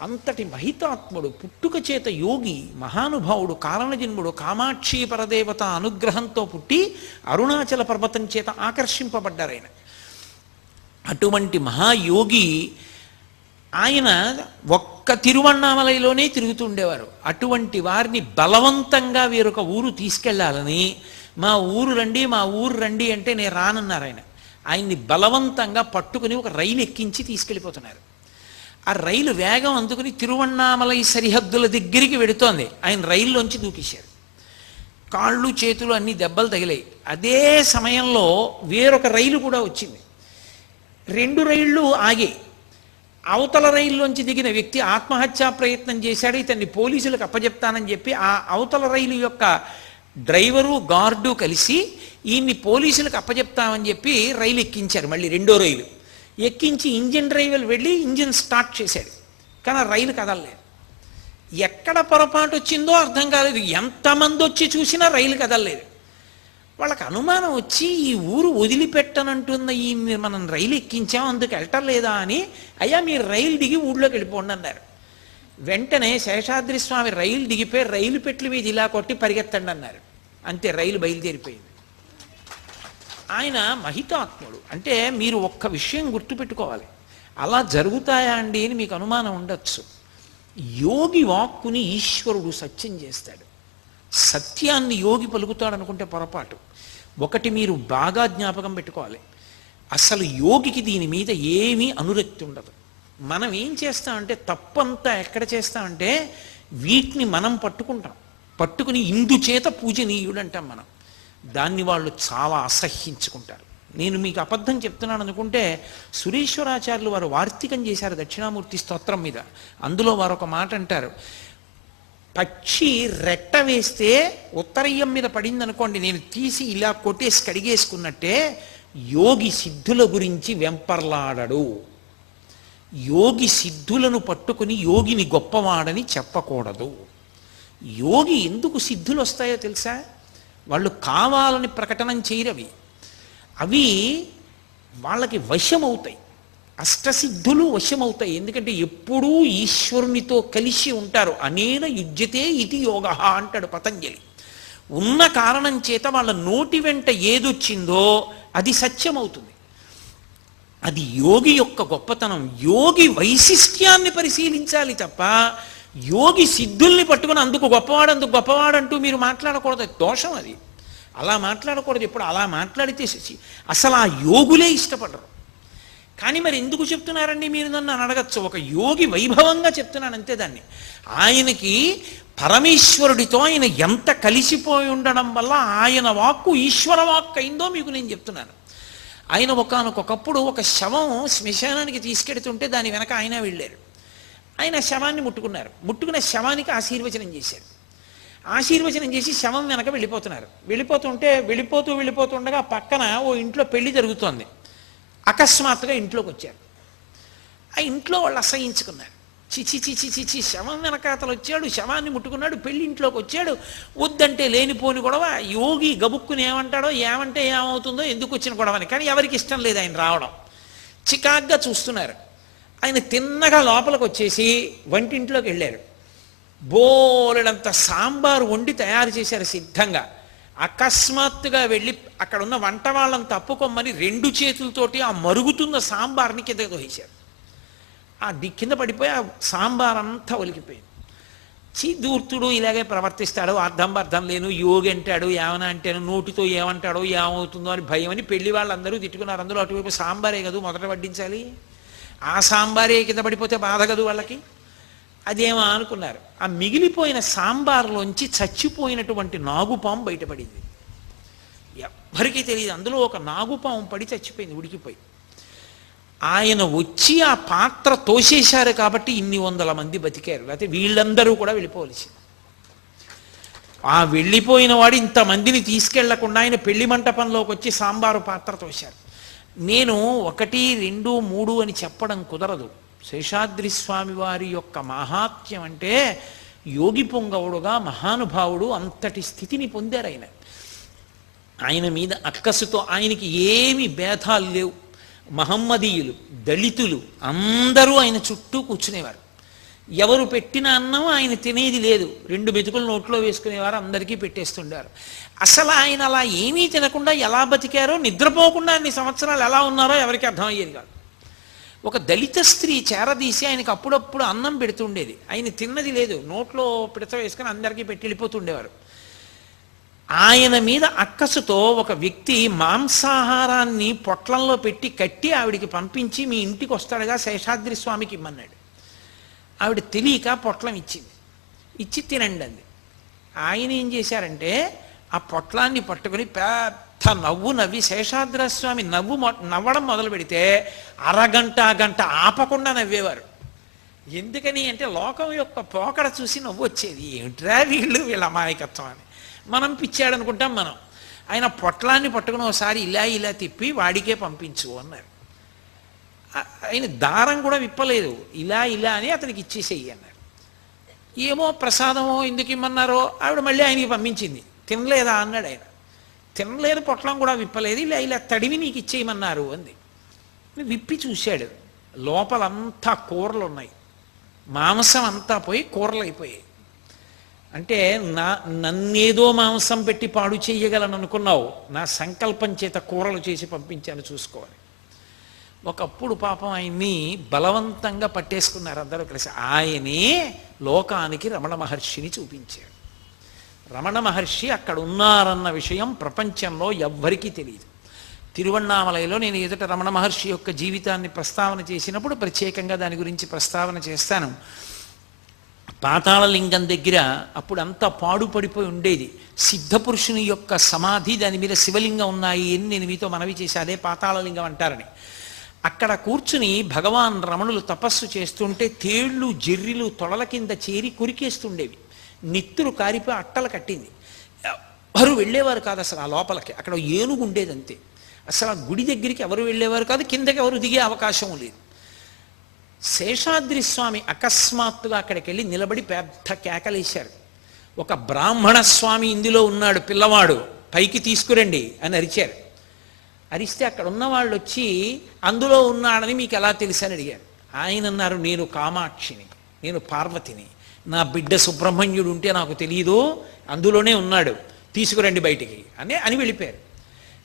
అంతటి మహితాత్ముడు, పుట్టుక చేత యోగి, మహానుభావుడు, కారణజన్ముడు, కామాక్షి పరదేవత అనుగ్రహంతో పుట్టి అరుణాచల పర్వతం చేత ఆకర్షింపబడ్డారు ఆయన. అటువంటి మహాయోగి ఆయన ఒక్క తిరువణ్ణామలైలోనే తిరుగుతూ ఉండేవారు. అటువంటి వారిని బలవంతంగా వేరొక ఊరు తీసుకెళ్లాలని, మా ఊరు రండి అంటే నేను రానన్నారు. ఆయన్ని బలవంతంగా పట్టుకుని ఒక రైలు ఎక్కించి తీసుకెళ్ళిపోతున్నారు. ఆ రైలు వేగం అందుకుని తిరువణ్ణామలై సరిహద్దుల దగ్గరికి వెడుతోంది. ఆయన రైల్లోంచి దూకేశారు. కాళ్ళు చేతులు అన్ని దెబ్బలు తగిలాయి. అదే సమయంలో వేరొక రైలు కూడా వచ్చింది. 2 రైళ్లు ఆగాయి. అవతల రైల్లోంచి దిగిన వ్యక్తి ఆత్మహత్యా ప్రయత్నం చేశాడు, ఇతన్ని పోలీసులకు అప్పచెప్తానని చెప్పి ఆ అవతల రైలు యొక్క డ్రైవరు గార్డు కలిసి ఈయన్ని పోలీసులకు అప్పచెప్తామని చెప్పి రైలు ఎక్కించారు. మళ్ళీ 2వ రైలు ఎక్కించి ఇంజిన్ డ్రైవర్ వెళ్ళి ఇంజిన్ స్టార్ట్ చేశాడు, కానీ ఆ రైలు కదలలేదు. ఎక్కడ పొరపాటు వచ్చిందో అర్థం కాలేదు. ఎంతమంది వచ్చి చూసినా రైలు కదలలేదు. వాళ్ళకి అనుమానం వచ్చి ఈ ఊరు వదిలిపెట్టనంటున్న ఈ మనం రైలు ఎక్కించాం, అందుకు వెళ్ళటం లేదా అని, అయ్యా మీరు రైలు దిగి ఊళ్ళోకి వెళ్ళిపోండి అన్నారు. వెంటనే శేషాద్రి స్వామి రైలు దిగిపోయి రైలు పెట్ల మీద ఇలా కొట్టి పరిగెత్తండి అన్నారు. అంతే, రైలు బయలుదేరిపోయింది. ఆయన మహితాత్ముడు. అంటే మీరు ఒక్క విషయం గుర్తుపెట్టుకోవాలి, అలా జరుగుతాయా అండి అని మీకు అనుమానం ఉండొచ్చు. యోగి వాక్కుని ఈశ్వరుడు సత్యం చేస్తాడు. సత్యాన్ని యోగి పలుకుతాడు అనుకుంటే పొరపాటు. ఒకటి మీరు బాగా జ్ఞాపకం పెట్టుకోవాలి, అసలు యోగికి దీని మీద ఏమీ అనురక్తి ఉండదు. మనం ఏం చేస్తామంటే తప్పంతా ఎక్కడ చేస్తామంటే వీటిని మనం పట్టుకుని ఇందుచేత పూజనీయుడు అంటాం మనం. దాన్ని వాళ్ళు చాలా అసహ్యించుకుంటారు. నేను మీకు అబద్ధం చెప్తున్నాను అనుకుంటే సురేశ్వరాచార్యులు వారు వార్తికం చేశారు దక్షిణామూర్తి స్తోత్రం మీద. అందులో వారు ఒక మాట అంటారు, పక్షి రెట్ట వేస్తే ఉత్తరయ్యం మీద పడింది అనుకోండి, నేను తీసి ఇలా కొట్టేసి కడిగేసుకున్నట్టే యోగి సిద్ధుల గురించి వెంపర్లాడడు. యోగి సిద్ధులను పట్టుకుని యోగిని గొప్పవాడని చెప్పకూడదు. యోగి ఎందుకు సిద్ధులు వస్తాయో తెలుసా? వాళ్ళు కావాలని ప్రకటన చేయరవి, అవి వాళ్ళకి వశమవుతాయి. అష్టసిద్ధులు వశమవుతాయి. ఎందుకంటే ఎప్పుడూ ఈశ్వరునితో కలిసి ఉంటారు. అనేన యుజ్యతే ఇది యోగ అంటాడు పతంజలి. ఉన్న కారణం చేత వాళ్ళ నోటి వెంట ఏదొచ్చిందో అది సత్యమవుతుంది. అది యోగి యొక్క గొప్పతనం. యోగి వైశిష్ట్యాన్ని పరిశీలించాలి తప్ప యోగి సిద్ధుల్ని పట్టుకుని అందుకు గొప్పవాడంటూ మీరు మాట్లాడకూడదు. దోషం అది. అలా మాట్లాడకూడదు. ఎప్పుడు అలా మాట్లాడితే అసలు ఆ యోగులే ఇష్టపడరు. కానీ మరి ఎందుకు చెప్తున్నారండి మీరు నన్ను అని అడగచ్చు. ఒక యోగి వైభవంగా చెప్తున్నాను అంతే. దాన్ని ఆయనకి పరమేశ్వరుడితో ఆయన ఎంత కలిసిపోయి ఉండడం వల్ల ఆయన వాక్కు ఈశ్వర వాక్కు అయిందో మీకు నేను చెప్తున్నాను. ఆయన ఒకనకొకప్పుడు ఒక శవం శ్మశానానికి తీసుకెడుతుంటే దాని వెనక ఆయన వెళ్ళారు. ఆయన శవాన్ని ముట్టుకున్నారు. ముట్టుకున్న శవానికి ఆశీర్వచనం చేశారు. ఆశీర్వచనం చేసి శవం వెనక వెళ్ళిపోతున్నారు. వెళ్ళిపోతుండగా పక్కన ఓ ఇంట్లో పెళ్లి జరుగుతోంది. అకస్మాత్తుగా ఇంట్లోకి వచ్చారు. ఆ ఇంట్లో వాళ్ళు అసహించుకున్నారు. చిచి శవం వెనకాతలు వచ్చాడు, శవాన్ని ముట్టుకున్నాడు, పెళ్లి ఇంట్లోకి వచ్చాడు, వద్దంటే లేనిపోని గొడవ. యోగి గబుక్కుని ఏమంటాడో, ఏమంటే ఏమవుతుందో, ఎందుకు వచ్చిన గొడవని. కానీ ఎవరికి ఇష్టం లేదు ఆయన రావడం. చికాగ్గా చూస్తున్నారు. ఆయన తిన్నగా లోపలికి వచ్చేసి వంటింట్లోకి వెళ్ళారు. బోలెడంత సాంబారు వండి తయారు చేశారు సిద్ధంగా. అకస్మాత్తుగా వెళ్ళి అక్కడ ఉన్న వంట వాళ్ళని తప్పుకోమని 2 చేతులతోటి ఆ మరుగుతున్న సాంబార్ని కింద దోహించారు. ఆ కింద పడిపోయి ఆ సాంబార్ అంతా ఒలికిపోయింది. దూర్తుడు ఇలాగే ప్రవర్తిస్తాడు, అర్థం లేను, యోగి అంటాడు, ఏమన్నా అంటాను, నోటితో ఏమంటాడో ఏమవుతుందో అని భయం అని పెళ్లి వాళ్ళందరూ తిట్టుకున్నారు. అందులో అటువైపు సాంబారే కదూ మొదట వడ్డించాలి, ఆ సాంబారే కింద పడిపోతే బాధ కదూ వాళ్ళకి. అదేమో అనుకున్నారు. ఆ మిగిలిపోయిన సాంబార్లోంచి చచ్చిపోయినటువంటి నాగుపాము బయటపడింది. ఎవ్వరికీ తెలియదు. అందులో ఒక నాగుపాము పడి చచ్చిపోయింది, ఉడికిపోయి. ఆయన వచ్చి ఆ పాత్ర తోసేశారు కాబట్టి ఇన్ని 100 మంది బతికారు. లేకపోతే వీళ్ళందరూ కూడా వెళ్ళిపోవలసింది. ఆ వెళ్ళిపోయిన వాడు ఇంతమందిని తీసుకెళ్లకుండా ఆయన పెళ్లి మంటపంలోకి వచ్చి సాంబారు పాత్ర తోశారు. నేను 1, 2, 3 అని చెప్పడం కుదరదు. శేషాద్రి స్వామి వారి యొక్క మహాత్మ్యం అంటే యోగి పొంగవుడుగా మహానుభావుడు అంతటి స్థితిని పొందారు. ఆయన మీద అక్కసుతో ఆయనకి ఏమి భేదాలు లేవు. మహమ్మదీయులు, దళితులు అందరూ ఆయన చుట్టూ కూర్చునేవారు. ఎవరు పెట్టిన అన్నం ఆయన తినేది లేదు. 2 మెతుకులు నోట్లో వేసుకునేవారు, అందరికీ పెట్టేస్తుండారు. అసలు ఆయన అలా ఏమీ తినకుండా ఎలా బతికారో, నిద్రపోకుండా అన్ని సంవత్సరాలు ఎలా ఉన్నారో ఎవరికి అర్థమయ్యేది కాదు. ఒక దళిత స్త్రీ చేరదీసి ఆయనకు అప్పుడప్పుడు అన్నం పెడుతుండేది. ఆయన తిన్నది లేదు, నోట్లో పిడత వేసుకొని అందరికీ పెట్టి వెళ్ళిపోతుండేవారు. ఆయన మీద అక్కసుతో ఒక వ్యక్తి మాంసాహారాన్ని పొట్లంలో పెట్టి కట్టి ఆవిడికి పంపించి మీ ఇంటికి వస్తాడుగా శేషాద్రి స్వామికి ఇమ్మన్నాడు. ఆవిడ తెలియక పొట్లం ఇచ్చింది. ఇచ్చి తినండి అంది. ఆయన ఏం చేశారంటే ఆ పొట్లాన్ని పట్టుకొని పెద్ద నవ్వు నవ్వి శేషాద్రస్వామి నవ్వడం మొదలు పెడితే గంట ఆపకుండా నవ్వేవారు. ఎందుకని అంటే లోకం యొక్క పోకడ చూసి నవ్వు వచ్చేది. ఏమిట్రా వీళ్ళ అమాయకత్వం అని. మనం పిచ్చాడనుకుంటాం మనం. ఆయన పొట్లాన్ని పట్టుకుని ఒకసారి ఇలా తిప్పి వాడికే పంపించు అన్నారు. ఆయన దారం కూడా విప్పలేదు, ఇలా అని అతనికి ఇచ్చేసేయి అన్నారు. ఏమో ప్రసాదమో ఎందుకు ఇమ్మన్నారో ఆవిడ మళ్ళీ ఆయనకి పంపించింది. తినలేదా అన్నాడు ఆయన. తినలేదు, పొట్లం కూడా విప్పలేదు, ఇలా తడివి నీకు ఇచ్చేయమన్నారు అంది. విప్పి చూశాడు, లోపలంతా కూరలు ఉన్నాయి, మాంసం అంతా పోయి కూరలు అయిపోయాయి. అంటే నన్నేదో మాంసం పెట్టి పాడు చేయగలను అనుకున్నావు, నా సంకల్పం చేత కూరలు చేసి పంపించాను చూసుకోవాలి. ఒకప్పుడు పాపం ఆయన్ని బలవంతంగా పట్టేసుకున్నారు అందరూ కలిసి. ఆయనే లోకానికి రమణ మహర్షిని చూపించాడు. రమణ మహర్షి అక్కడ ఉన్నారన్న విషయం ప్రపంచంలో ఎవ్వరికీ తెలియదు. తిరువణ్ణామలైలో నేను ఎదుట రమణ మహర్షి యొక్క జీవితాన్ని ప్రస్తావన చేసినప్పుడు ప్రత్యేకంగా దాని గురించి ప్రస్తావన చేస్తాను. పాతాళలింగం దగ్గర అప్పుడు అంతా పాడుపడిపోయి ఉండేది. సిద్ధపురుషుని యొక్క సమాధి, దాని మీద శివలింగం ఉన్నాయి అని నేను మీతో మనవి చేసి, అదే పాతాళలింగం అంటారని. అక్కడ కూర్చుని భగవాన్ రమణులు తపస్సు చేస్తుంటే తేళ్లు జెర్రిలు తొడల కింద చేరి కురికేస్తుండేవి. నిత్తురు కారిపోయి అట్టలు కట్టింది. ఎవరు వెళ్ళేవారు కాదు అసలు ఆ లోపలికి. అక్కడ ఏనుగు ఉండేది అంతే. అసలు ఆ గుడి దగ్గరికి ఎవరు వెళ్ళేవారు కాదు, కిందకి ఎవరు దిగే అవకాశం లేదు. శేషాద్రి స్వామి అకస్మాత్తుగా అక్కడికి వెళ్ళి నిలబడి పెద్ద కేకలేశారు. ఒక బ్రాహ్మణ స్వామి ఇందులో ఉన్నాడు, పిల్లవాడు పైకి తీసుకురండి అని అరిచారు. అరిస్తే అక్కడ ఉన్న వాళ్ళు వచ్చి అందులో ఉన్నాడని మీకు ఎలా తెలుసు అని అడిగారు. ఆయన అన్నారు, నేను కామాక్షిని, నేను పార్వతిని, నా బిడ్డ సుబ్రహ్మణ్యుడు ఉంటే నాకు తెలియదు, అందులోనే ఉన్నాడు, తీసుకురండి బయటికి అని వెళ్ళిపోయారు.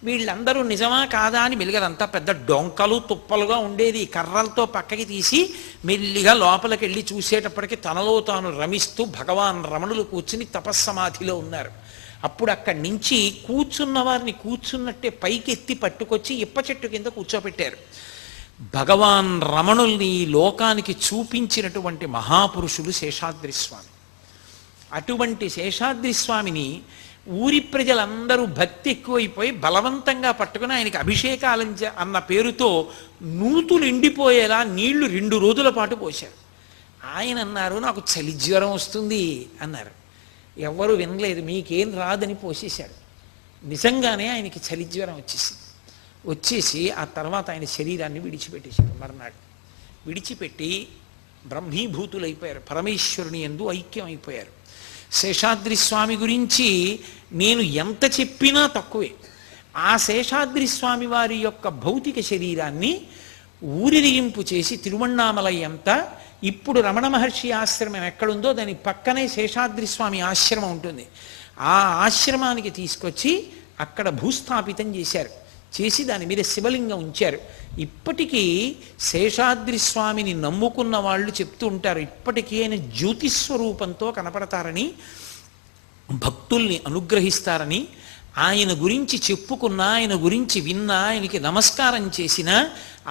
వీళ్ళందరూ నిజమా కాదా అని మెలిగారంతా. పెద్ద డొంకలు తుప్పలుగా ఉండేది. కర్రలతో పక్కకి తీసి మెల్లిగా లోపలికి వెళ్ళి చూసేటప్పటికి తనలో తాను రమిస్తూ భగవాన్ రమణులు కూర్చుని తపస్సమాధిలో ఉన్నారు. అప్పుడు అక్కడి నుంచి కూర్చున్న వారిని కూర్చున్నట్టే పైకి ఎత్తి పట్టుకొచ్చి ఇప్ప చెట్టు కింద కూర్చోపెట్టారు. భగవాన్ రమణుల్ని లోకానికి చూపించినటువంటి మహాపురుషులు శేషాద్రి స్వామి. అటువంటి శేషాద్రి స్వామిని ఊరి ప్రజలందరూ భక్తి ఎక్కువైపోయి బలవంతంగా పట్టుకుని ఆయనకి అభిషేకాలం అన్న పేరుతో నూతులు ఎండిపోయేలా నీళ్లు 2 రోజుల పాటు పోశారు. ఆయన అన్నారు, నాకు చలి జ్వరం వస్తుంది అన్నారు. ఎవరు వినలేదు, మీకేం రాదని పోసేశాడు. నిజంగానే ఆయనకి చలి జ్వరం వచ్చేసి ఆ తర్వాత ఆయన శరీరాన్ని విడిచిపెట్టేశాడు. మర్నాడు విడిచిపెట్టి బ్రహ్మీభూతులైపోయారు, పరమేశ్వరుని యందు ఐక్యం అయిపోయారు. శేషాద్రి స్వామి గురించి నేను ఎంత చెప్పినా తక్కువే. ఆ శేషాద్రి స్వామి వారి యొక్క భౌతిక శరీరాన్ని ఊరిరిగింపు చేసి తిరువణ్ణామలై అంతా, ఇప్పుడు రమణ మహర్షి ఆశ్రమం ఎక్కడుందో దాని పక్కనే శేషాద్రి స్వామి ఆశ్రమం ఉంటుంది. ఆ ఆశ్రమానికి తీసుకొచ్చి అక్కడ భూస్థాపితం చేశారు. చేసి దాని మీద శివలింగం ఉంచారు. ఇప్పటికీ శేషాద్రి స్వామిని నమ్ముకున్న వాళ్ళు చెప్తూ ఉంటారు, ఇప్పటికీ ఆయన జ్యోతిస్వరూపంతో కనపడతారని, భక్తుల్ని అనుగ్రహిస్తారని. ఆయన గురించి చెప్పుకున్నా, ఆయన గురించి విన్నా, ఆయనకి నమస్కారం చేసినా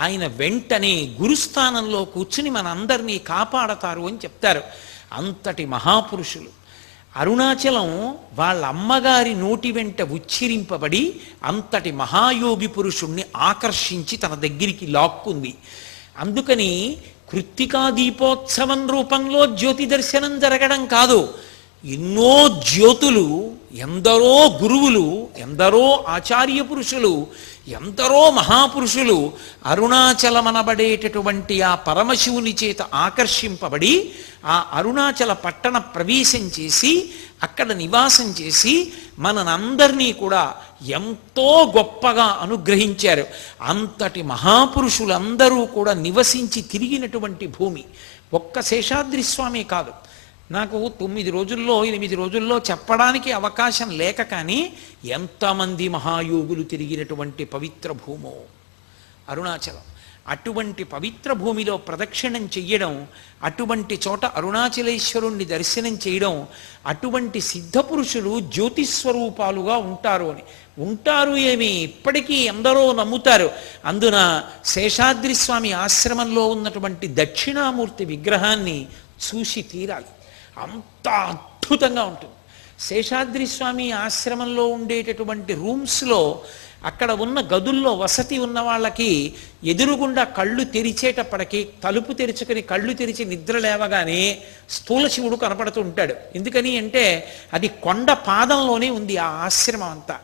ఆయన వెంటనే గురుస్థానంలో కూర్చుని మనందరినీ కాపాడతారు అని చెప్తారు. అంతటి మహాపురుషులు. అరుణాచలం వాళ్ళ అమ్మగారి నోటి వెంట ఉచ్చరింపబడి అంతటి మహాయోగి పురుషుణ్ణి ఆకర్షించి తన దగ్గరికి లాక్కుంది. అందుకని కృత్తికా దీపోత్సవం రూపంలో జ్యోతి దర్శనం జరగడం కాదు, ఎన్నో జ్యోతులు, ఎందరో గురువులు, ఎందరో ఆచార్య పురుషులు, ఎందరో మహాపురుషులు అరుణాచలమనబడేటటువంటి ఆ పరమశివుని చేత ఆకర్షింపబడి ఆ అరుణాచల పట్టణ ప్రవేశం చేసి అక్కడ నివాసం చేసి మనందరినీ కూడా ఎంతో గొప్పగా అనుగ్రహించారు. అంతటి మహాపురుషులందరూ కూడా నివసించి తిరిగినటువంటి భూమి ఒక్క శేషాద్రి స్వామి కాదు. నాకు 9 రోజుల్లో 8 రోజుల్లో చెప్పడానికి అవకాశం లేక, కానీ ఎంతమంది మహాయోగులు తిరిగినటువంటి పవిత్ర భూమో అరుణాచలం. అటువంటి పవిత్ర భూమిలో ప్రదక్షిణం చెయ్యడం, అటువంటి చోట అరుణాచలేశ్వరుణ్ణి దర్శనం చేయడం, అటువంటి సిద్ధపురుషులు జ్యోతిస్వరూపాలుగా ఉంటారు అని ఉంటారు. ఏమి ఇప్పటికీ ఎందరో నమ్ముతారు. అందున శేషాద్రి స్వామి ఆశ్రమంలో ఉన్నటువంటి దక్షిణామూర్తి విగ్రహాన్ని చూసి తీరాలి. అంత అద్భుతంగా ఉంటుంది. శేషాద్రి స్వామి ఆశ్రమంలో ఉండేటటువంటి రూమ్స్లో అక్కడ ఉన్న గదుల్లో వసతి ఉన్న వాళ్ళకి ఎదురుగుండా కళ్ళు తెరిచేటప్పటికి తలుపు తెరుచుకొని కళ్ళు తెరిచి నిద్ర లేవగానే స్థూల శివుడు కనపడుతూ ఉంటాడు. ఎందుకని అంటే అది కొండ పాదంలోనే ఉంది ఆ ఆశ్రమం అంతా.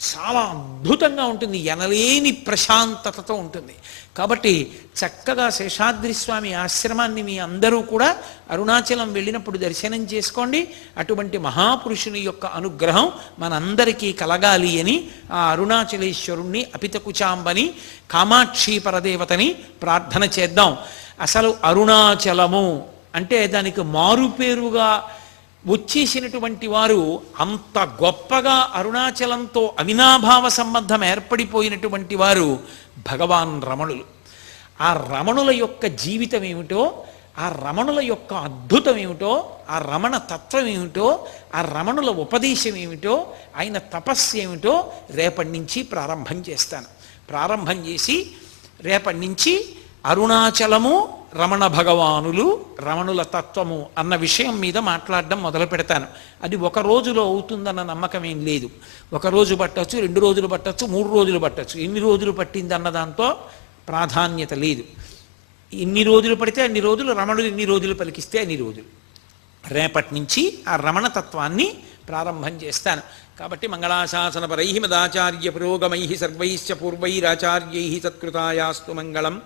చాలా అద్భుతంగా ఉంటుంది, ఎనలేని ప్రశాంతతతో ఉంటుంది. కాబట్టి చక్కగా శేషాద్రి స్వామి ఆశ్రమాన్ని మీ అందరూ కూడా అరుణాచలం వెళ్ళినప్పుడు దర్శనం చేసుకోండి. అటువంటి మహాపురుషుని యొక్క అనుగ్రహం మనందరికీ కలగాలి అని ఆ అరుణాచలేశ్వరుణ్ణి, అపితకుచాంబని, కామాక్షి పరదేవతని ప్రార్థన చేద్దాం. అసలు అరుణాచలము అంటే దానికి మారుపేరుగా వచ్చేసినటువంటి వారు అంత గొప్పగా అరుణాచలంతో అవినాభావ సంబంధం ఏర్పడిపోయినటువంటి వారు భగవాన్ రమణులు. ఆ రమణుల యొక్క జీవితం ఏమిటో, ఆ రమణుల యొక్క అద్భుతం ఏమిటో, ఆ రమణ తత్వం ఏమిటో, ఆ రమణుల ఉపదేశం ఏమిటో, ఆయన తపస్సు ఏమిటో రేపటి నుంచి ప్రారంభం చేస్తాను. ప్రారంభం చేసి రేపటి నుంచి అరుణాచలము, రమణ భగవానులు, రమణుల తత్వము అన్న విషయం మీద మాట్లాడడం మొదలు పెడతాను. అది ఒక రోజులో అవుతుందన్న నమ్మకం ఏం లేదు. ఒక రోజు పట్టచ్చు, 2 రోజులు పట్టచ్చు, 3 రోజులు పట్టచ్చు. ఎన్ని రోజులు పట్టిందన్న దాంతో ప్రాధాన్యత లేదు. ఎన్ని రోజులు పడితే అన్ని రోజులు, రమణులు ఎన్ని రోజులు పలికిస్తే అన్ని రోజులు. రేపటి నుంచి ఆ రమణతత్వాన్ని ప్రారంభం చేస్తాను. కాబట్టి మంగళాశాసనపరై మదాచార్య పురోగమై సర్వైశ్చ పూర్వైరాచార్యై సత్కృతాయాస్తు మంగళం.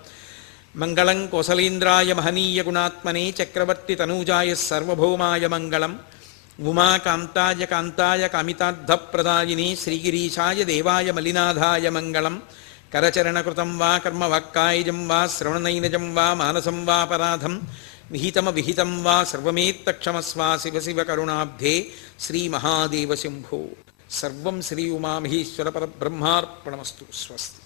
మంగళం కోసలేంద్రాయ మహనీయ గుణాత్మనే చక్రవర్తి తనూజాయ సర్వభౌమాయ మంగళం. ఉమాకాంతాయ కాంతాయ కామితార్థప్రదాయినే శ్రీగిరీశాయ దేవాయ మలినాథాయ మంగళం. కరచరణకృతం వా కర్మవాక్కాయజం వా శ్రవణనైనజం వా మానసం వాపరాధం విహితం వా సర్వమేత్తక్షమస్వా శివ శివ కరుణాబ్ధే శ్రీమహాదేవ శంభో. సర్వం శ్రీ ఉమామహేశ్వర పరబ్రహ్మార్పణమస్తు. స్వస్తి.